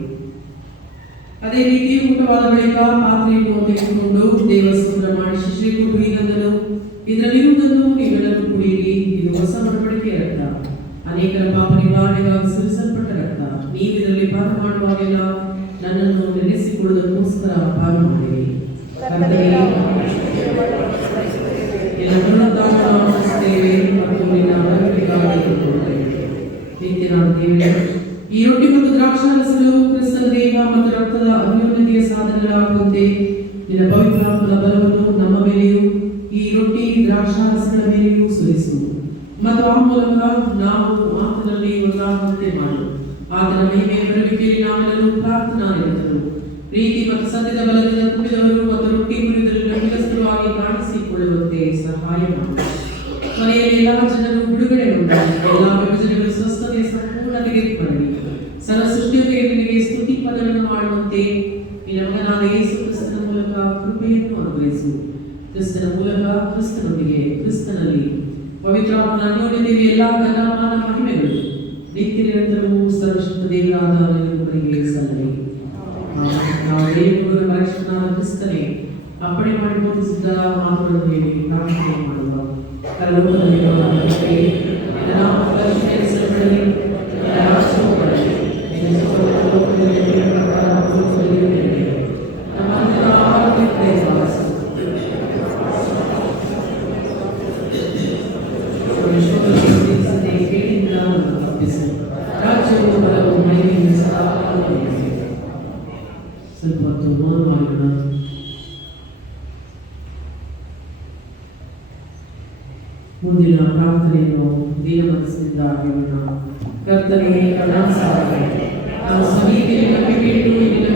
ಅದೇ ರೀತಿ ಊಟವಾದ ಬಳಿಕ ಪಾತ್ರೆಯನ್ನು ತೆಗೆದುಕೊಂಡು ದೇವಸ್ತೋತ್ರ ಮಾಡಿ ಶಿಷ್ಯರಿಗೆ ಹೀಗಂದನು, ಇದರಲ್ಲಿರುವುದನ್ನು ನೀವೆಲ್ಲರೂ ಕುಡಿಯಿರಿ, ಇದು ಹೊಸ ಒಡಂಬಡಿಕೆಯ ರಕ್ತ, ಅನೇಕರ ಪಾಪ ನಿವಾರಣೆಗಾಗಿ ಸುರಿಸಲ್ಪಟ್ಟ ರಕ್ತ. ನೀವು ಇದರಲ್ಲಿ ಪಾನ ಮಾಡುವಾಗೆಲ್ಲ ನನ್ನನ್ನು ನೆನೆಸಿಕೊಳ್ಳುವುದಕ್ಕೋಸ್ಕರ ಪಾನ ಮಾಡಿರಿ. ಈ ರೊಟ್ಟಿ ಮತ್ತು ದ್ರಾಕ್ಷಾರಸಗಳು ಕ್ರಿಸ್ತನ ದೇಹ ಮತ್ತು ರಕ್ತದ ಅನ್ಯೋನ್ಯತೆಯ ಸಾಧನಗಳಾಗುವಂತೆ ನಿನ್ನ ಪವಿತ್ರಾತ್ಮನ ಬಲವನ್ನು ನಮ್ಮ ಮೇಲೆಯೂ ಈ ರೊಟ್ಟಿ ದ್ರಾಕ್ಷಾರಸಗಳ ಮೇಲೆಯೂ ಸುರಿಸು ಮತ್ತು ಆ ಮೂಲಕ ನಾವು ಆತನಲ್ಲಿ ಒಂದಾಗುವಂತೆ ಮಾಡು. ಆತನ ಮಹಿಮೆಯ ಬರುವಿಕೆಯಲ್ಲಿ ನಾವೆಲ್ಲರೂ ಪ್ರಾರ್ಥನಾನಿರತರು, ಪ್ರೀತಿ ಮತ್ತು ಸತ್ಯದ ಬಲದಿಂದ ತುಂಬಿದವರು ಮತ್ತು ರೊಟ್ಟಿ ಮುರಿದರಲ್ಲಿ ನಂಬಿಗಸ್ತವಾಗಿ ಕಾಣಿಸಿಕೊಳ್ಳುವಂತೆ ಸಹಾಯ ಮಾಡು. ಮನೆಯಲ್ಲಿ ಎಲ್ಲ ಜನರು ಬಿಡುಗಡೆ ಹೊಂದಲಿ, ಎಲ್ಲ ವಿಭಜನೆಗಳು ಸ್ವಸ್ಥತೆ ಸಂಪೂರ್ಣತೆಗೆ ಬರಲಿ. ಸರ್ವ ಸೃಷ್ಟಿಯೊಂದಿಗೆ ನಿನಗೆ ಸ್ತುತಿ ಪದಗಳನ್ನು ಮಾಡುವಂತೆ ನಿನ್ನ ಮಗನಾದ ಯೇಸು ಕ್ರಿಸ್ತನ ಮೂಲಕ ಕೃಪೆಯನ್ನು ಅನುಗ್ರಹಿಸು. ಕ್ರಿಸ್ತನ ಮೂಲಕ ಕ್ರಿಸ್ತನೊಂದಿಗೆ ಕ್ರಿಸ್ತನಲ್ಲಿ ಪವಿತ್ರಾತ್ಮನ ಅನ್ಯೋನ್ಯತೆಯಲ್ಲಿ ಎಲ್ಲ ಘನಮಾನ ಮಹಿಮೆಗಳು ನಿತ್ಯ ನಿರಂತರವೂ ಸರ್ವಶಕ್ತ ದೇವರಾದ ನಿನ್ನೊಬ್ಬನಿಗೆ ಸಲ್ಲಲಿ. ನಾವು ದೇವರ ರಕ್ಷಕನಾದ ಕ್ರಿಸ್ತನೇ ಅಪ್ಪಣೆ ಮಾಡಿ ಬೋಧಿಸಿದ ಮಾತುಗಳನ್ನು ಹೇಳಿ ಪ್ರಾರ್ಥನೆ ಮಾಡುವ. ಪರಲೋಕದಲ್ಲಿರುವ ನಮ್ಮ ತಂದೆಯೇ, ನಿನ್ನ ನಾಮವು ಪರಿಶುದ್ಧೀಕರಿಸಲ್ಪಡಲಿ, ನಿನ್ನ ರಾಜ್ಯವು ಬರಲಿ, ನಿನ್ನ ಚಿತ್ತವು ಲೋಕದಲ್ಲಿ ನೆರವೇರುವ ಪ್ರಕಾರ ಭೂಲೋಕದಲ್ಲಿಯೂ ನೆರವೇರಲಿ. ನಮ್ಮ ಅನುದಿನದ ಆಹಾರವನ್ನು ದಯಪಾಲಿಸು. ರಾಜ್ಯವು ಬಲವು ಮಹಿಮೆಯಿಂದ ಸದಾ ಕಾಲದವರೆಗೆ. ಸ್ವಲ್ಪ ಹೊತ್ತು ಮೌನವಾಗಿರೋಣ. ಮುಂದಿನ ಪ್ರಾರ್ಥನೆಯನ್ನು ದೀನ ಮನಸ್ಸಿನಿಂದ ಹೇಳೋಣ. ಕರ್ತನೇ, ಕರುಣಾಸಾಗರನೇ, ನಾವು ಸಮೀಪದಲ್ಲಿ ನಂಬಿಕೆಯಿಟ್ಟು ನಿನ್ನ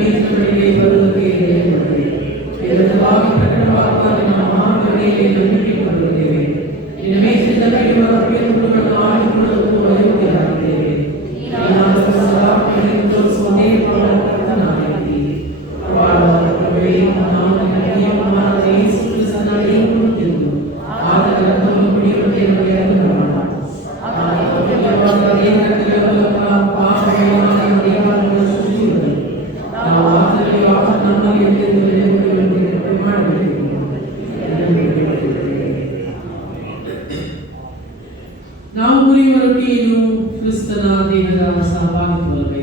ನಾವು ಮುರಿಯುವ ರೊಟ್ಟಿಯನ್ನು ಕ್ರಿಸ್ತನ ದೇಹದ ಸಹಭಾಗಿತ್ವವಲ್ಲವೇ?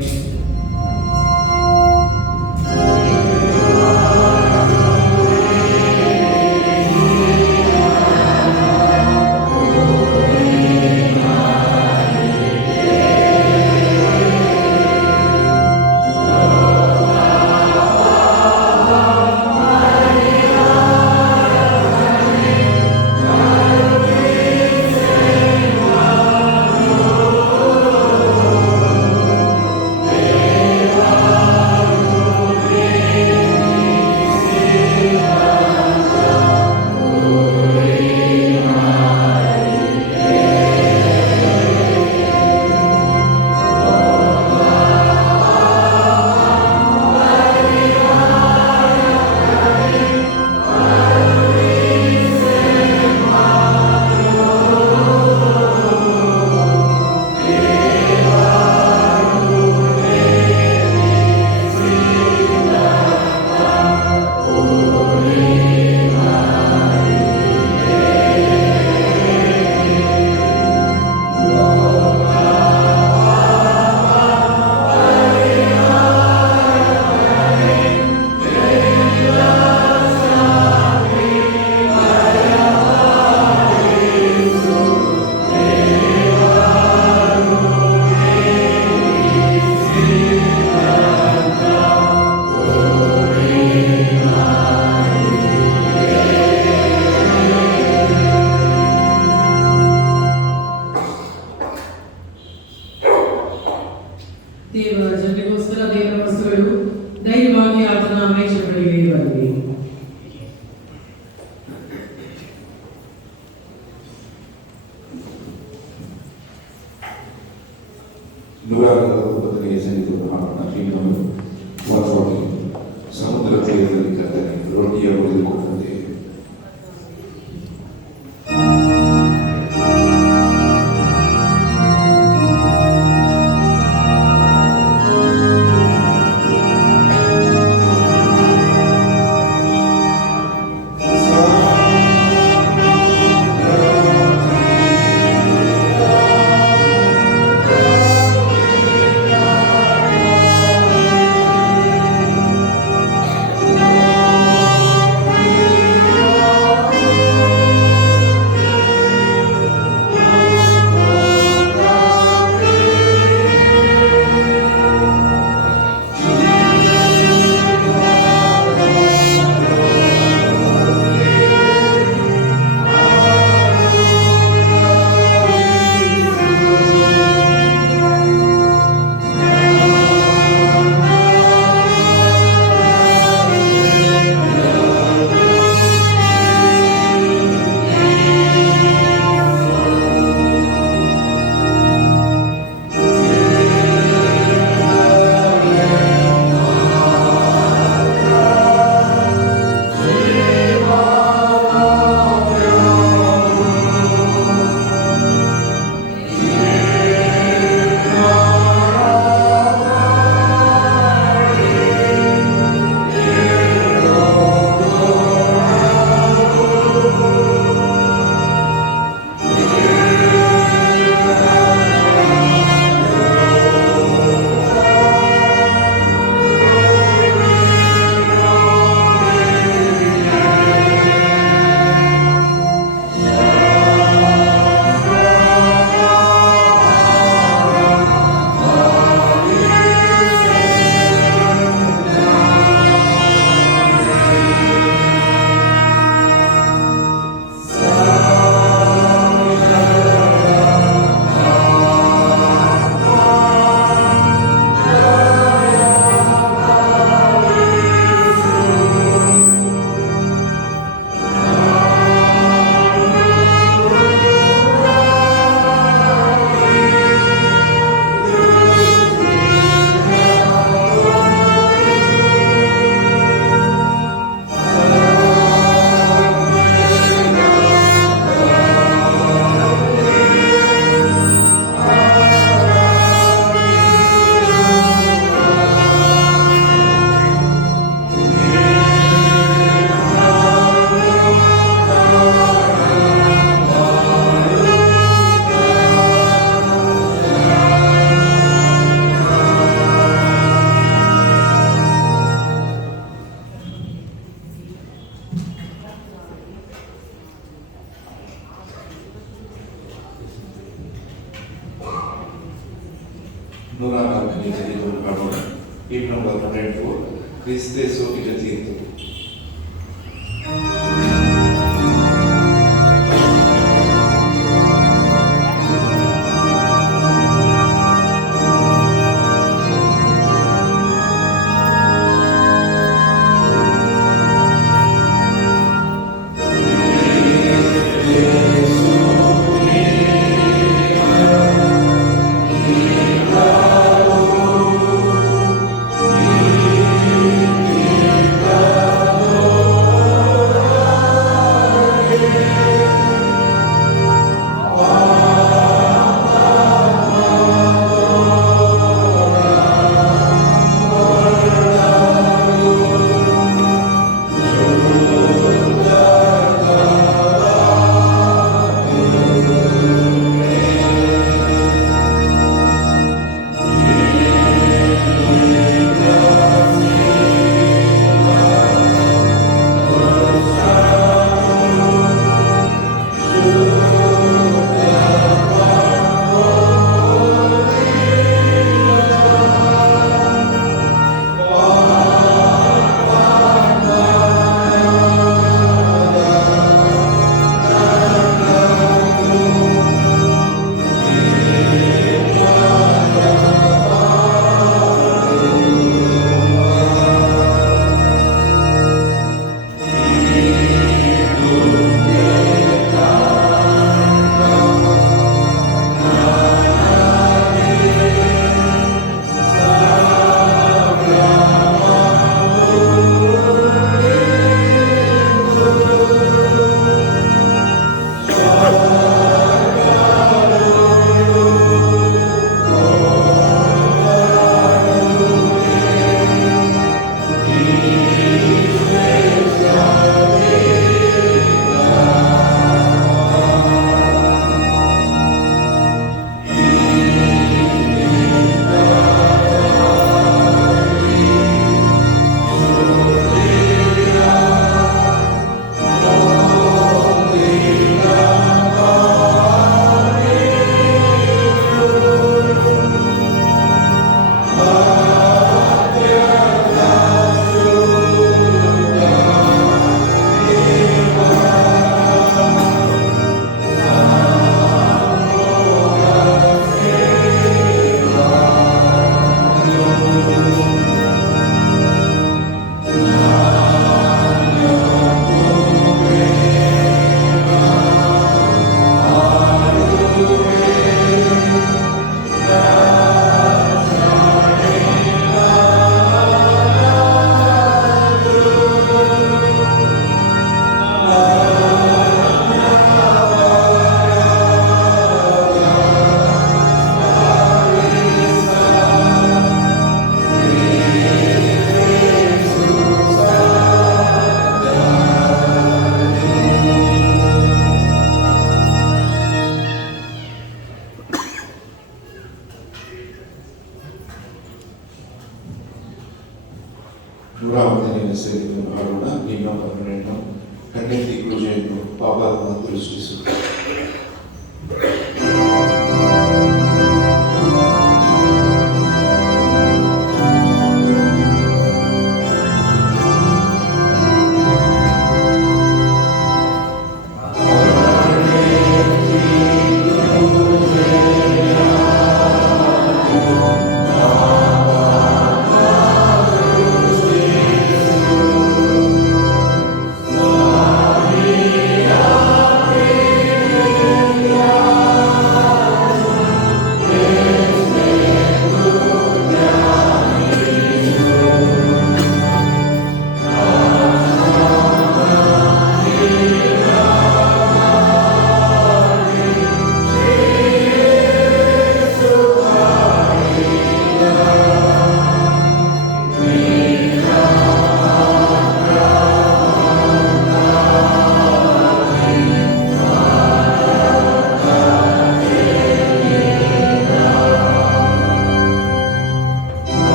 Cristo sopra dentro. ನೂರಾವರ್ತನೆಯ ಸೇವೆಯನ್ನು ಹಾಡೋಣ. ನಿನ್ನ ಕರುಣೆಯನ್ನು ಕಣ್ಣೆತ್ತಿ ಪೂಜೆಯನ್ನು ಪಾಪವನ್ನು ದೃಷ್ಟಿಸು.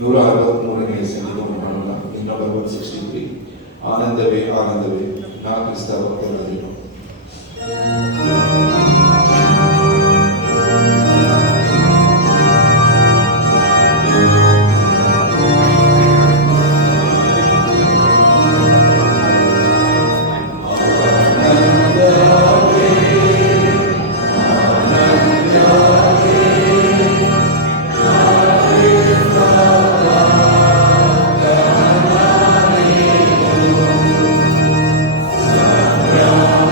163ನೇ ಸಂಗೀತವನ್ನು ಮಾಡೋಣ. ಇನ್ ನಂಬರ್ 163, ಆನಂದವೇ ಆನಂದವೇ ನಾ ಕ್ರಿಸ್ತ ಭಕ್ತನಾದೆನು. Yeah.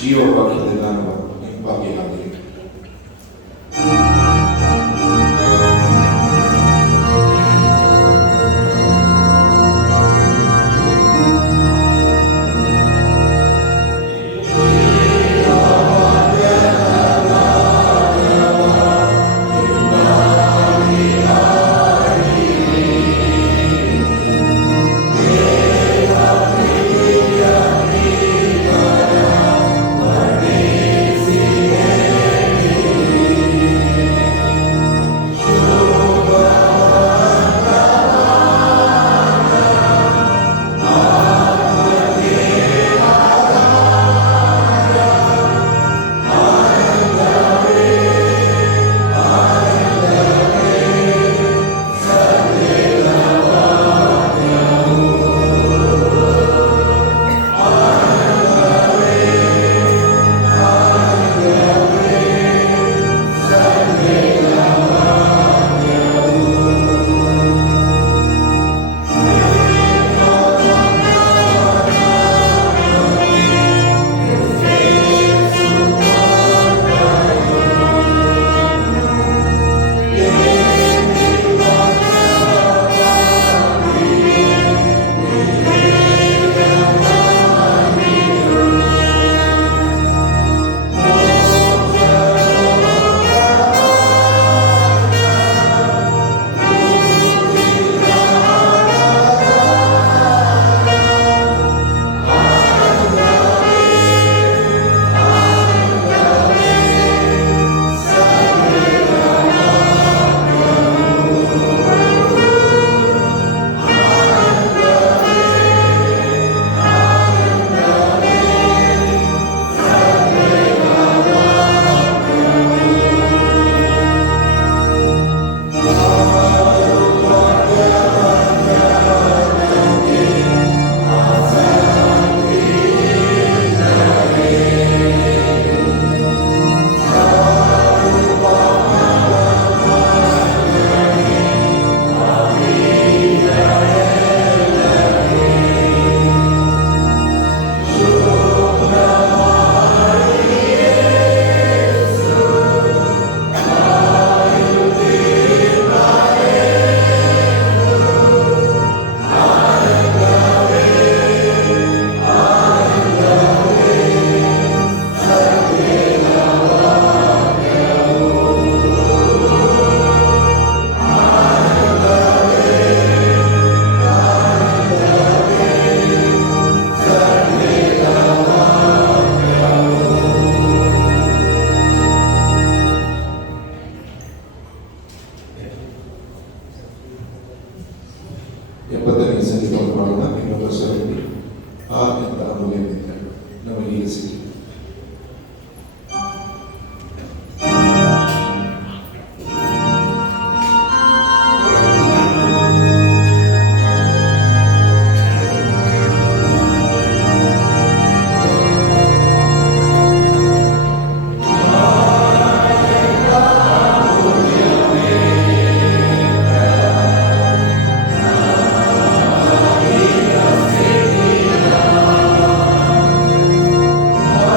ಜೀವ ವಾಕ್ಯದ ನಾನು ಭಾಗಿಯಾಗಿದೆ. ಎಪ್ಪತ್ತನೇ ಸಂಗೀತವನ್ನು ಮಾಡೋಣ. ಇನ್ನೊಬ್ಬ ಸ್ವರೂಪಿ ಆ ಎಂತ ಅಮೂಲ್ಯದಿಂದ ನಮಗೆ ಸಿಕ್ಕಿ ಆ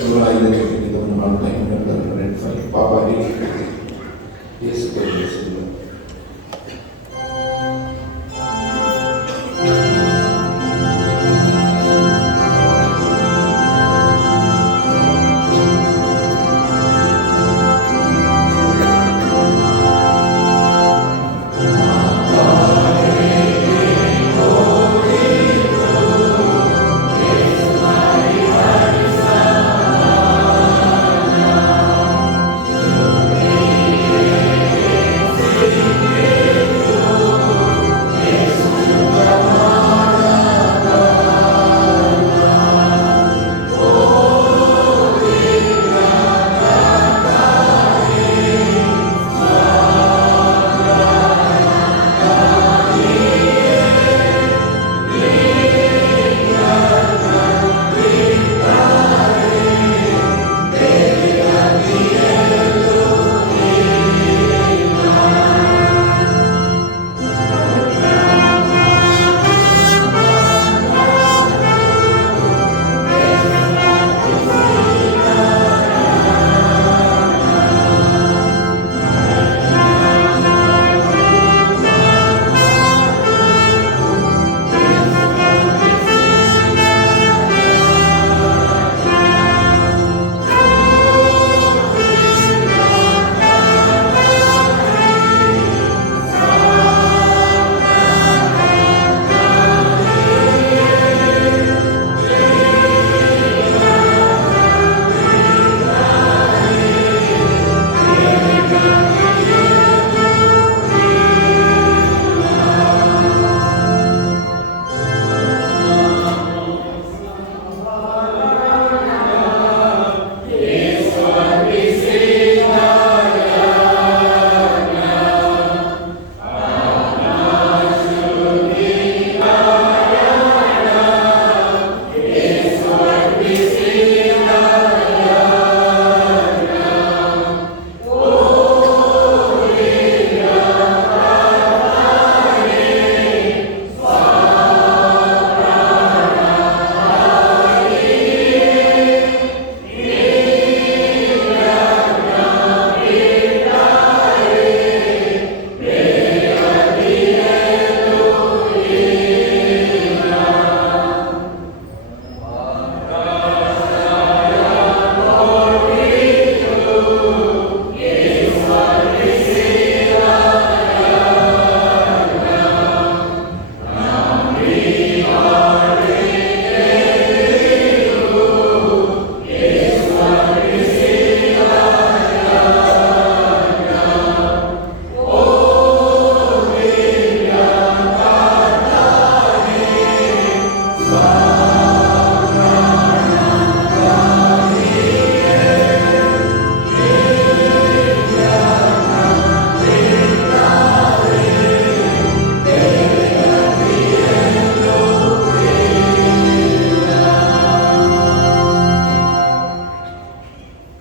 105ನೇ ಸಂಗೀತವನ್ನು ಮಾಡ್ತಾ ಇದ್ದಾರೆ. ಪಾಪ ಯೇಸು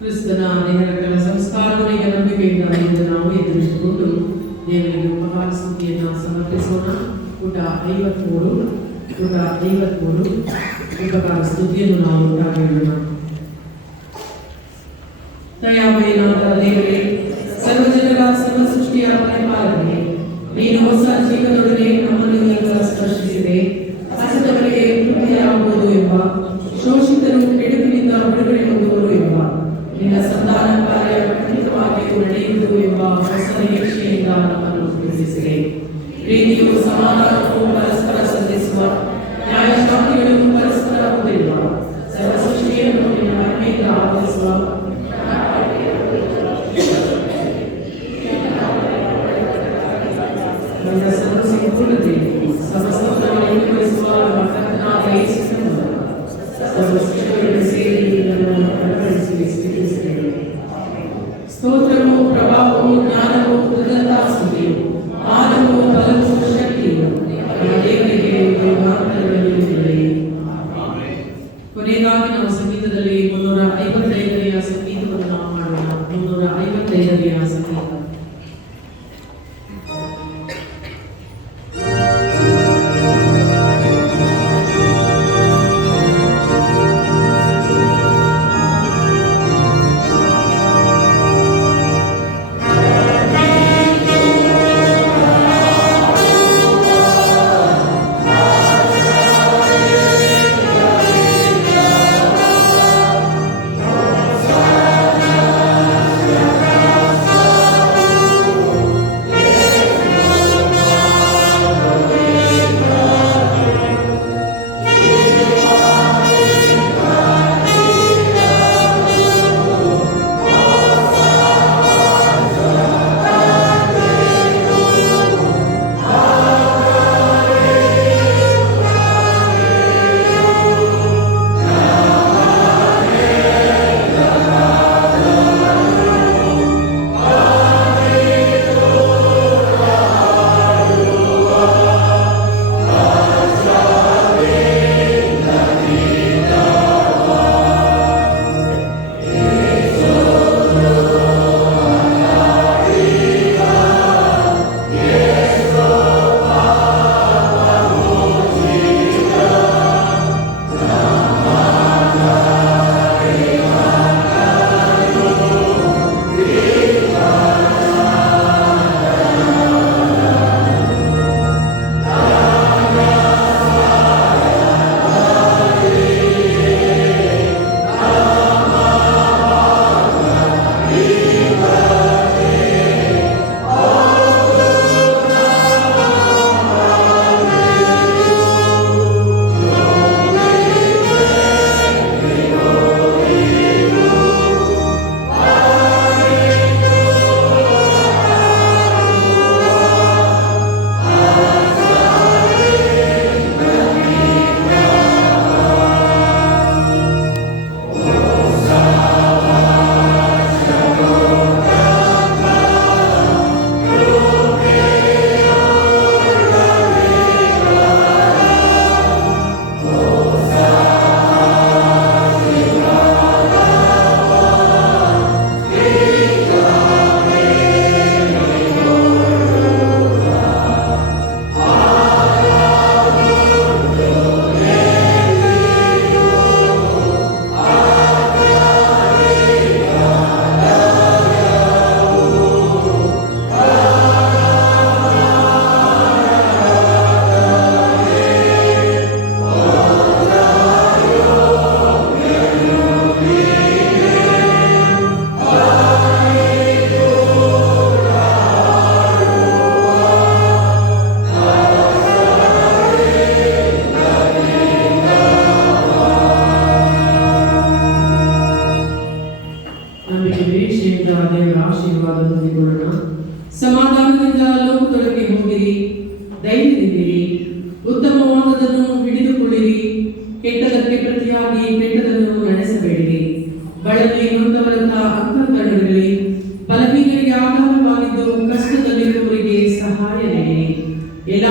ಕ್ರಿಸ್ತನ ದೇಹಗಳ ಸಂಸ್ಕಾರಗಳಿಗೆ ನಂಬಿಕೆಯಿಂದ ಇಂದು ನಾವು ಎದುರಿಸಿಕೊಂಡು ದೇವರಿಗೆ ಉಪಹಾರ ಸ್ತುತಿಯನ್ನು ಸಮರ್ಪಿಸೋಣ. ಪುಟ 53 ಉಪಕಾರ ಸ್ತುತಿಯನ್ನು ನಾವು ಹೇಳೋಣ. ದಯಾಮಯನಾದ ದೇವರೇ, ಸರ್ವಜನರ ಸರ್ವ ಸೃಷ್ಟಿಯ ಪರಿಪಾಲನೆ, ನೀನು ಹೊಸ ಜೀವನದೊಡನೆ ನಮ್ಮನ್ನು ಈಗ ಸ್ಪರ್ಶಿಸಿದೆ. ಹಸಿದವರಿಗೆ ತೃಪ್ತಿಯಾಗುವುದು ಎಂಬ, ಶೋಷಿತರು ಕೆಡುಕಿನಿಂದ ಬಿಡುಗಡೆ ಹೊಂದುವರು ಎಂಬ, ನಿನ್ನ ಸಂಧಾನ ಕಾರ್ಯ ಖಂಡಿತವಾಗಿಯೂ ನಡೆಯುವುದು ಎಂಬ ಹೊಸ ನಿರೀಕ್ಷೆಯಿಂದ ನಮ್ಮನ್ನು ತಿಳಿಸಿದೆ. ಪ್ರೀತಿಯು ಸಮಾಧಾನವು ಪರಸ್ಪರ ಸಂಧಿಸುವ, ನ್ಯಾಯಶಾಂತಿಗಳನ್ನು ಪರಸ್ಪರ ಹೊಂದಿರುವ, ಸರ್ವ ಸೃಷ್ಟಿಯನ್ನು ನಿನ್ನ ಮಹಿಮೆಯಿಂದ ಆವರಿಸುವ, ನನ್ನ ಸರ್ವಸಂಪೂರ್ಣತೆ ಸಮಸ್ತವನ್ನು ನಿರ್ವಹಿಸುವ ಕರ್ತನಾದ ಯೇಸುವನ್ನು ಸರ್ವ ಸೃಷ್ಟಿಗಳನ್ನು ಸೇರಿ ನನ್ನನ್ನು ಬಲಪಡಿಸಿ ಸ್ಥಿತಿಸಿದೆ. ಸ್ತೋತ್ರವು, ಪ್ರಭಾವವು, ಜ್ಞಾನವು, ಕೃತಜ್ಞತಾ ಸ್ತುತಿಯು, ಮಾನವೂ, ಬಲವೂ, ಶಕ್ತಿಯು ನಮ್ಮ ದೇವರಿಗೆ ಯುಗಾಂತರಗಳಲ್ಲಿ ಇರುತ್ತದೆ. ಕೊನೆಯದಾಗಿ ನಾವು ಸಂಗೀತದಲ್ಲಿ 355ನೇ ಸಂಗೀತವನ್ನು ನಾವು ಮಾಡೋಣ. 355ನೇ ಸಂಗೀತ.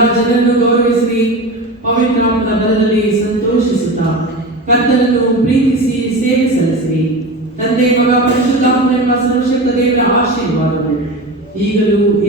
ಜನರನ್ನು ಗೌರವಿಸಿ ಪವಿತ್ರಾತ್ಮನ ಬಲದಲ್ಲಿ ಸಂತೋಷಿಸುತ್ತಾ ಕರ್ತನನ್ನು ಪ್ರೀತಿಸಿ ಸೇವೆ ಸಲ್ಲಿಸಿರಿ. ತಂದೆ ಮಗ ಪರಿಶುದ್ಧಾತ್ಮನೆಂಬ ಸರ್ವಶಕ್ತ ದೇವರ ಆಶೀರ್ವಾದವು ಈಗಲೂ